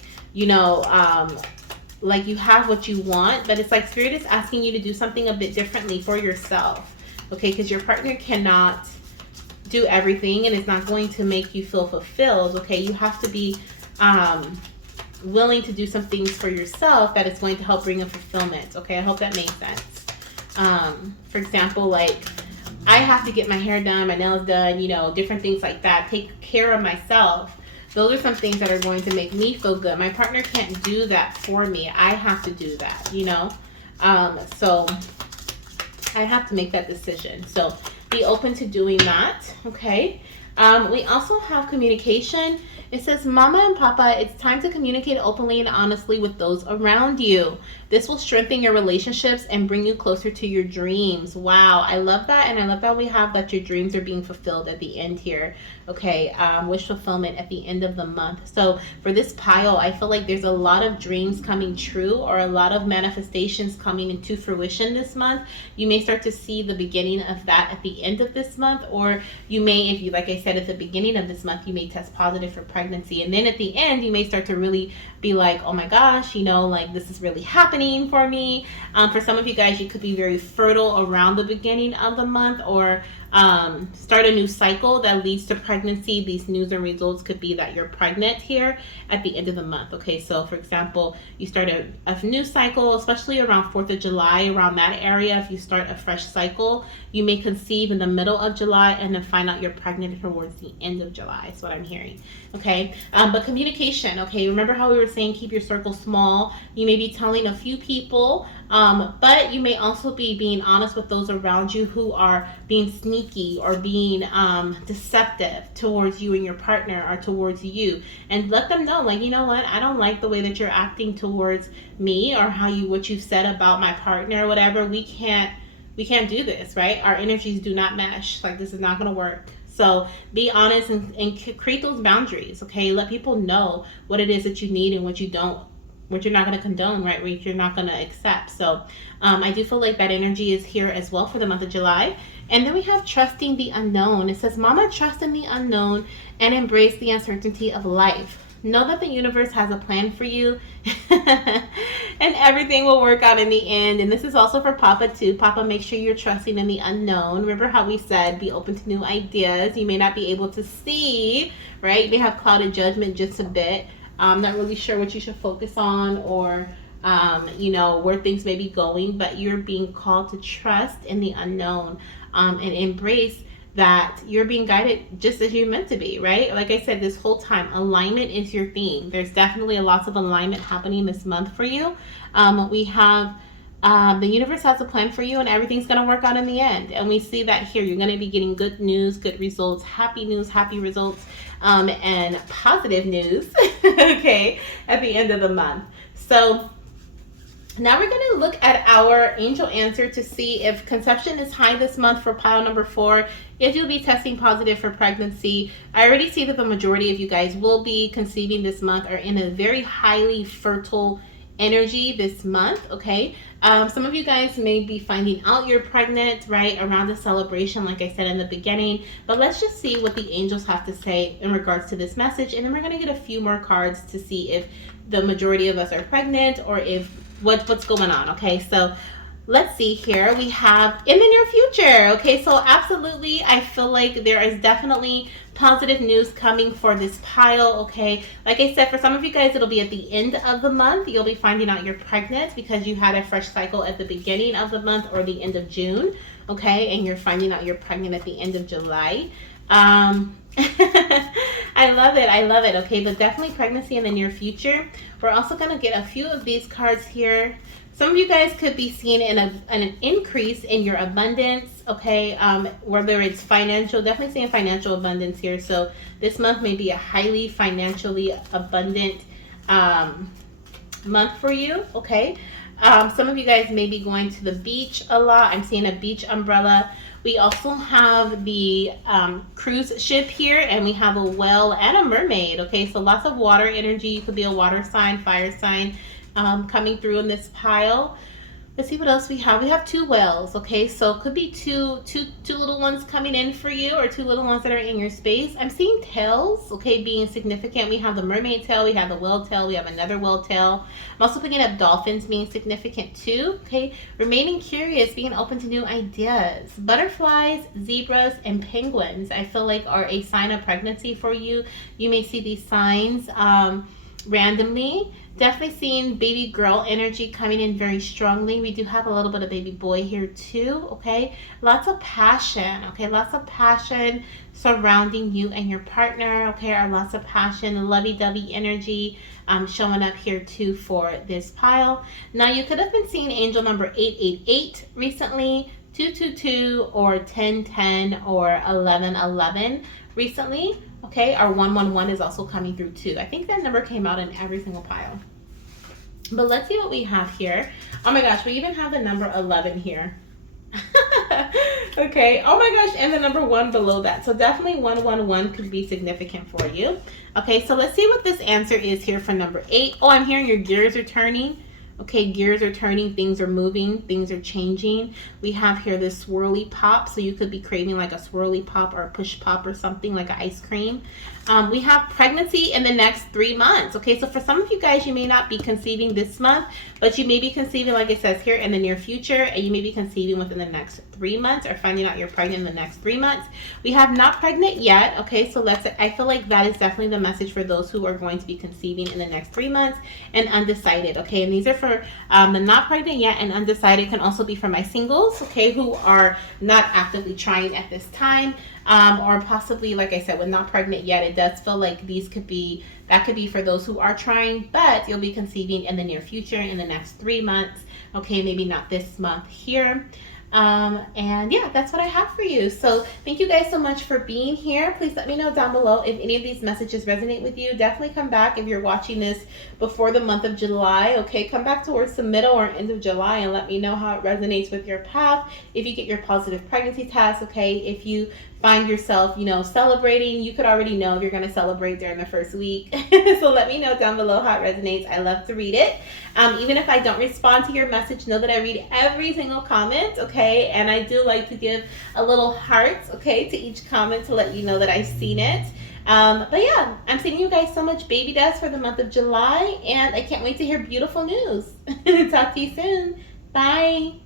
like you have what you want, but it's like Spirit is asking you to do something a bit differently for yourself, okay? Because your partner cannot do everything, and it's not going to make you feel fulfilled, okay? You have to be willing to do some things for yourself that is going to help bring a fulfillment, okay? I hope that makes sense. For example, like, I have to get my hair done, my nails done, different things like that, take care of myself. Those are some things that are going to make me feel good. My partner can't do that for me. I have to do that, so I have to make that decision. So be open to doing that, okay? We also have communication. It says, Mama and Papa, it's time to communicate openly and honestly with those around you. This will strengthen your relationships and bring you closer to your dreams. Wow, I love that. And I love that we have that your dreams are being fulfilled at the end here. Okay, wish fulfillment at the end of the month. So for this pile, I feel like there's a lot of dreams coming true, or a lot of manifestations coming into fruition this month. You may start to see the beginning of that at the end of this month, or you may, if you, like I said, at the beginning of this month, you may test positive for pregnancy. And then at the end, you may start to really be like, oh my gosh, like this is really happening for me. For some of you guys, you could be very fertile around the beginning of the month, or start a new cycle that leads to pregnancy. These news and results could be that you're pregnant here at the end of the month. Okay, so for example, you start a new cycle, especially around 4th of July, around that area. If you start a fresh cycle, you may conceive in the middle of July and then find out you're pregnant towards the end of July. That's what I'm hearing. Okay, but communication. Okay, remember how we were saying keep your circle small. You may be telling a few people, but you may also be being honest with those around you who are being sneaky sneaky or being deceptive towards you and your partner or towards you, and let them know, like, you know what, I don't like the way that you're acting towards me, or what you've said about my partner or whatever. We can't do this, right? Our energies do not mesh. Like, this is not going to work. So be honest and create those boundaries, okay? Let people know what it is that you need and what you don't, what you're not going to condone, right? What you're not going to accept. So I do feel like that energy is here as well for the month of July. And then we have trusting the unknown. It says, Mama, trust in the unknown and embrace the uncertainty of life. Know that the universe has a plan for you and everything will work out in the end. And this is also for Papa too. Papa, make sure you're trusting in the unknown. Remember how we said be open to new ideas. You may not be able to see, right? You may have clouded judgment just a bit. Not really sure what you should focus on, or where things may be going, but you're being called to trust in the unknown and embrace that you're being guided just as you're meant to be, right? Like I said, this whole time, alignment is your theme. There's definitely a lot of alignment happening this month for you. We have the universe has a plan for you, and everything's going to work out in the end. And we see that here. You're going to be getting good news, good results, happy news, happy results, and positive news, okay, at the end of the month. So now we're going to look at our angel answer to see if conception is high this month for pile number 4. If you'll be testing positive for pregnancy, I already see that the majority of you guys will be conceiving this month, or in a very highly fertile energy this month, okay? Some of you guys may be finding out you're pregnant, right, around the celebration, like I said in the beginning. But let's just see what the angels have to say in regards to this message, and then we're going to get a few more cards to see if the majority of us are pregnant, or if what's going on, okay? So let's see here. We have in the near future, okay? So absolutely, I feel like there is definitely positive news coming for this pile, okay? Like I said, for some of you guys, it'll be at the end of the month. You'll be finding out you're pregnant because you had a fresh cycle at the beginning of the month or the end of June, okay? And you're finding out you're pregnant at the end of July. I love it, okay? But definitely pregnancy in the near future. We're also going to get a few of these cards here. Some of you guys could be seeing an increase in your abundance, okay? Whether it's financial, definitely seeing financial abundance here. So this month may be a highly financially abundant month for you, okay? Some of you guys may be going to the beach a lot. I'm seeing a beach umbrella. We also have the cruise ship here, and we have a whale and a mermaid, okay? So lots of water energy. You could be a water sign, fire sign, coming through in this pile. Let's see what else we have. We have 2 whales, okay? So it could be two little ones coming in for you, or 2 little ones that are in your space. I'm seeing tails, okay, being significant. We have the mermaid tail, we have the whale tail, we have another whale tail. I'm also picking up dolphins being significant too, okay? Remaining curious, being open to new ideas. Butterflies, zebras, and penguins, I feel like are a sign of pregnancy for you. You may see these signs randomly. Definitely seeing baby girl energy coming in very strongly. We do have a little bit of baby boy here too, okay? Lots of passion, okay? Lots of passion surrounding you and your partner, okay? Or lots of passion, lovey-dovey energy showing up here too for this pile. Now, you could have been seeing angel number 888 recently, 222, or 1010, or 1111 recently. Okay, our 111 is also coming through too. I think that number came out in every single pile. But let's see what we have here. Oh my gosh, we even have the number 11 here. Okay, oh my gosh, and the number 1 below that. So definitely 111 could be significant for you. Okay, so let's see what this answer is here for number 8. Oh, I'm hearing your gears are turning. Okay, gears are turning, things are moving, things are changing. We have here this swirly pop, so you could be craving like a swirly pop or a push pop or something like an ice cream. We have pregnancy in the next 3 months. Okay, so for some of you guys, you may not be conceiving this month, but you may be conceiving, like it says here, in the near future, and you may be conceiving within the next 3 months, or finding out you're pregnant in the next 3 months. We have not pregnant yet. Okay, so I feel like that is definitely the message for those who are going to be conceiving in the next 3 months, and undecided. Okay, and these are for the not pregnant yet, and undecided can also be for my singles, okay, who are not actively trying at this time, or possibly, like I said, with not pregnant yet, it does feel like that could be for those who are trying, but you'll be conceiving in the near future, in the next 3 months. Okay, maybe not this month here. And yeah, that's what I have for you. So thank you guys so much for being here. Please let me know down below if any of these messages resonate with you. Definitely come back if you're watching this before the month of July. Okay, come back towards the middle or end of July and let me know how it resonates with your path. If you get your positive pregnancy test, okay, if you find yourself, celebrating, you could already know if you're going to celebrate during the first week. So let me know down below how it resonates. I love to read it. Even if I don't respond to your message, know that I read every single comment, okay? And I do like to give a little heart, okay, to each comment to let you know that I've seen it. But yeah, I'm sending you guys so much baby dust for the month of July, and I can't wait to hear beautiful news. Talk to you soon. Bye.